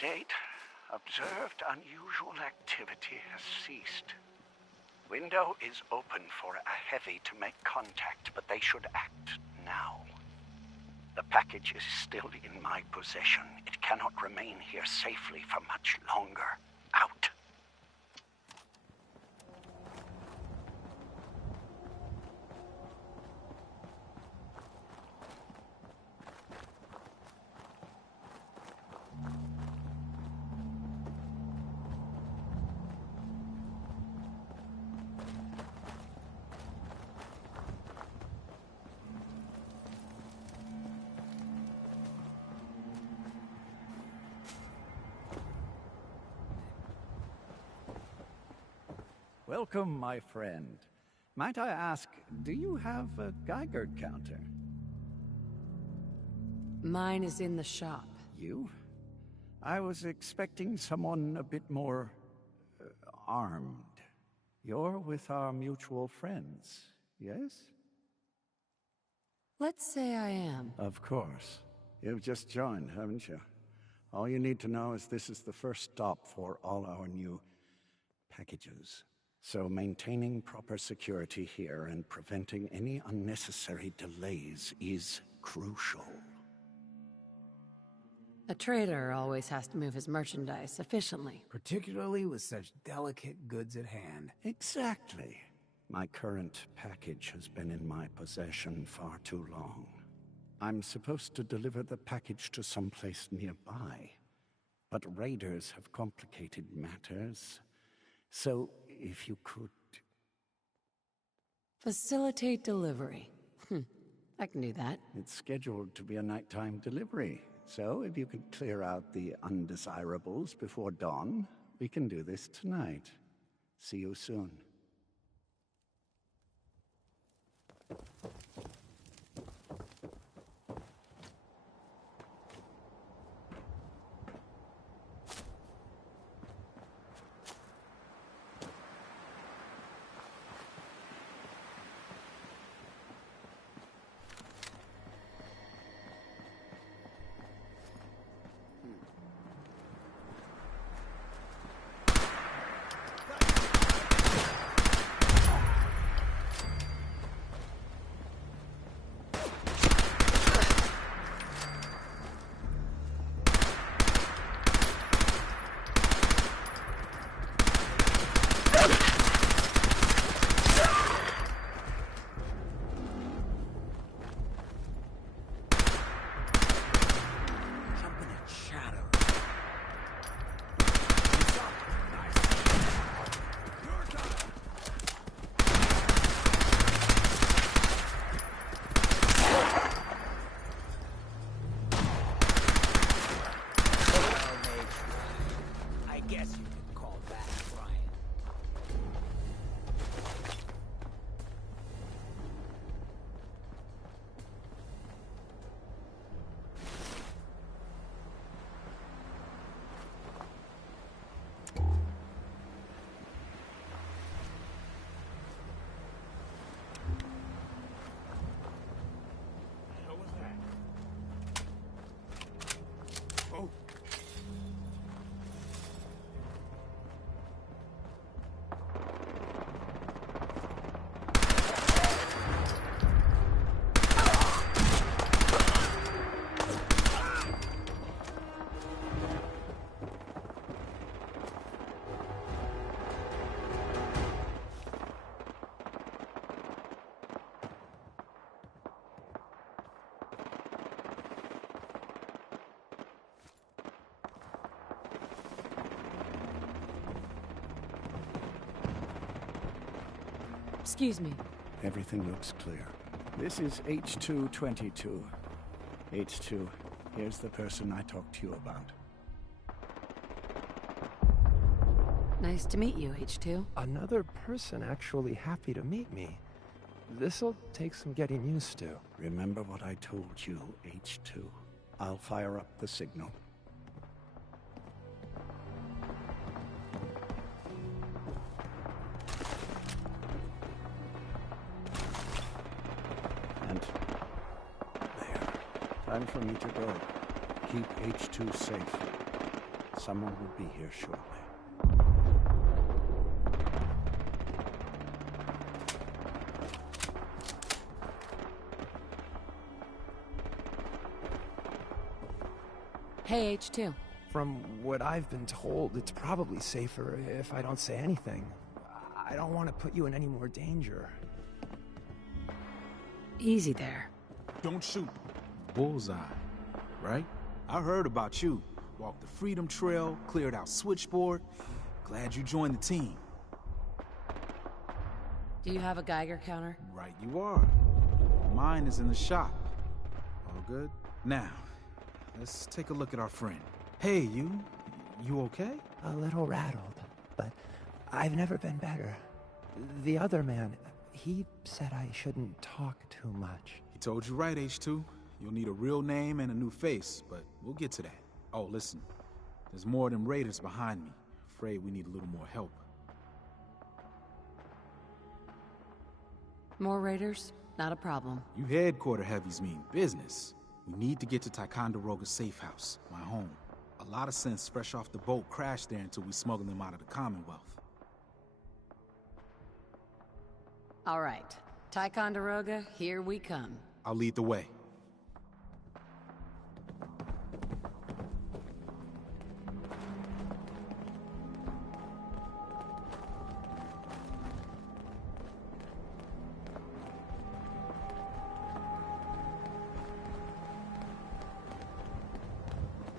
Update. Observed unusual activity has ceased. Window is open for a heavy to make contact, but they should act now. The package is still in my possession. It cannot remain here safely for much longer. Out. Welcome, my friend. Might I ask, do you have a Geiger counter? Mine is in the shop. You? I was expecting someone a bit more armed. You're with our mutual friends, yes? Let's say I am. Of course. You've just joined, haven't you? All you need to know is this is the first stop for all our new packages. So maintaining proper security here and preventing any unnecessary delays is crucial. A trader always has to move his merchandise efficiently. Particularly with such delicate goods at hand. Exactly. My current package has been in my possession far too long. I'm supposed to deliver the package to someplace nearby, but raiders have complicated matters. So, if you could... Facilitate delivery. I can do that. It's scheduled to be a nighttime delivery, so if you could clear out the undesirables before dawn, we can do this tonight. See you soon. Excuse me. Everything looks clear. This is H222. H2, here's the person I talked to you about. Nice to meet you, H2. Another person actually happy to meet me. This'll take some getting used to. Remember what I told you, H2. I'll fire up the signal. And there. Time for me to go. Keep H2 safe. Someone will be here shortly. Hey, H2. From what I've been told, it's probably safer if I don't say anything. I don't want to put you in any more danger. Easy there. Don't shoot. Bullseye, right? I heard about you. Walked the Freedom Trail, cleared out Switchboard. Glad you joined the team. Do you have a Geiger counter? Right you are. Mine is in the shop. All good? Now, let's take a look at our friend. Hey, you okay? A little rattled, but I've never been better. The other man, he said I shouldn't talk too much. He told you right, H2. You'll need a real name and a new face, but we'll get to that. Oh, listen. There's more than raiders behind me. Afraid we need a little more help. More raiders? Not a problem. You headquarter heavies mean business. We need to get to Ticonderoga's safe house, my home. A lot of synths fresh off the boat crashed there until we smuggled them out of the Commonwealth. All right. Ticonderoga, here we come. I'll lead the way.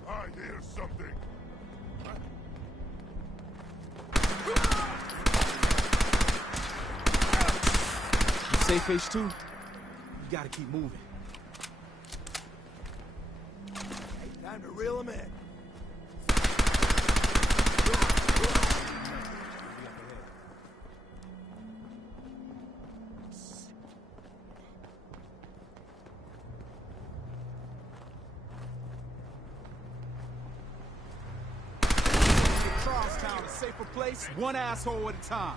I hear something. You safe, H2? You gotta keep moving. Hey, time to reel him in. Charlestown, a safer place, one asshole at a time.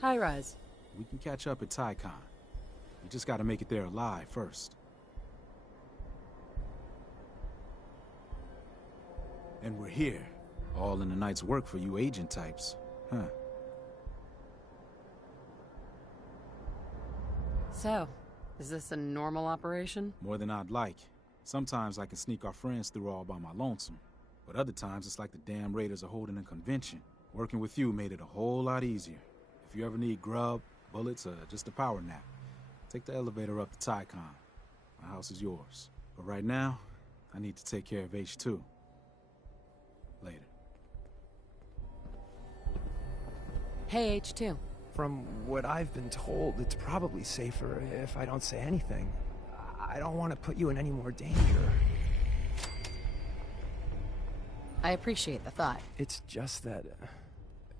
Hi, Raz. We can catch up at Tycon. We just gotta make it there alive first. And we're here. All in the night's work for you agent types. Huh. So, is this a normal operation? More than I'd like. Sometimes I can sneak our friends through all by my lonesome. But other times it's like the damn raiders are holding a convention. Working with you made it a whole lot easier. If you ever need grub, bullets, or just a power nap, take the elevator up to Tycon. My house is yours. But right now, I need to take care of H2. Later. Hey, H2. From what I've been told, it's probably safer if I don't say anything. I don't want to put you in any more danger. I appreciate the thought. It's just that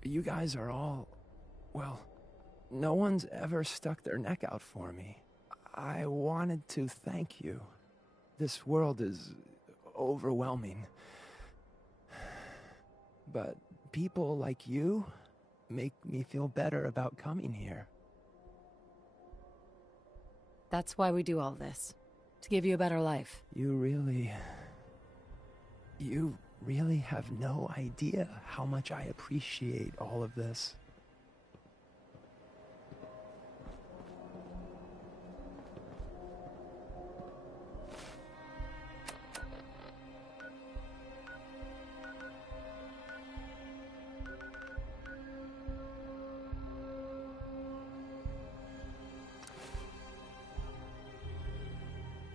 you guys are all... well, no one's ever stuck their neck out for me. I wanted to thank you. This world is overwhelming. But people like you make me feel better about coming here. That's why we do all this. To give you a better life. You really have no idea how much I appreciate all of this.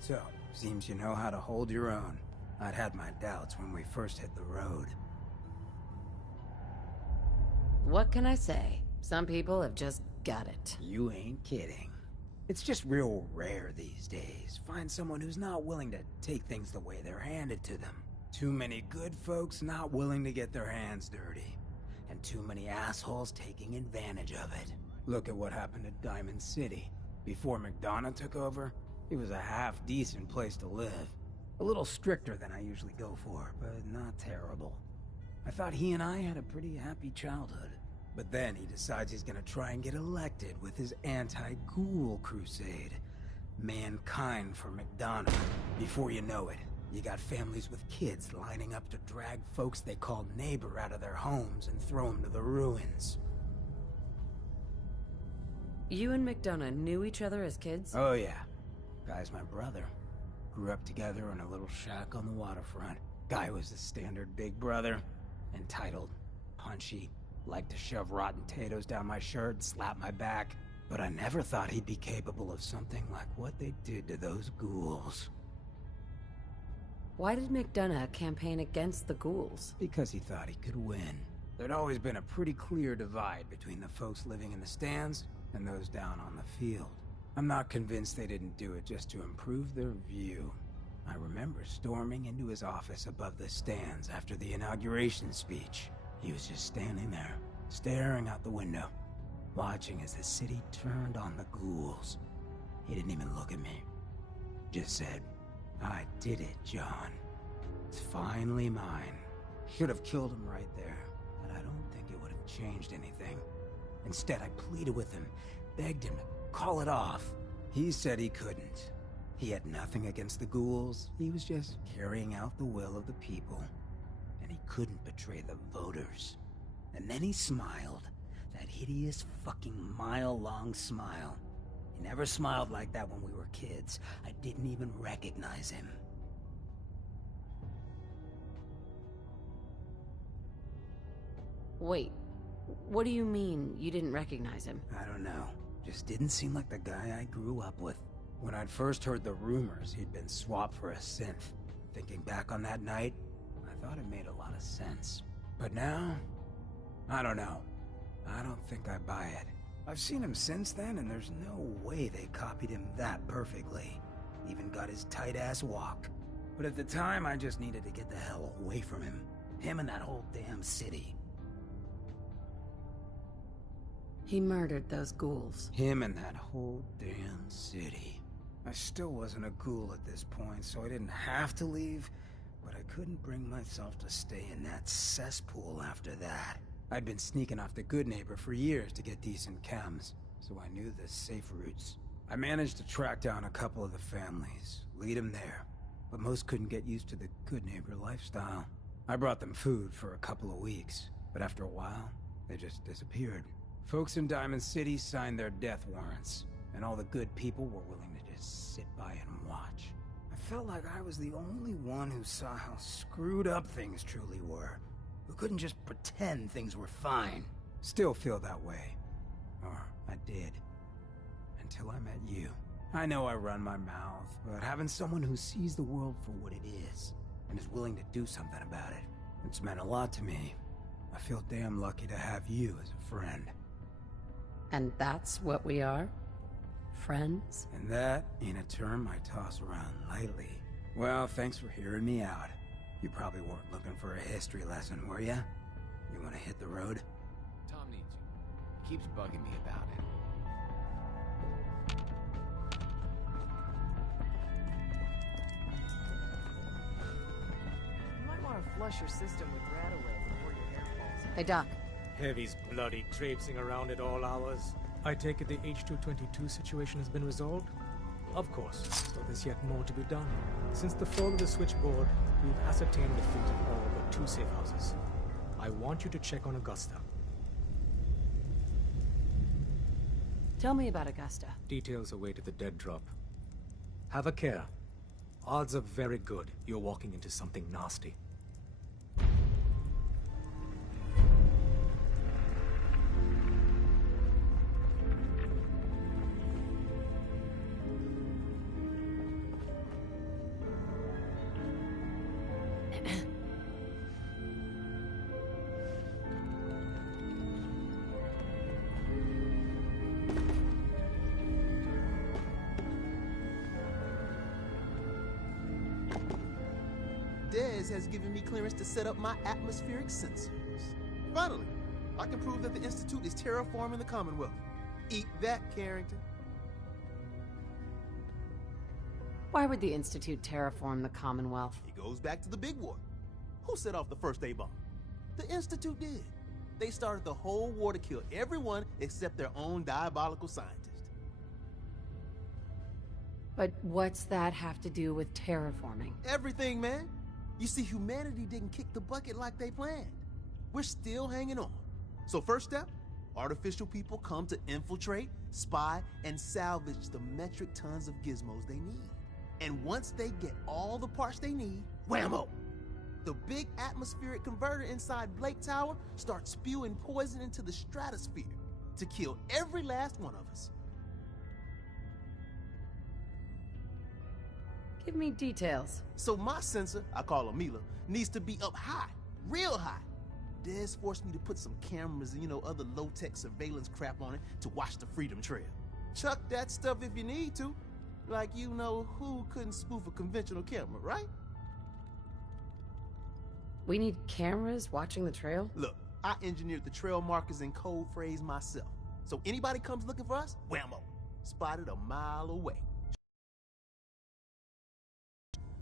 So, seems you know how to hold your own. I'd had my doubts when we first hit the road. What can I say? Some people have just got it. You ain't kidding. It's just real rare these days. Find someone who's not willing to take things the way they're handed to them. Too many good folks not willing to get their hands dirty. And too many assholes taking advantage of it. Look at what happened at Diamond City. Before McDonough took over, it was a half-decent place to live. A little stricter than I usually go for, but not terrible. I thought he and I had a pretty happy childhood. But then he decides he's gonna try and get elected with his anti-ghoul crusade. Mankind for McDonough. Before you know it, you got families with kids lining up to drag folks they call neighbor out of their homes and throw them to the ruins. You and McDonough knew each other as kids? Oh yeah. Guy's my brother. Grew up together in a little shack on the waterfront. Guy was the standard big brother. Entitled, punchy, liked to shove rotten potatoes down my shirt and slap my back. But I never thought he'd be capable of something like what they did to those ghouls. Why did McDonough campaign against the ghouls? Because he thought he could win. There'd always been a pretty clear divide between the folks living in the stands and those down on the field. I'm not convinced they didn't do it just to improve their view. I remember storming into his office above the stands after the inauguration speech. He was just standing there, staring out the window, watching as the city turned on the ghouls. He didn't even look at me. Just said, "I did it, John. It's finally mine." Should have killed him right there, but I don't think it would have changed anything. Instead, I pleaded with him, begged him to call it off. He said he couldn't. He had nothing against the ghouls. He was just carrying out the will of the people. And he couldn't betray the voters. And then he smiled. That hideous fucking mile-long smile. He never smiled like that when we were kids. I didn't even recognize him. Wait, what do you mean you didn't recognize him? I don't know. Just didn't seem like the guy I grew up with. When I'd first heard the rumors he'd been swapped for a synth, thinking back on that night, I thought it made a lot of sense. But now, I don't know. I don't think I buy it. I've seen him since then, and there's no way they copied him that perfectly. Even got his tight-ass walk. But at the time, I just needed to get the hell away from him. Him and that whole damn city. He murdered those ghouls. Him and that whole damn city. I still wasn't a ghoul at this point, so I didn't have to leave, but I couldn't bring myself to stay in that cesspool after that. I'd been sneaking off the Good Neighbor for years to get decent chems, so I knew the safe routes. I managed to track down a couple of the families, lead them there, but most couldn't get used to the Good Neighbor lifestyle. I brought them food for a couple of weeks, but after a while, they just disappeared. Folks in Diamond City signed their death warrants, and all the good people were willing to just sit by and watch. I felt like I was the only one who saw how screwed up things truly were, who couldn't just pretend things were fine. Still feel that way. Or I did. Until I met you. I know I run my mouth, but having someone who sees the world for what it is, and is willing to do something about it, it's meant a lot to me. I feel damn lucky to have you as a friend. And that's what we are? Friends? And that ain't a term I toss around lightly. Well, thanks for hearing me out. You probably weren't looking for a history lesson, were ya? You wanna hit the road? Tom needs you. He keeps bugging me about it. You might want to flush your system with Radaway before your hair falls. Hey, Doc. Heavy's bloody traipsing around at all hours. I take it the H-222 situation has been resolved? Of course, but there's yet more to be done. Since the fall of the switchboard, we've ascertained the fate of all but 2 safe houses. I want you to check on Augusta. Tell me about Augusta. Details await at the dead drop. Have a care. Odds are very good you're walking into something nasty. Dez has given me clearance to set up my atmospheric sensors. Finally, I can prove that the Institute is terraforming the Commonwealth. Eat that, Carrington. Why would the Institute terraform the Commonwealth? It goes back to the big war. Who set off the first A-bomb? The Institute did. They started the whole war to kill everyone except their own diabolical scientist. But what's that have to do with terraforming? Everything, man. You see, humanity didn't kick the bucket like they planned. We're still hanging on. So first step, artificial people come to infiltrate, spy, and salvage the metric tons of gizmos they need. And once they get all the parts they need, whammo! The big atmospheric converter inside Blake Tower starts spewing poison into the stratosphere to kill every last one of us. Give me details. So my sensor, I call her Mila, needs to be up high, real high. Dez forced me to put some cameras and, other low-tech surveillance crap on it to watch the Freedom Trail. Chuck that stuff if you need to. Like who couldn't spoof a conventional camera, right? We need cameras watching the trail? Look, I engineered the trail markers and code phrase myself. So anybody comes looking for us, whammo, spotted a mile away.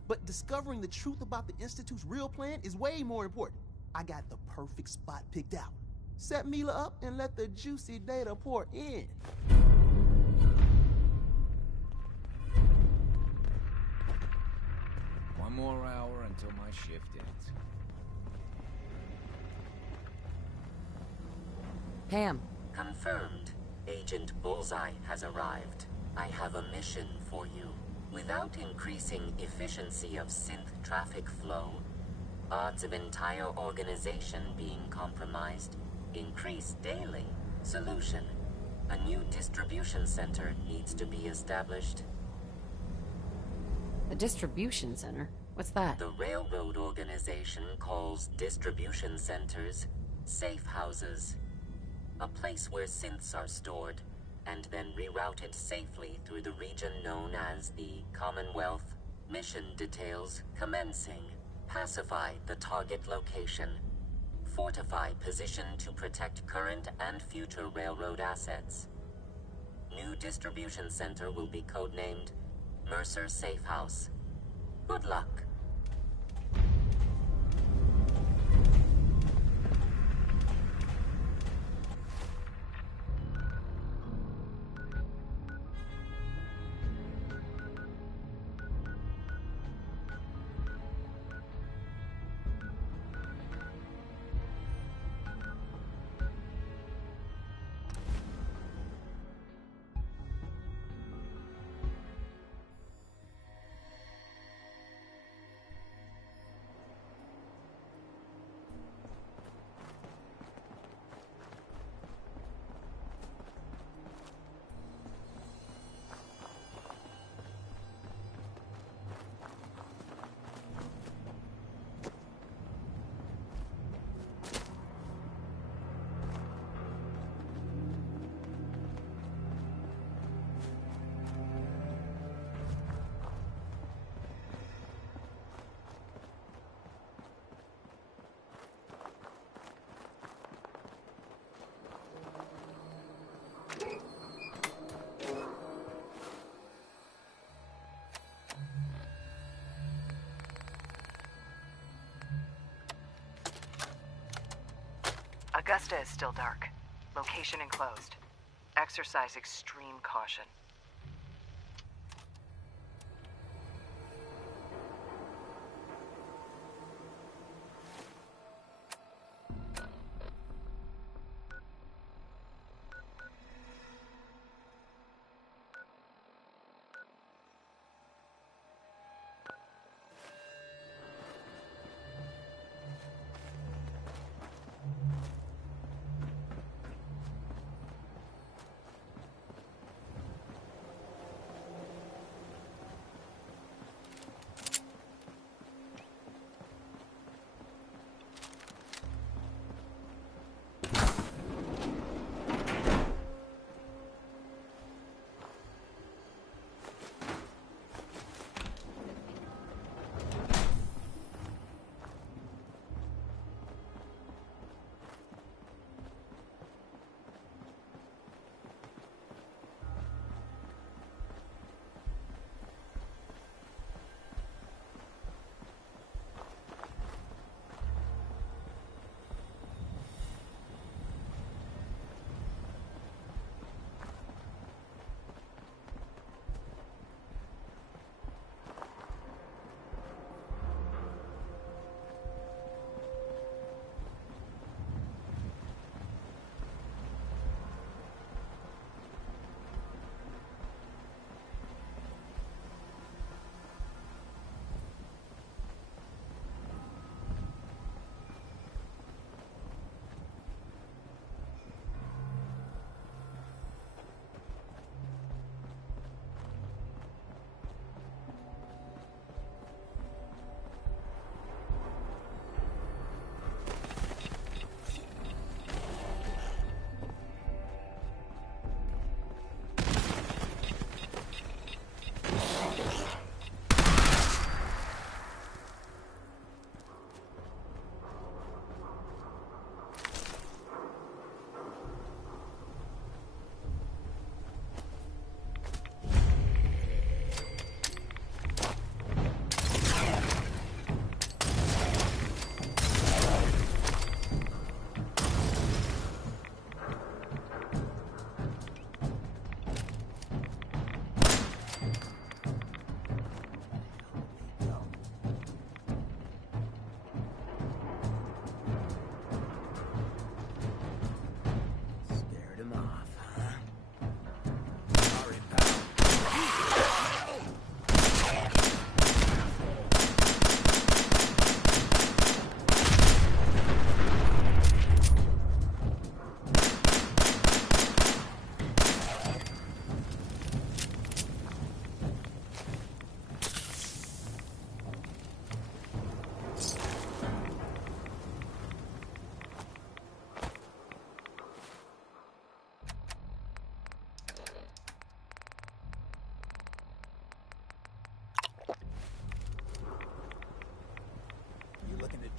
But discovering the truth about the Institute's real plan is way more important. I got the perfect spot picked out. Set Mila up and let the juicy data pour in. One more hour until my shift ends. Pam. Confirmed. Agent Bullseye has arrived. I have a mission for you. Without increasing efficiency of synth traffic flow, odds of entire organization being compromised increase daily. Solution: a new distribution center needs to be established. A distribution center? What's that? The railroad organization calls distribution centers safe houses. A place where synths are stored and then rerouted safely through the region known as the Commonwealth. Mission details commencing. Pacify the target location. Fortify position to protect current and future railroad assets. New distribution center will be codenamed Mercer Safe House. Good luck. Augusta is still dark. Location enclosed. Exercise extreme caution.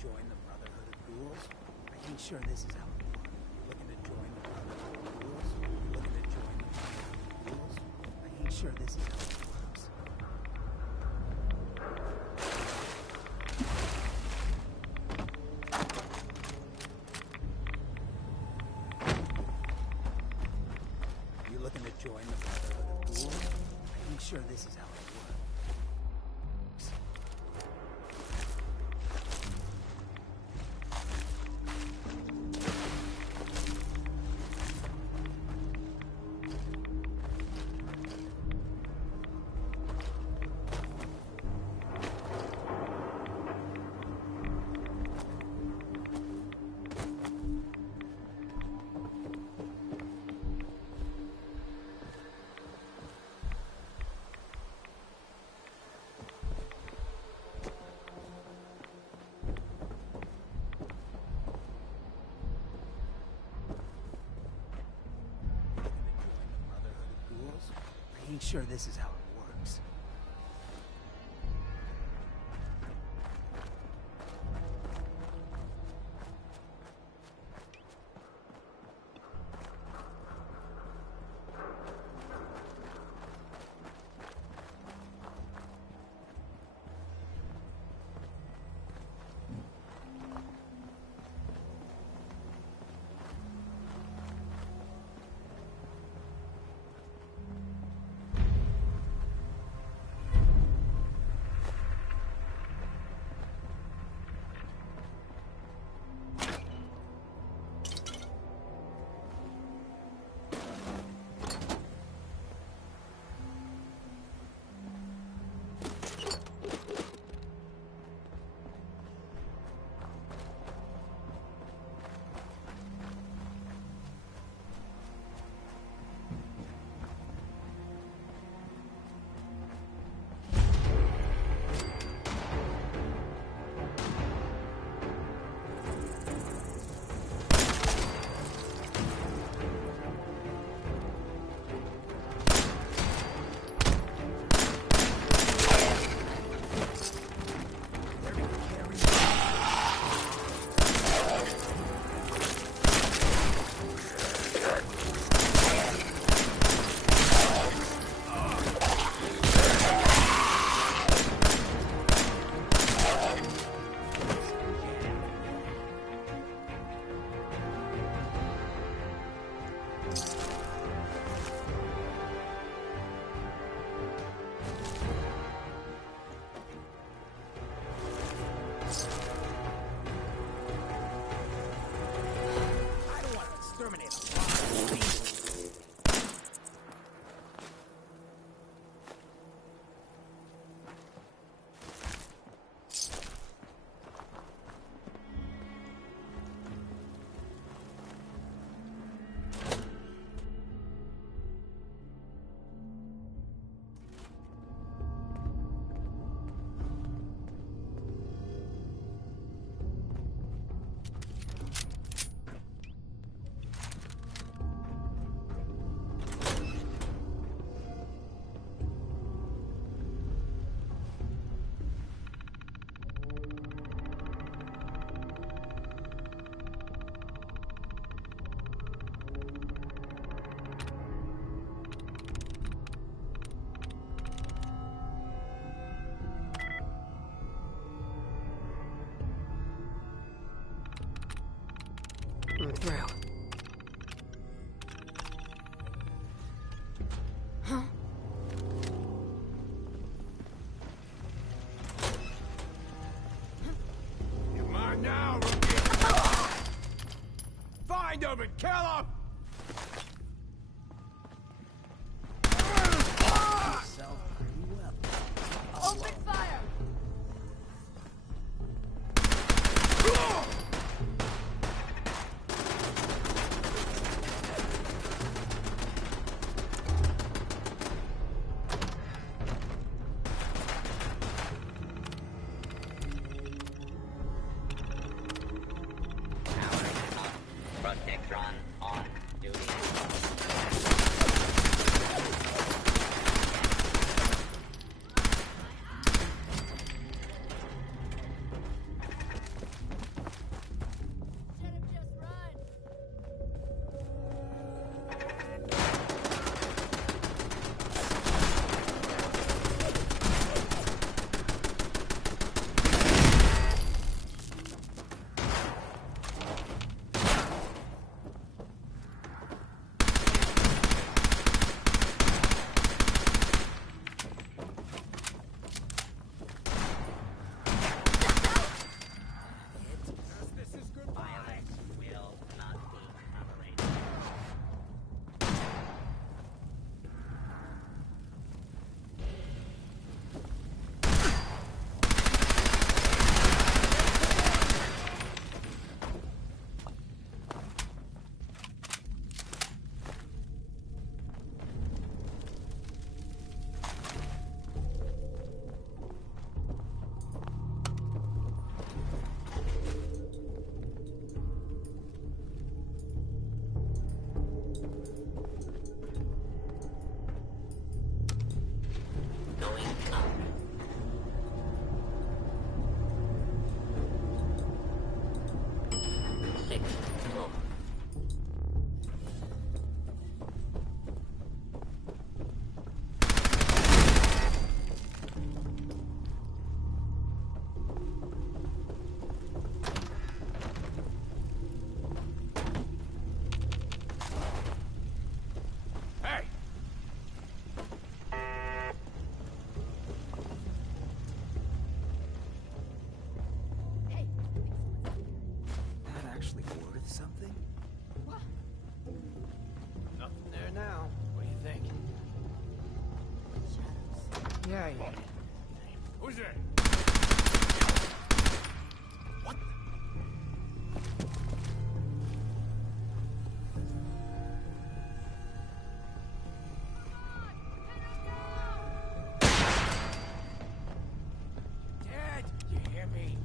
Join the Brotherhood of Ghouls? I ain't sure this is how it works. Looking to join the Brotherhood of Ghouls? Looking to join the Brotherhood of Ghouls? I ain't sure this is how it works. You looking to join the Brotherhood of Ghouls? I ain't sure this is how it works. I ain't sure this is how it works. coming through. Huh? Come on now, rookie! Find him and kill him! Open fire! Protectron on duty. Something? What? Nothing there now. What do you think? Shadows. Yeah. Who's there? What? Dad, you hear me?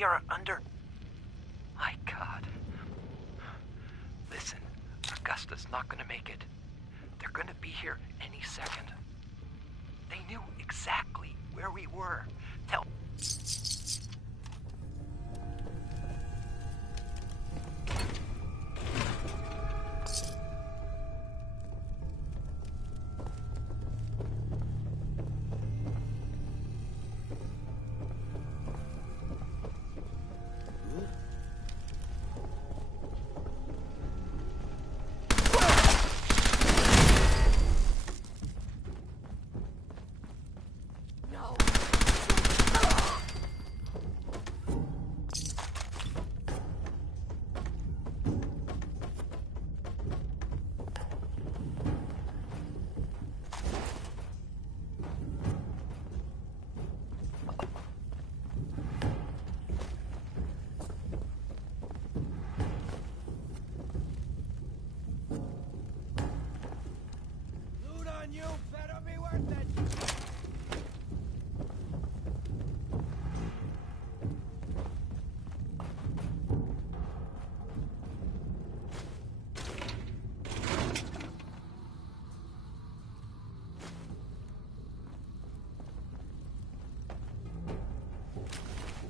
We are under... My God. Listen, Augusta's not gonna make it. They're gonna be here any second. They knew exactly where we were. Tell... You better be worth it!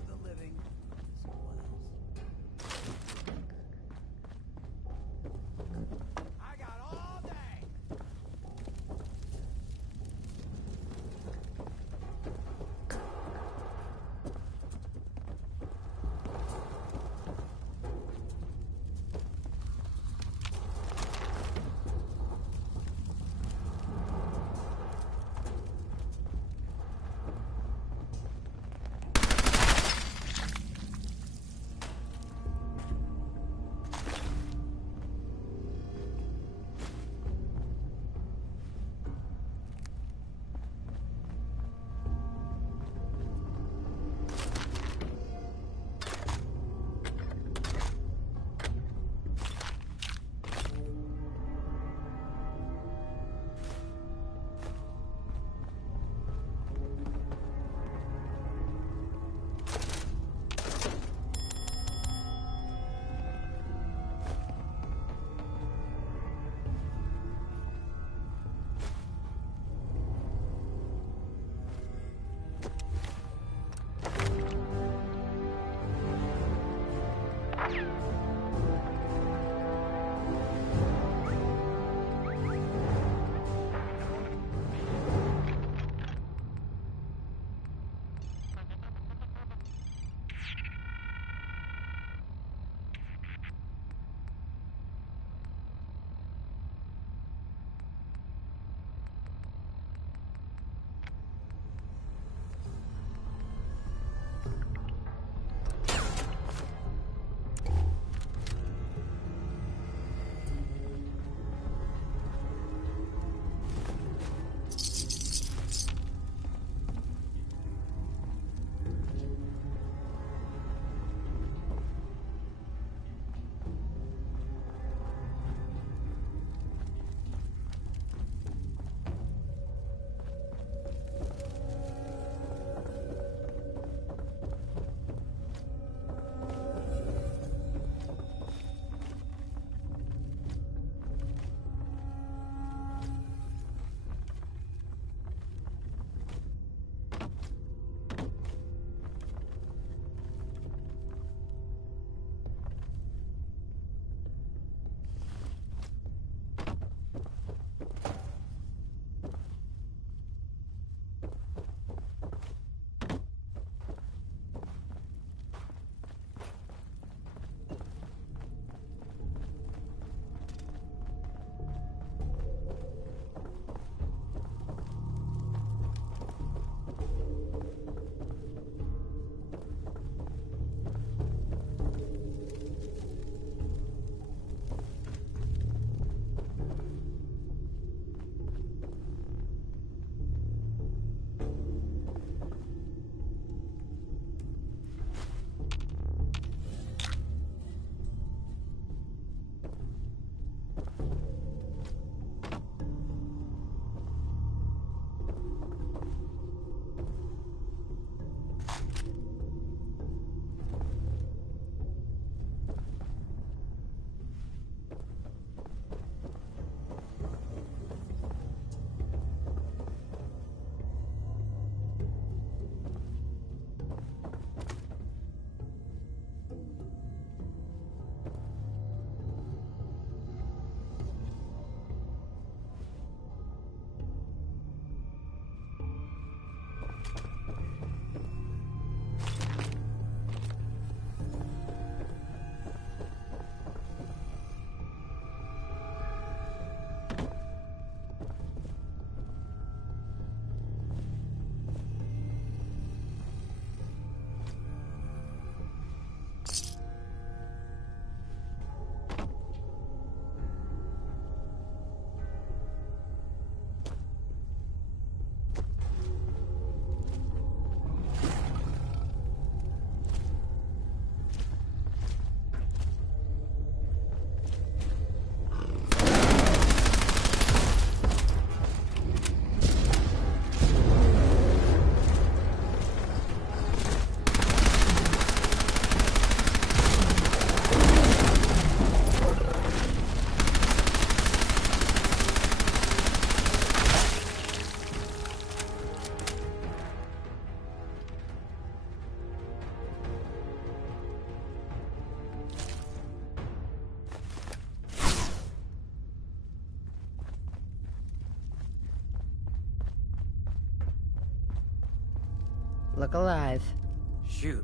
The living. I got all day! Look alive. Shoot.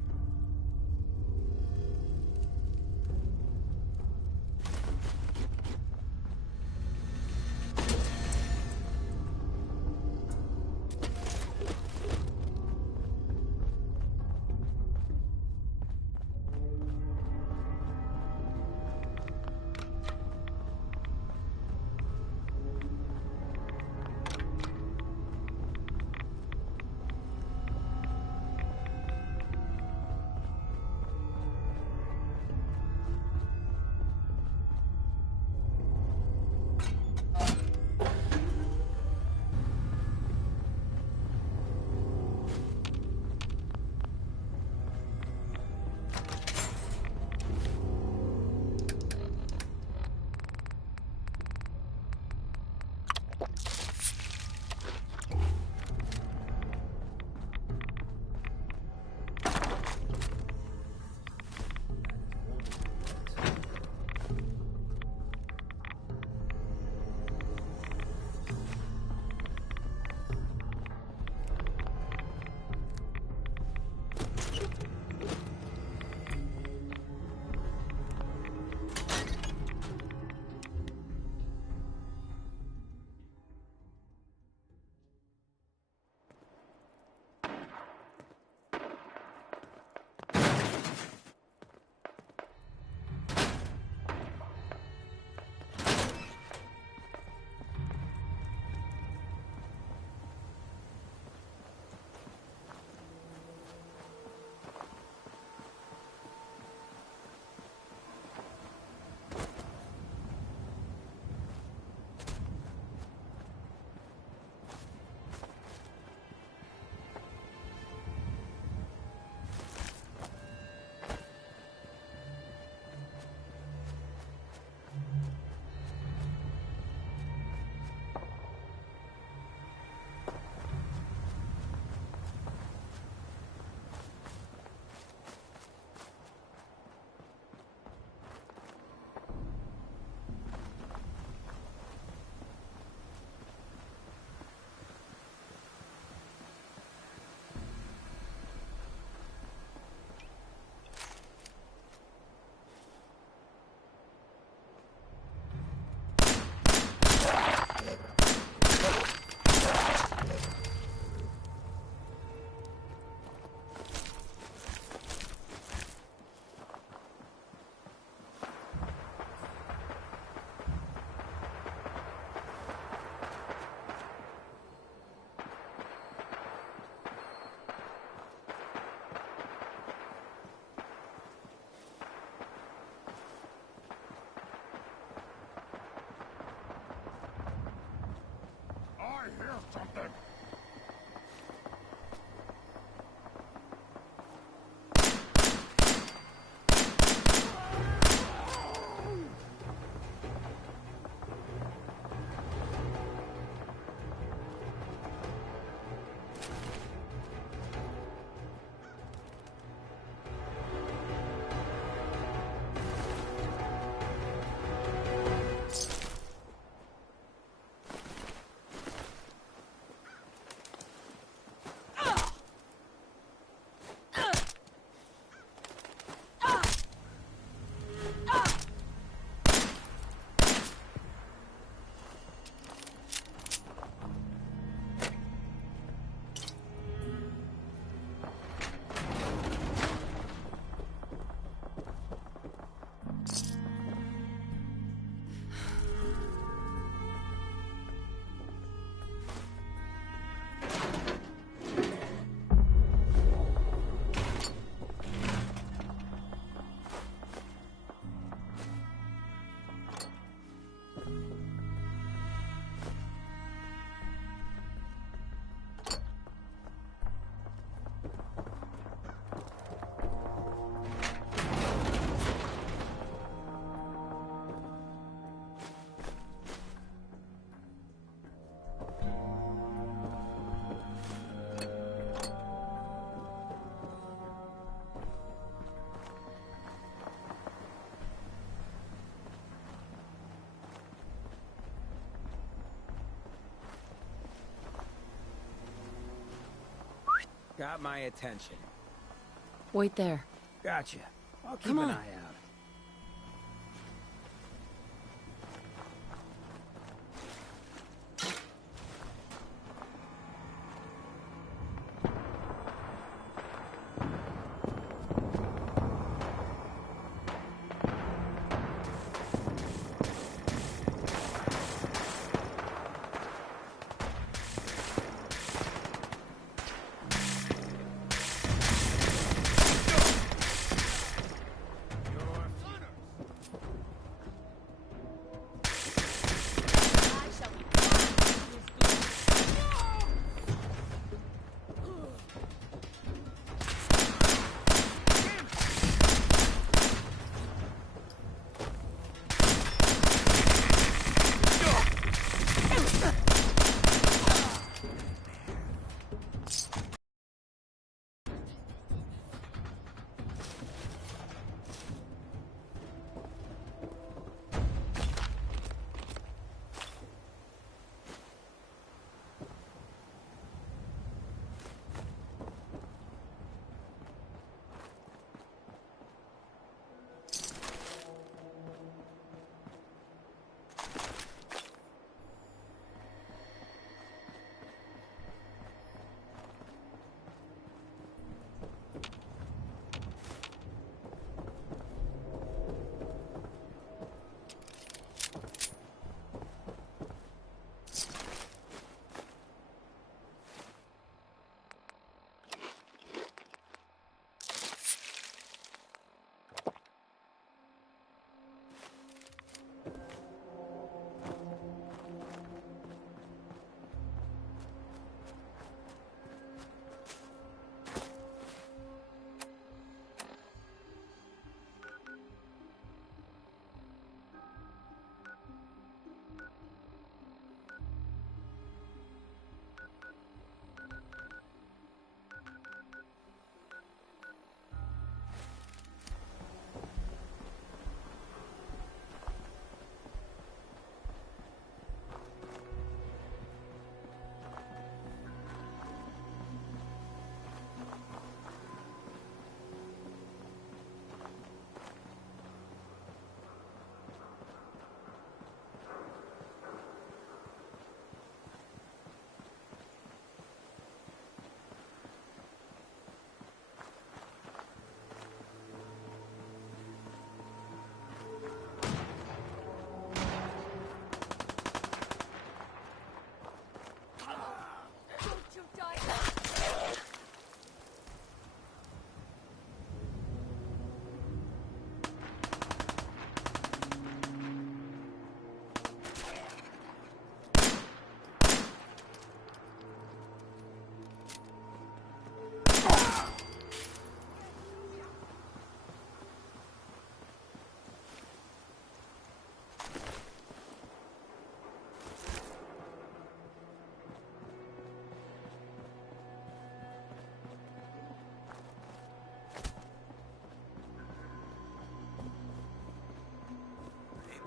I hear something. Got my attention. Wait there. Gotcha. I'll keep Come an on. eye out.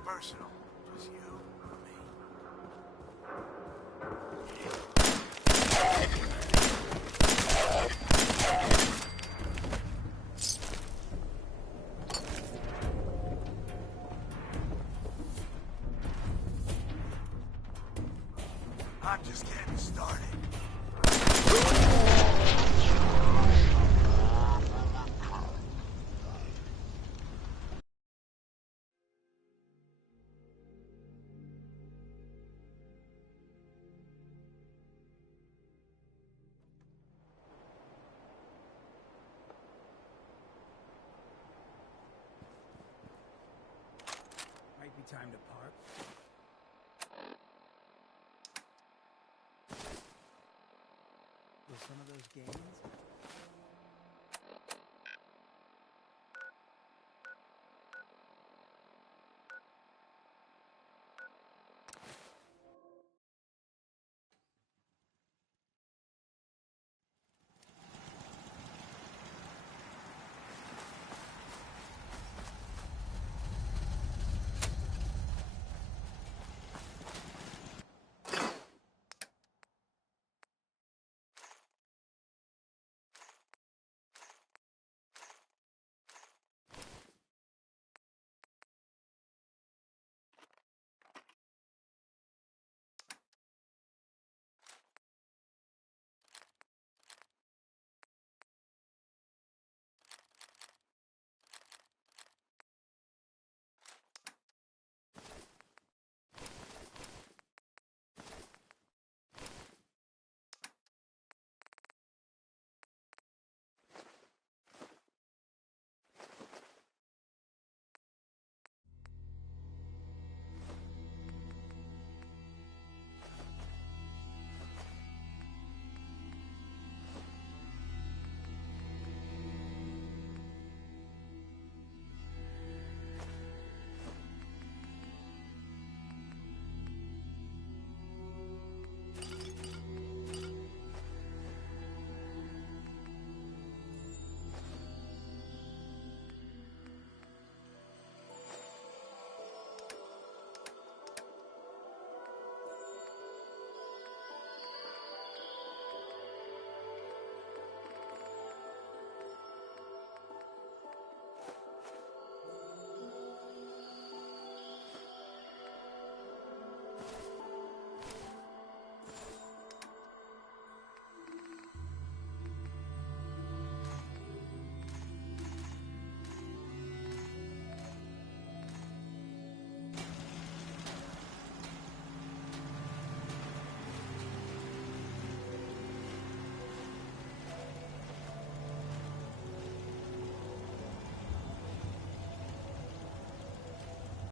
Personal. Just you and me. I'm just getting started. Might be time to park. Was some of those games?